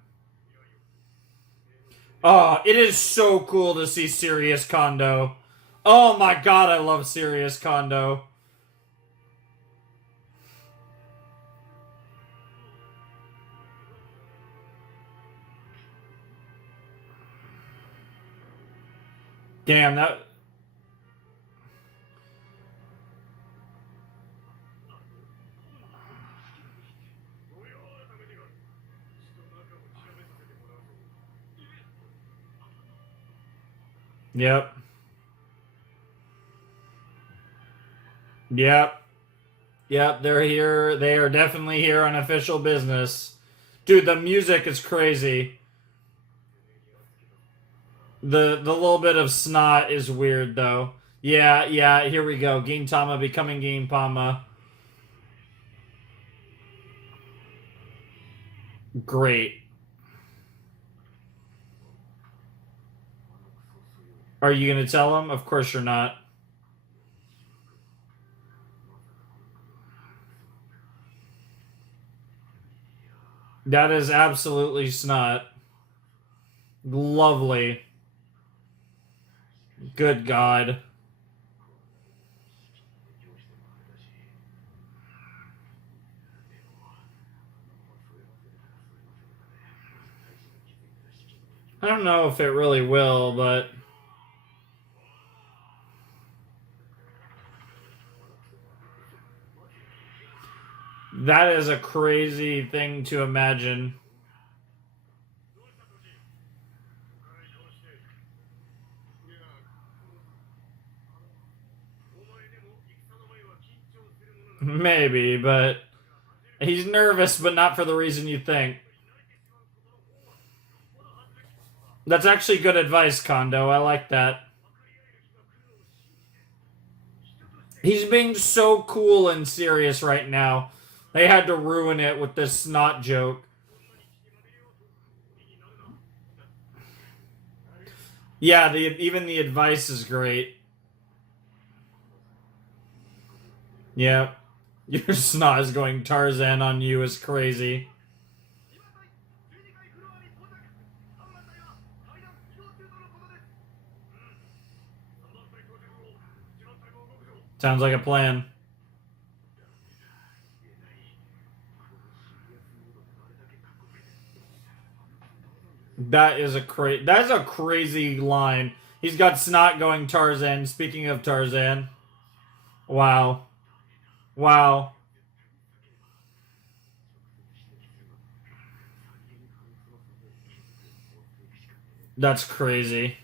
Oh, it is so cool to see Serious Kondo. Oh my god, I love Serious Kondo. Damn, that... Yep. Yep. Yep, they're here. They are definitely here on official business. Dude, the music is crazy. The little bit of snot is weird, though. Yeah, here we go. Gintama becoming Ginpama. Great. Are you gonna tell him? Of course you're not. That is absolutely snot. Lovely. Good God. I don't know if it really will, but... That is a crazy thing to imagine. Maybe, but he's nervous, but not for the reason you think. That's actually good advice, Kondo. I like that. He's being so cool and serious right now. They had to ruin it with this snot joke. Yeah, even the advice is great. Yeah. Your snot is going Tarzan on you is crazy. Sounds like a plan. That's a crazy line. He's got snot going Tarzan. Speaking of Tarzan. Wow. Wow. That's crazy.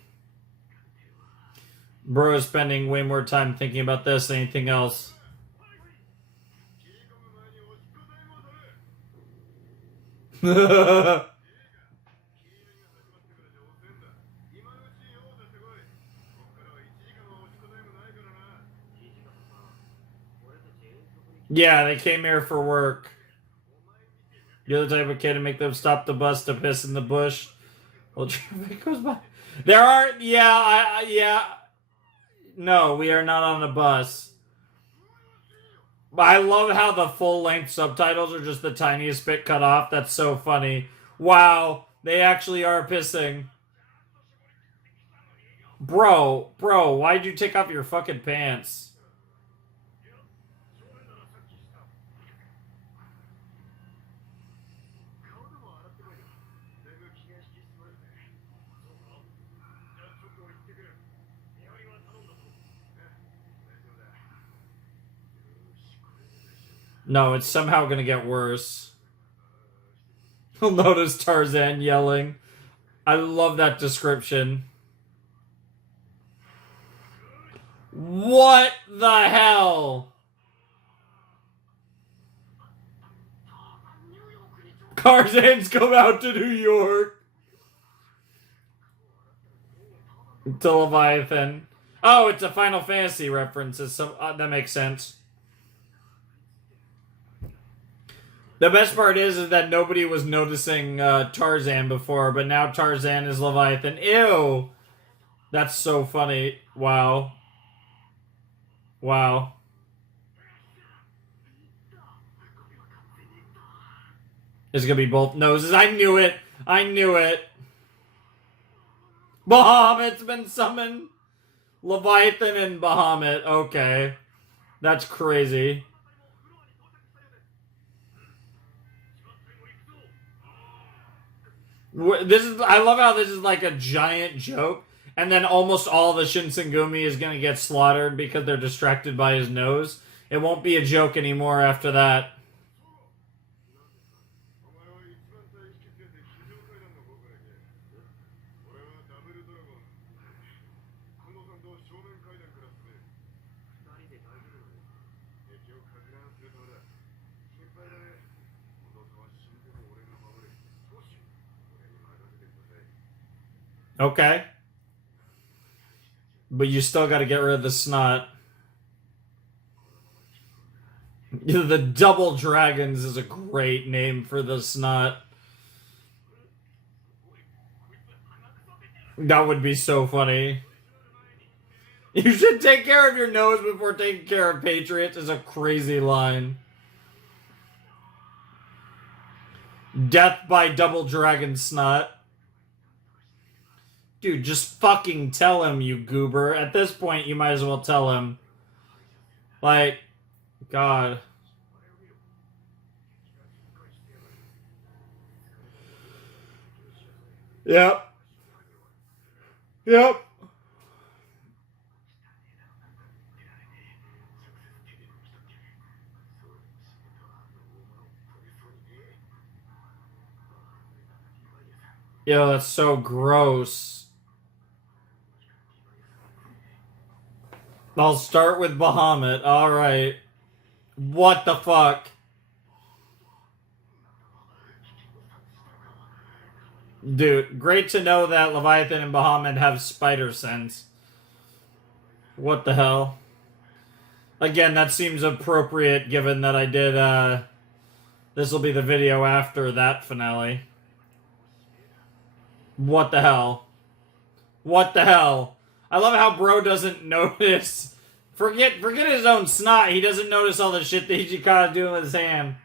Bro is spending way more time thinking about this than anything else. Yeah, they came here for work. You're the type of kid to make them stop the bus to piss in the bush. Well, traffic goes by. There are, yeah. No, we are not on a bus. I love how the full-length subtitles are just the tiniest bit cut off. That's so funny. Wow, they actually are pissing. Bro, why'd you take off your fucking pants? No, it's somehow gonna get worse. You'll notice Tarzan yelling. I love that description. What the hell? Tarzan's come out to New York. To Leviathan. Oh, it's a Final Fantasy reference. That makes sense. The best part is that nobody was noticing Tarzan before, but now Tarzan is Leviathan. Ew! That's so funny. Wow. Wow. It's gonna be both noses. I knew it! I knew it! Bahamut's been summoned! Leviathan and Bahamut. Okay. That's crazy. I love how this is like a giant joke, and then almost all the Shinsengumi is gonna get slaughtered because they're distracted by his nose. It won't be a joke anymore after that. Okay. But you still gotta get rid of the snot. The Double Dragons is a great name for the snot. That would be so funny. You should take care of your nose before taking care of Patriots is a crazy line. Death by Double Dragon Snot. Dude, just fucking tell him, you goober. At this point, you might as well tell him. Like, God. Yep. Yep. Yo, that's so gross. I'll start with Bahamut. Alright. What the fuck? Dude, great to know that Leviathan and Bahamut have spider sense. What the hell? Again, that seems appropriate given that I did, this will be the video after that finale. What the hell? What the hell? I love how bro doesn't notice. Forget his own snot. He doesn't notice all the shit that Hijikata's doing with his hand.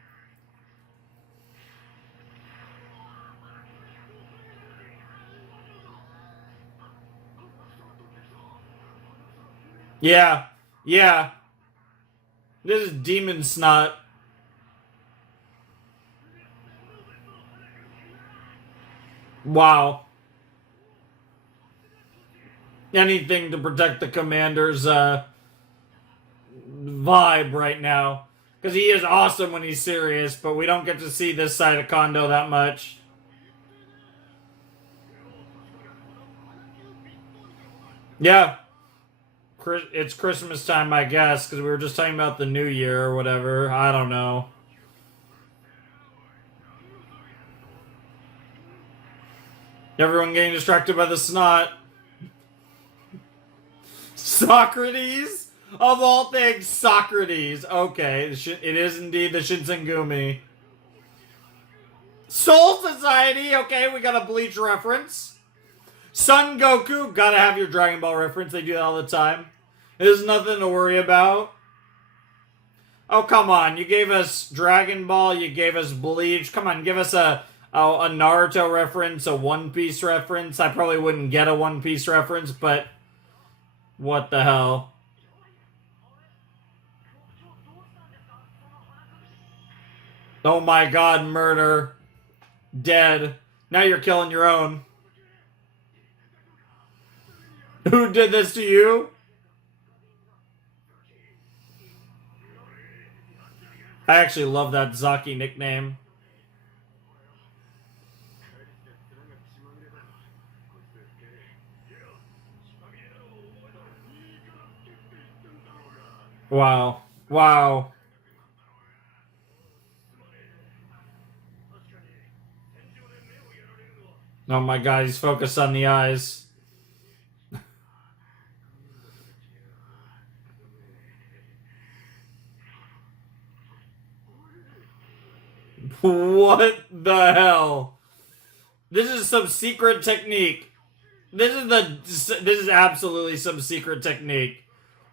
Yeah. Yeah. This is demon snot. Wow. Anything to protect the commander's vibe right now. Because he is awesome when he's serious, but we don't get to see this side of Kondo that much. Yeah. It's Christmas time, I guess, because we were just talking about the New Year or whatever. I don't know. Everyone getting distracted by the snot. Socrates? Of all things, Socrates. Okay, it is indeed the Shinsengumi. Soul Society! Okay, we got a Bleach reference. Son Goku, gotta have your Dragon Ball reference. They do that all the time. There's nothing to worry about. Oh, come on. You gave us Dragon Ball, you gave us Bleach. Come on, give us a Naruto reference, a One Piece reference. I probably wouldn't get a One Piece reference, but what the hell? Oh my god, murder. Dead. Now you're killing your own. Who did this to you? I actually love that Zaki nickname. Wow. Wow. Oh my god, he's focused on the eyes. What the hell? This is some secret technique. This is absolutely some secret technique.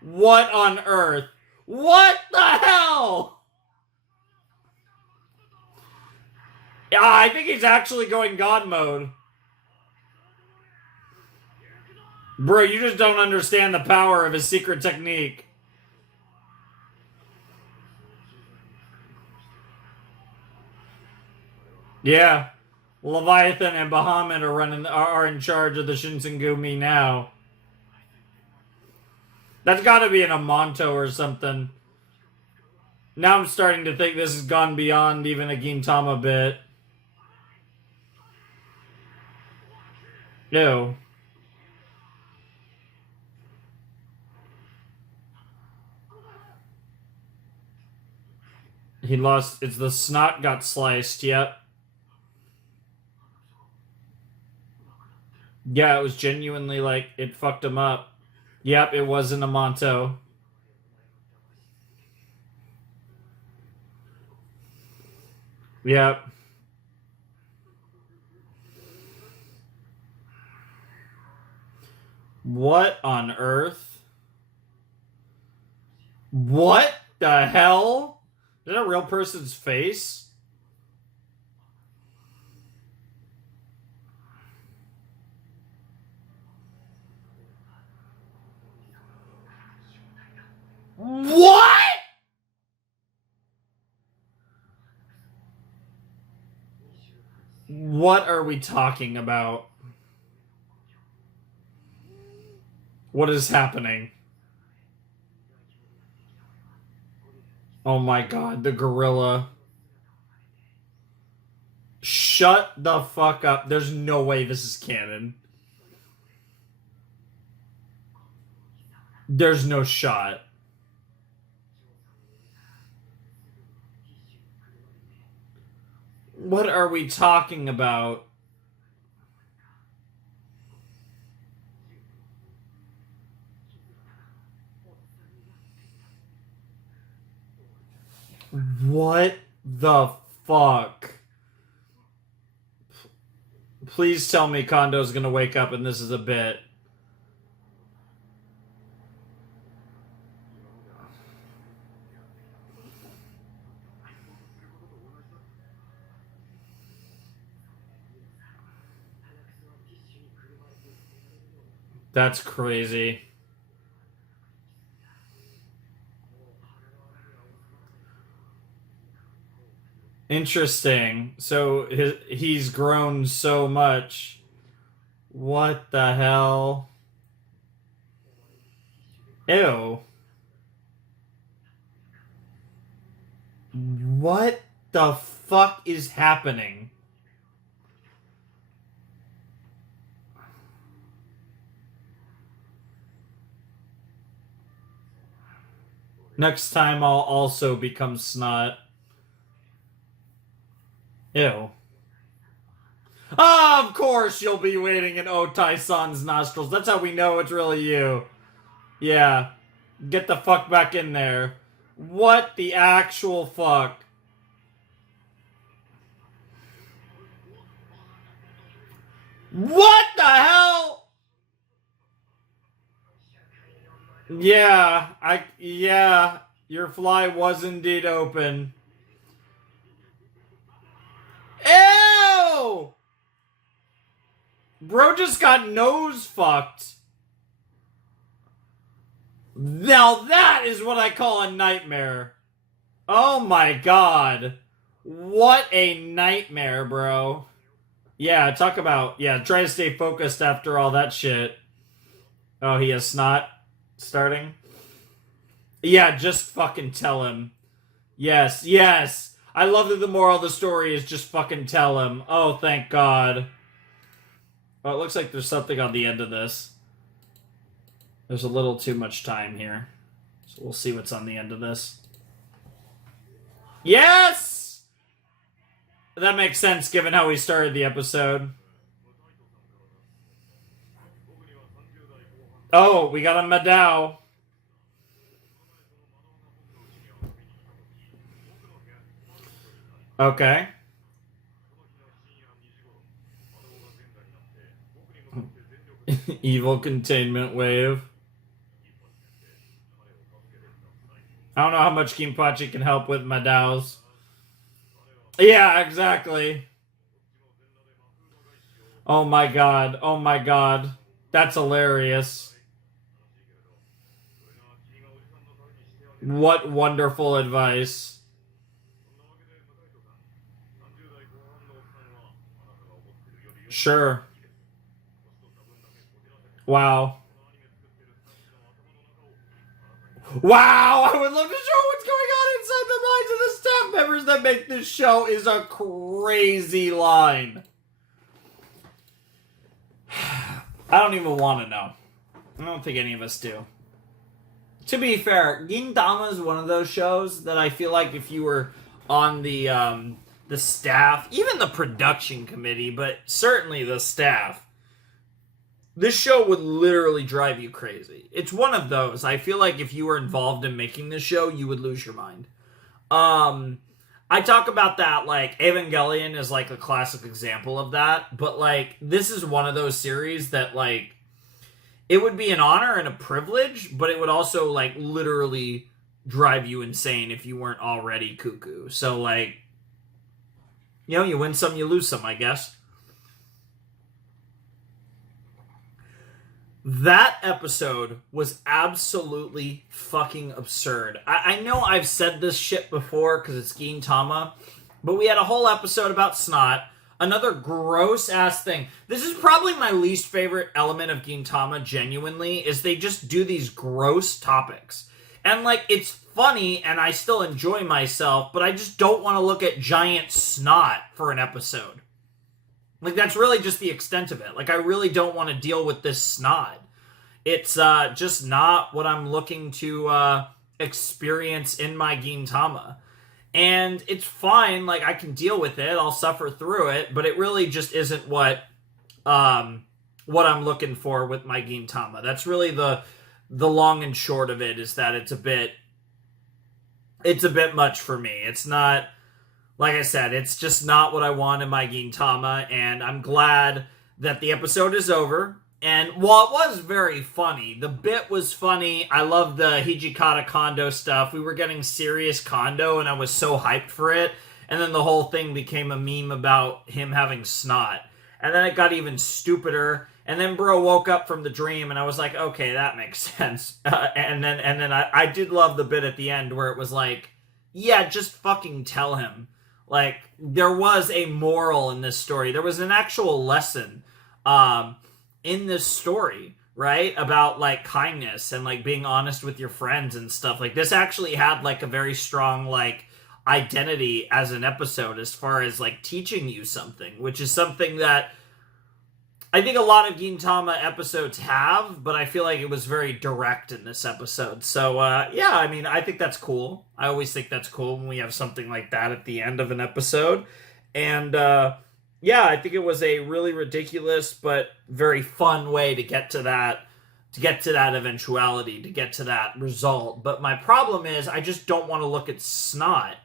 What on earth? What the hell? Yeah, I think he's actually going God mode. Bro, you just don't understand the power of his secret technique. Yeah. Leviathan and Bahamut are in charge of the Shinsengumi now. That's gotta be an Amanto or something. Now I'm starting to think this has gone beyond even a Gintama bit. Ew. He lost. It's the snot got sliced. Yep. Yeah, it was genuinely like it fucked him up. Yep, it was an Amanto. Yep. What on earth? What the hell? Is that a real person's face? What? What are we talking about? What is happening? Oh my god, the gorilla. Shut the fuck up. There's no way this is canon. There's no shot. What are we talking about? What the fuck? Please tell me Kondo's gonna wake up and this is a bit. That's crazy. Interesting. So he's grown so much. What the hell? Ew. What the fuck is happening? Next time I'll also become snot. Ew. Of course you'll be waiting in Otai-san's nostrils. That's how we know it's really you. Yeah. Get the fuck back in there. What the actual fuck? What the hell? Yeah, yeah. Your fly was indeed open. Ew! Bro just got nose fucked. Now that is what I call a nightmare. Oh my god. What a nightmare, bro. Yeah, talk about... Yeah, try to stay focused after all that shit. Oh, he has snot starting? Yeah, just fucking tell him. Yes, yes. I love that the moral of the story is just fucking tell him. Oh, thank God. Oh, it looks like there's something on the end of this. There's a little too much time here. So we'll see what's on the end of this. Yes! That makes sense given how we started the episode. Oh, we got a Madao. Okay. Evil containment wave. I don't know how much Kinpachi can help with Madao's. Yeah, exactly. Oh my god. Oh my god. That's hilarious. What wonderful advice. Sure. Wow. Wow! I would love to show what's going on inside the minds of the staff members that make this show is a crazy line. I don't even want to know. I don't think any of us do. To be fair, Gintama is one of those shows that I feel like if you were on the staff, even the production committee, but certainly the staff, this show would literally drive you crazy. It's one of those. I feel like if you were involved in making this show, you would lose your mind. I talk about that, like, Evangelion is, like, a classic example of that, but, like, this is one of those series that, like, it would be an honor and a privilege, but it would also, like, literally drive you insane if you weren't already cuckoo. So, like, you know, you win some, you lose some, I guess. That episode was absolutely fucking absurd. I know I've said this shit before because it's Gintama, but we had a whole episode about snot. Another gross-ass thing. This is probably my least favorite element of Gintama, genuinely, is they just do these gross topics. And, like, it's funny, and I still enjoy myself, but I just don't want to look at giant snot for an episode. Like, that's really just the extent of it. Like, I really don't want to deal with this snot. It's just not what I'm looking to experience in my Gintama. And it's fine, like, I can deal with it, I'll suffer through it, but it really just isn't what I'm looking for with my Gintama. That's really the long and short of it, is that it's a bit much for me. It's not... Like I said, it's just not what I want in my Gintama, and I'm glad that the episode is over. And while it was very funny, the bit was funny. I love the Hijikata Kondo stuff. We were getting serious Kondo, and I was so hyped for it. And then the whole thing became a meme about him having snot. And then it got even stupider. And then bro woke up from the dream, and I was like, okay, that makes sense. And then I did love the bit at the end where it was like, yeah, just fucking tell him. Like, there was a moral in this story. There was an actual lesson in this story, right? About, like, kindness and, like, being honest with your friends and stuff. Like, this actually had, like, a very strong, like, identity as an episode as far as, like, teaching you something, which is something that I think a lot of Gintama episodes have, but I feel like it was very direct in this episode. So, yeah, I mean, I think that's cool. I always think that's cool when we have something like that at the end of an episode. And, yeah, I think it was a really ridiculous but very fun way to get to that eventuality, to get to that result. But my problem is I just don't want to look at snot.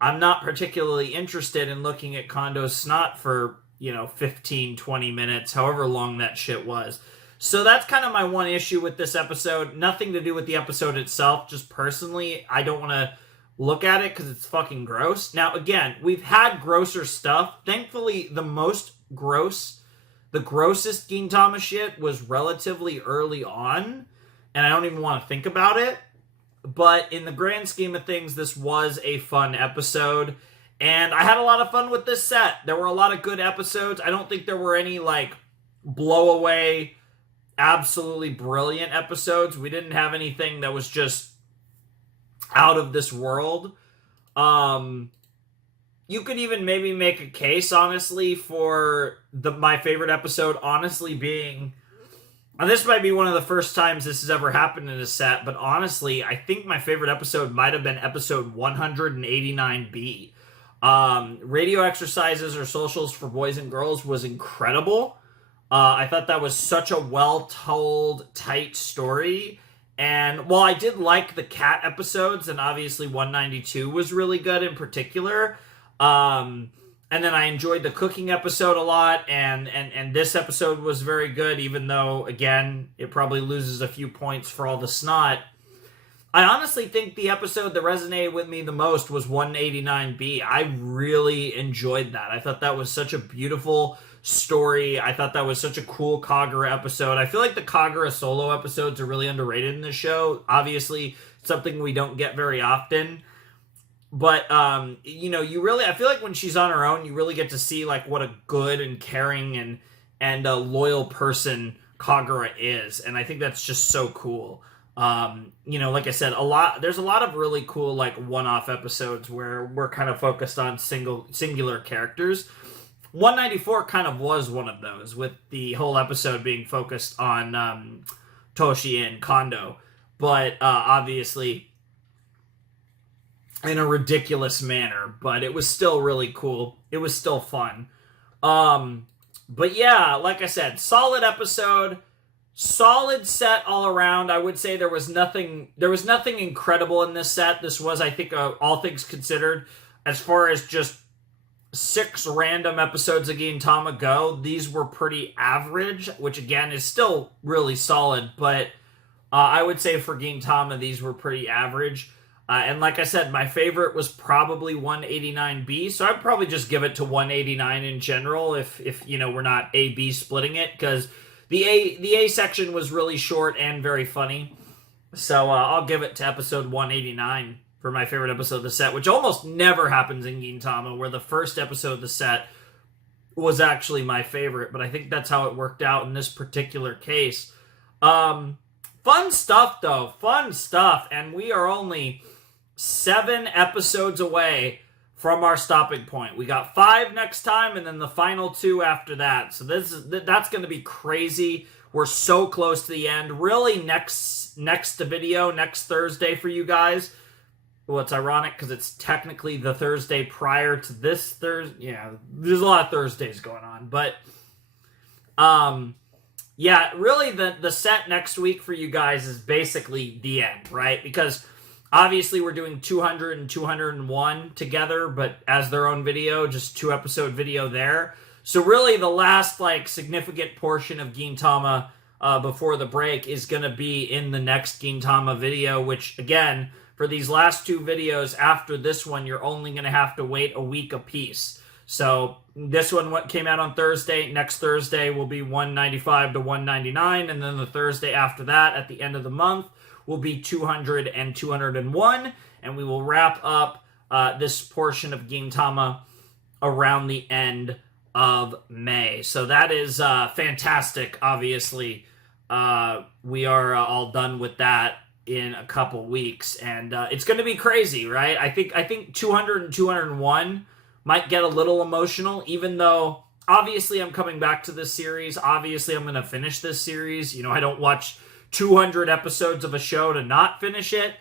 I'm not particularly interested in looking at Kondo's snot for, 15, 20 minutes, however long that shit was. So that's kind of my one issue with this episode. Nothing to do with the episode itself. Just personally, I don't want to look at it because it's fucking gross. Now, again, we've had grosser stuff. Thankfully, the grossest Gintama shit was relatively early on, and I don't even want to think about it. But in the grand scheme of things, this was a fun episode, and I had a lot of fun with this set. There were a lot of good episodes. I don't think there were any, like, blow away, absolutely brilliant episodes. We didn't have anything that was just out of this world. You could even maybe make a case, honestly, for my favorite episode honestly being... And this might be one of the first times this has ever happened in a set, but honestly, I think my favorite episode might have been episode 189B. Radio Exercises or Socials for Boys and Girls was incredible. I thought that was such a well-told, tight story. And while I did like the cat episodes, and obviously 192 was really good in particular, and then I enjoyed the cooking episode a lot, and this episode was very good, even though, again, it probably loses a few points for all the snot. I honestly think the episode that resonated with me the most was 189B. I really enjoyed that. I thought that was such a beautiful story. I thought that was such a cool Kagura episode. I feel like the Kagura solo episodes are really underrated in the show. Obviously, something we don't get very often. But, I feel like when she's on her own, you really get to see, like, what a good and caring and a loyal person Kagura is. And I think that's just so cool. Like I said, there's a lot of really cool, like, one-off episodes where we're kind of focused on singular characters. 194 kind of was one of those, with the whole episode being focused on Toshi and Kondo. But, obviously, in a ridiculous manner, but it was still really cool. It was still fun. But yeah, like I said, solid episode, solid set all around. I would say there was nothing incredible in this set. This was, I think, all things considered, as far as just 6 random episodes of Gintama go, these were pretty average, which again is still really solid, but I would say for Gintama, these were pretty average. And like I said, my favorite was probably 189B, so I'd probably just give it to 189 in general if we're not A-B splitting it, because the A section was really short and very funny. So I'll give it to episode 189 for my favorite episode of the set, which almost never happens in Gintama, where the first episode of the set was actually my favorite, but I think that's how it worked out in this particular case. Fun stuff, though. Fun stuff. And we are only 7 episodes away from our stopping point. We got 5 next time, and then the final 2 after that. So that's going to be crazy. We're so close to the end. Really, next video, next Thursday for you guys. Well, it's ironic because it's technically the Thursday prior to this Thursday. Yeah, there's a lot of Thursdays going on. But, yeah, really the set next week for you guys is basically the end, right? Because obviously we're doing 200 and 201 together, but as their own video, just 2-episode video there. So really the last, like, significant portion of Gintama before the break is going to be in the next Gintama video, which, again, for these last 2 videos after this one, you're only going to have to wait a week apiece. So this one came out on Thursday. Next Thursday will be 195 to 199, and then the Thursday after that, at the end of the month, will be 200 and 201, and we will wrap up this portion of Gintama around the end of May. So that is fantastic, obviously. We are all done with that in a couple weeks, and it's going to be crazy, right? I think 200 and 201 might get a little emotional, even though obviously I'm coming back to this series. Obviously I'm going to finish this series. I don't watch 200 episodes of a show to not finish it.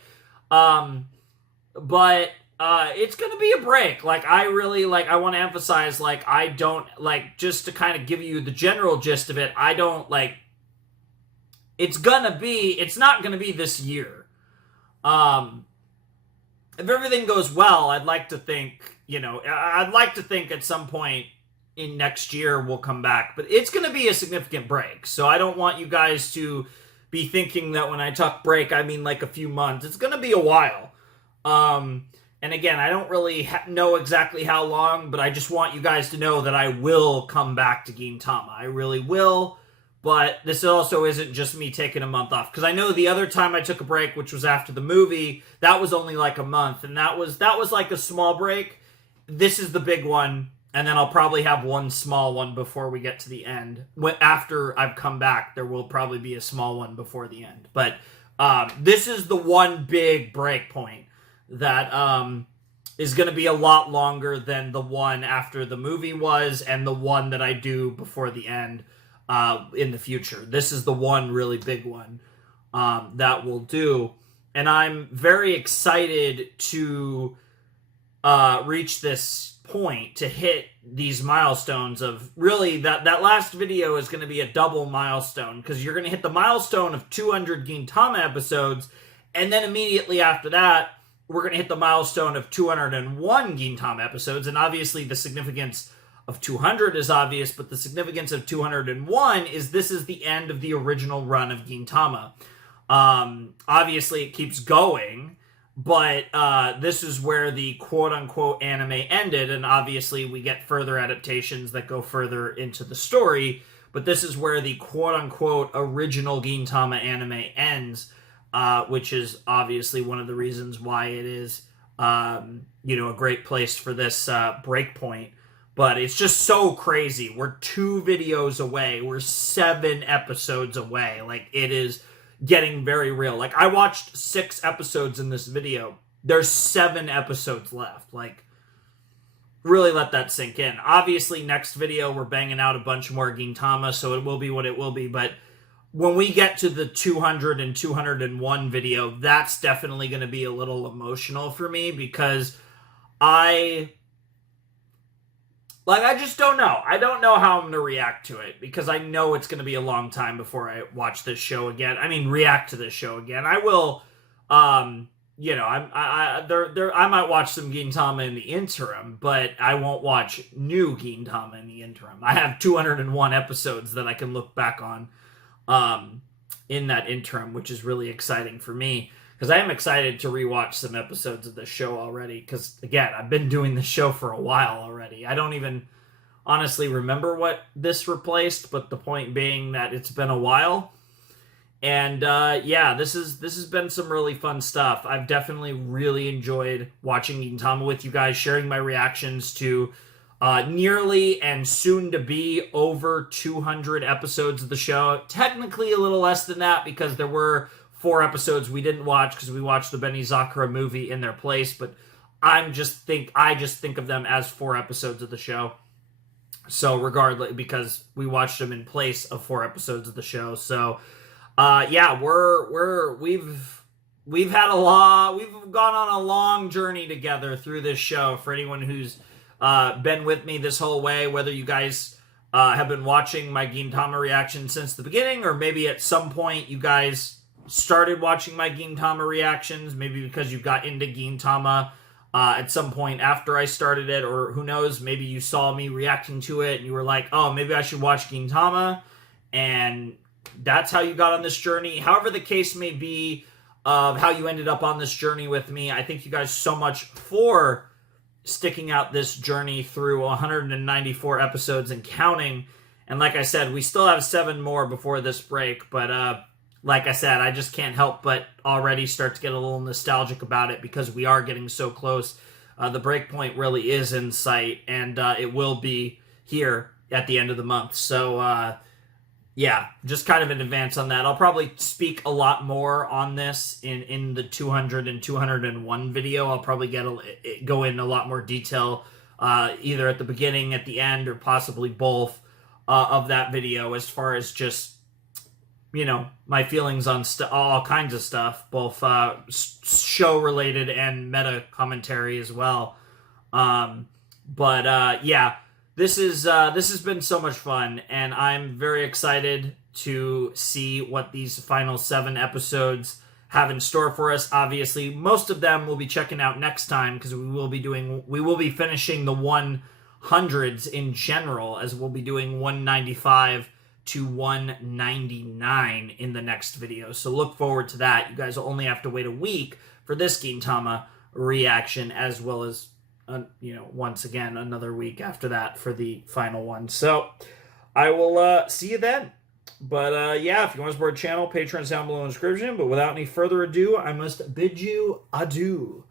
But it's going to be a break. Like, I really, I want to emphasize, I don't, just to kind of give you the general gist of it, I don't, it's not going to be this year. If everything goes well, I'd like to think at some point in next year we'll come back. But it's going to be a significant break. So I don't want you guys to be thinking that when I talk break, I mean like a few months. It's going to be a while. And again, I don't really know exactly how long, but I just want you guys to know that I will come back to Gintama. I really will. But this also isn't just me taking a month off. Because I know the other time I took a break, which was after the movie, that was only like a month. And that was like a small break. This is the big one. And then I'll probably have one small one before we get to the end. After I've come back, there will probably be a small one before the end. But this is the one big break point that is going to be a lot longer than the one after the movie was and the one that I do before the end in the future. This is the one really big one that we'll do. And I'm very excited to reach this point, to hit these milestones of really that last video is going to be a double milestone, because you're going to hit the milestone of 200 Gintama episodes, and then immediately after that we're going to hit the milestone of 201 Gintama episodes. And obviously the significance of 200 is obvious, but the significance of 201 is this is the end of the original run of Gintama. Obviously it keeps going, but this is where the quote-unquote anime ended, and obviously we get further adaptations that go further into the story, but this is where the quote-unquote original Gintama anime ends, which is obviously one of the reasons why it is, a great place for this break point. But it's just so crazy. We're 2 videos away. We're 7 episodes away. Like, it is getting very real. Like, I watched 6 episodes in this video. There's 7 episodes left. Like, really let that sink in. Obviously, next video, we're banging out a bunch more Gintama, so it will be what it will be. But when we get to the 200 and 201 video, that's definitely going to be a little emotional for me, because I just don't know. I don't know how I'm going to react to it, because I know it's going to be a long time before I watch this show again. I mean, react to this show again. I will, I might watch some Gintama in the interim, but I won't watch new Gintama in the interim. I have 201 episodes that I can look back on in that interim, which is really exciting for me, because I am excited to rewatch some episodes of the show already, because, again, I've been doing the show for a while already. I don't even honestly remember what this replaced, but the point being that it's been a while. And, this has been some really fun stuff. I've definitely really enjoyed watching Gintama with you guys, sharing my reactions to nearly and soon to be over 200 episodes of the show. Technically a little less than that, because there were 4 episodes we didn't watch because we watched the Benizakura movie in their place, but I just think of them as 4 episodes of the show. So regardless, because we watched them in place of 4 episodes of the show. So we've had a lot, we've gone on a long journey together through this show. For anyone who's been with me this whole way, whether you guys have been watching my Gintama reaction since the beginning, or maybe at some point you guys started watching my Gintama reactions, maybe because you got into Gintama at some point after I started it, or who knows, maybe you saw me reacting to it and you were like, oh, maybe I should watch Gintama, and that's how you got on this journey. However the case may be of how you ended up on this journey with me, I thank you guys so much for sticking out this journey through 194 episodes and counting. And like I said, we still have 7 more before this break, but like I said, I just can't help but already start to get a little nostalgic about it, because we are getting so close. The break point really is in sight, and it will be here at the end of the month. So, just kind of in advance on that. I'll probably speak a lot more on this in the 200 and 201 video. I'll probably go in a lot more detail, either at the beginning, at the end, or possibly both of that video, as far as just, my feelings on all kinds of stuff, both show related and meta commentary as well. This has been so much fun, and I'm very excited to see what these final 7 episodes have in store for us. Obviously, most of them we'll be checking out next time, because we will be finishing the 100 hundreds in general, as we'll be doing 195 to 199 in the next video. So look forward to that. You guys will only have to wait a week for this Gintama reaction, as well as, once again, another week after that for the final one. So I will see you then. But yeah, if you want to support the channel, Patreon's down below in the description. But without any further ado, I must bid you adieu.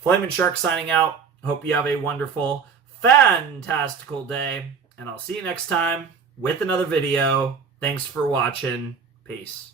Flaming Shark signing out. Hope you have a wonderful, fantastical day. And I'll see you next time with another video. Thanks for watching. Peace.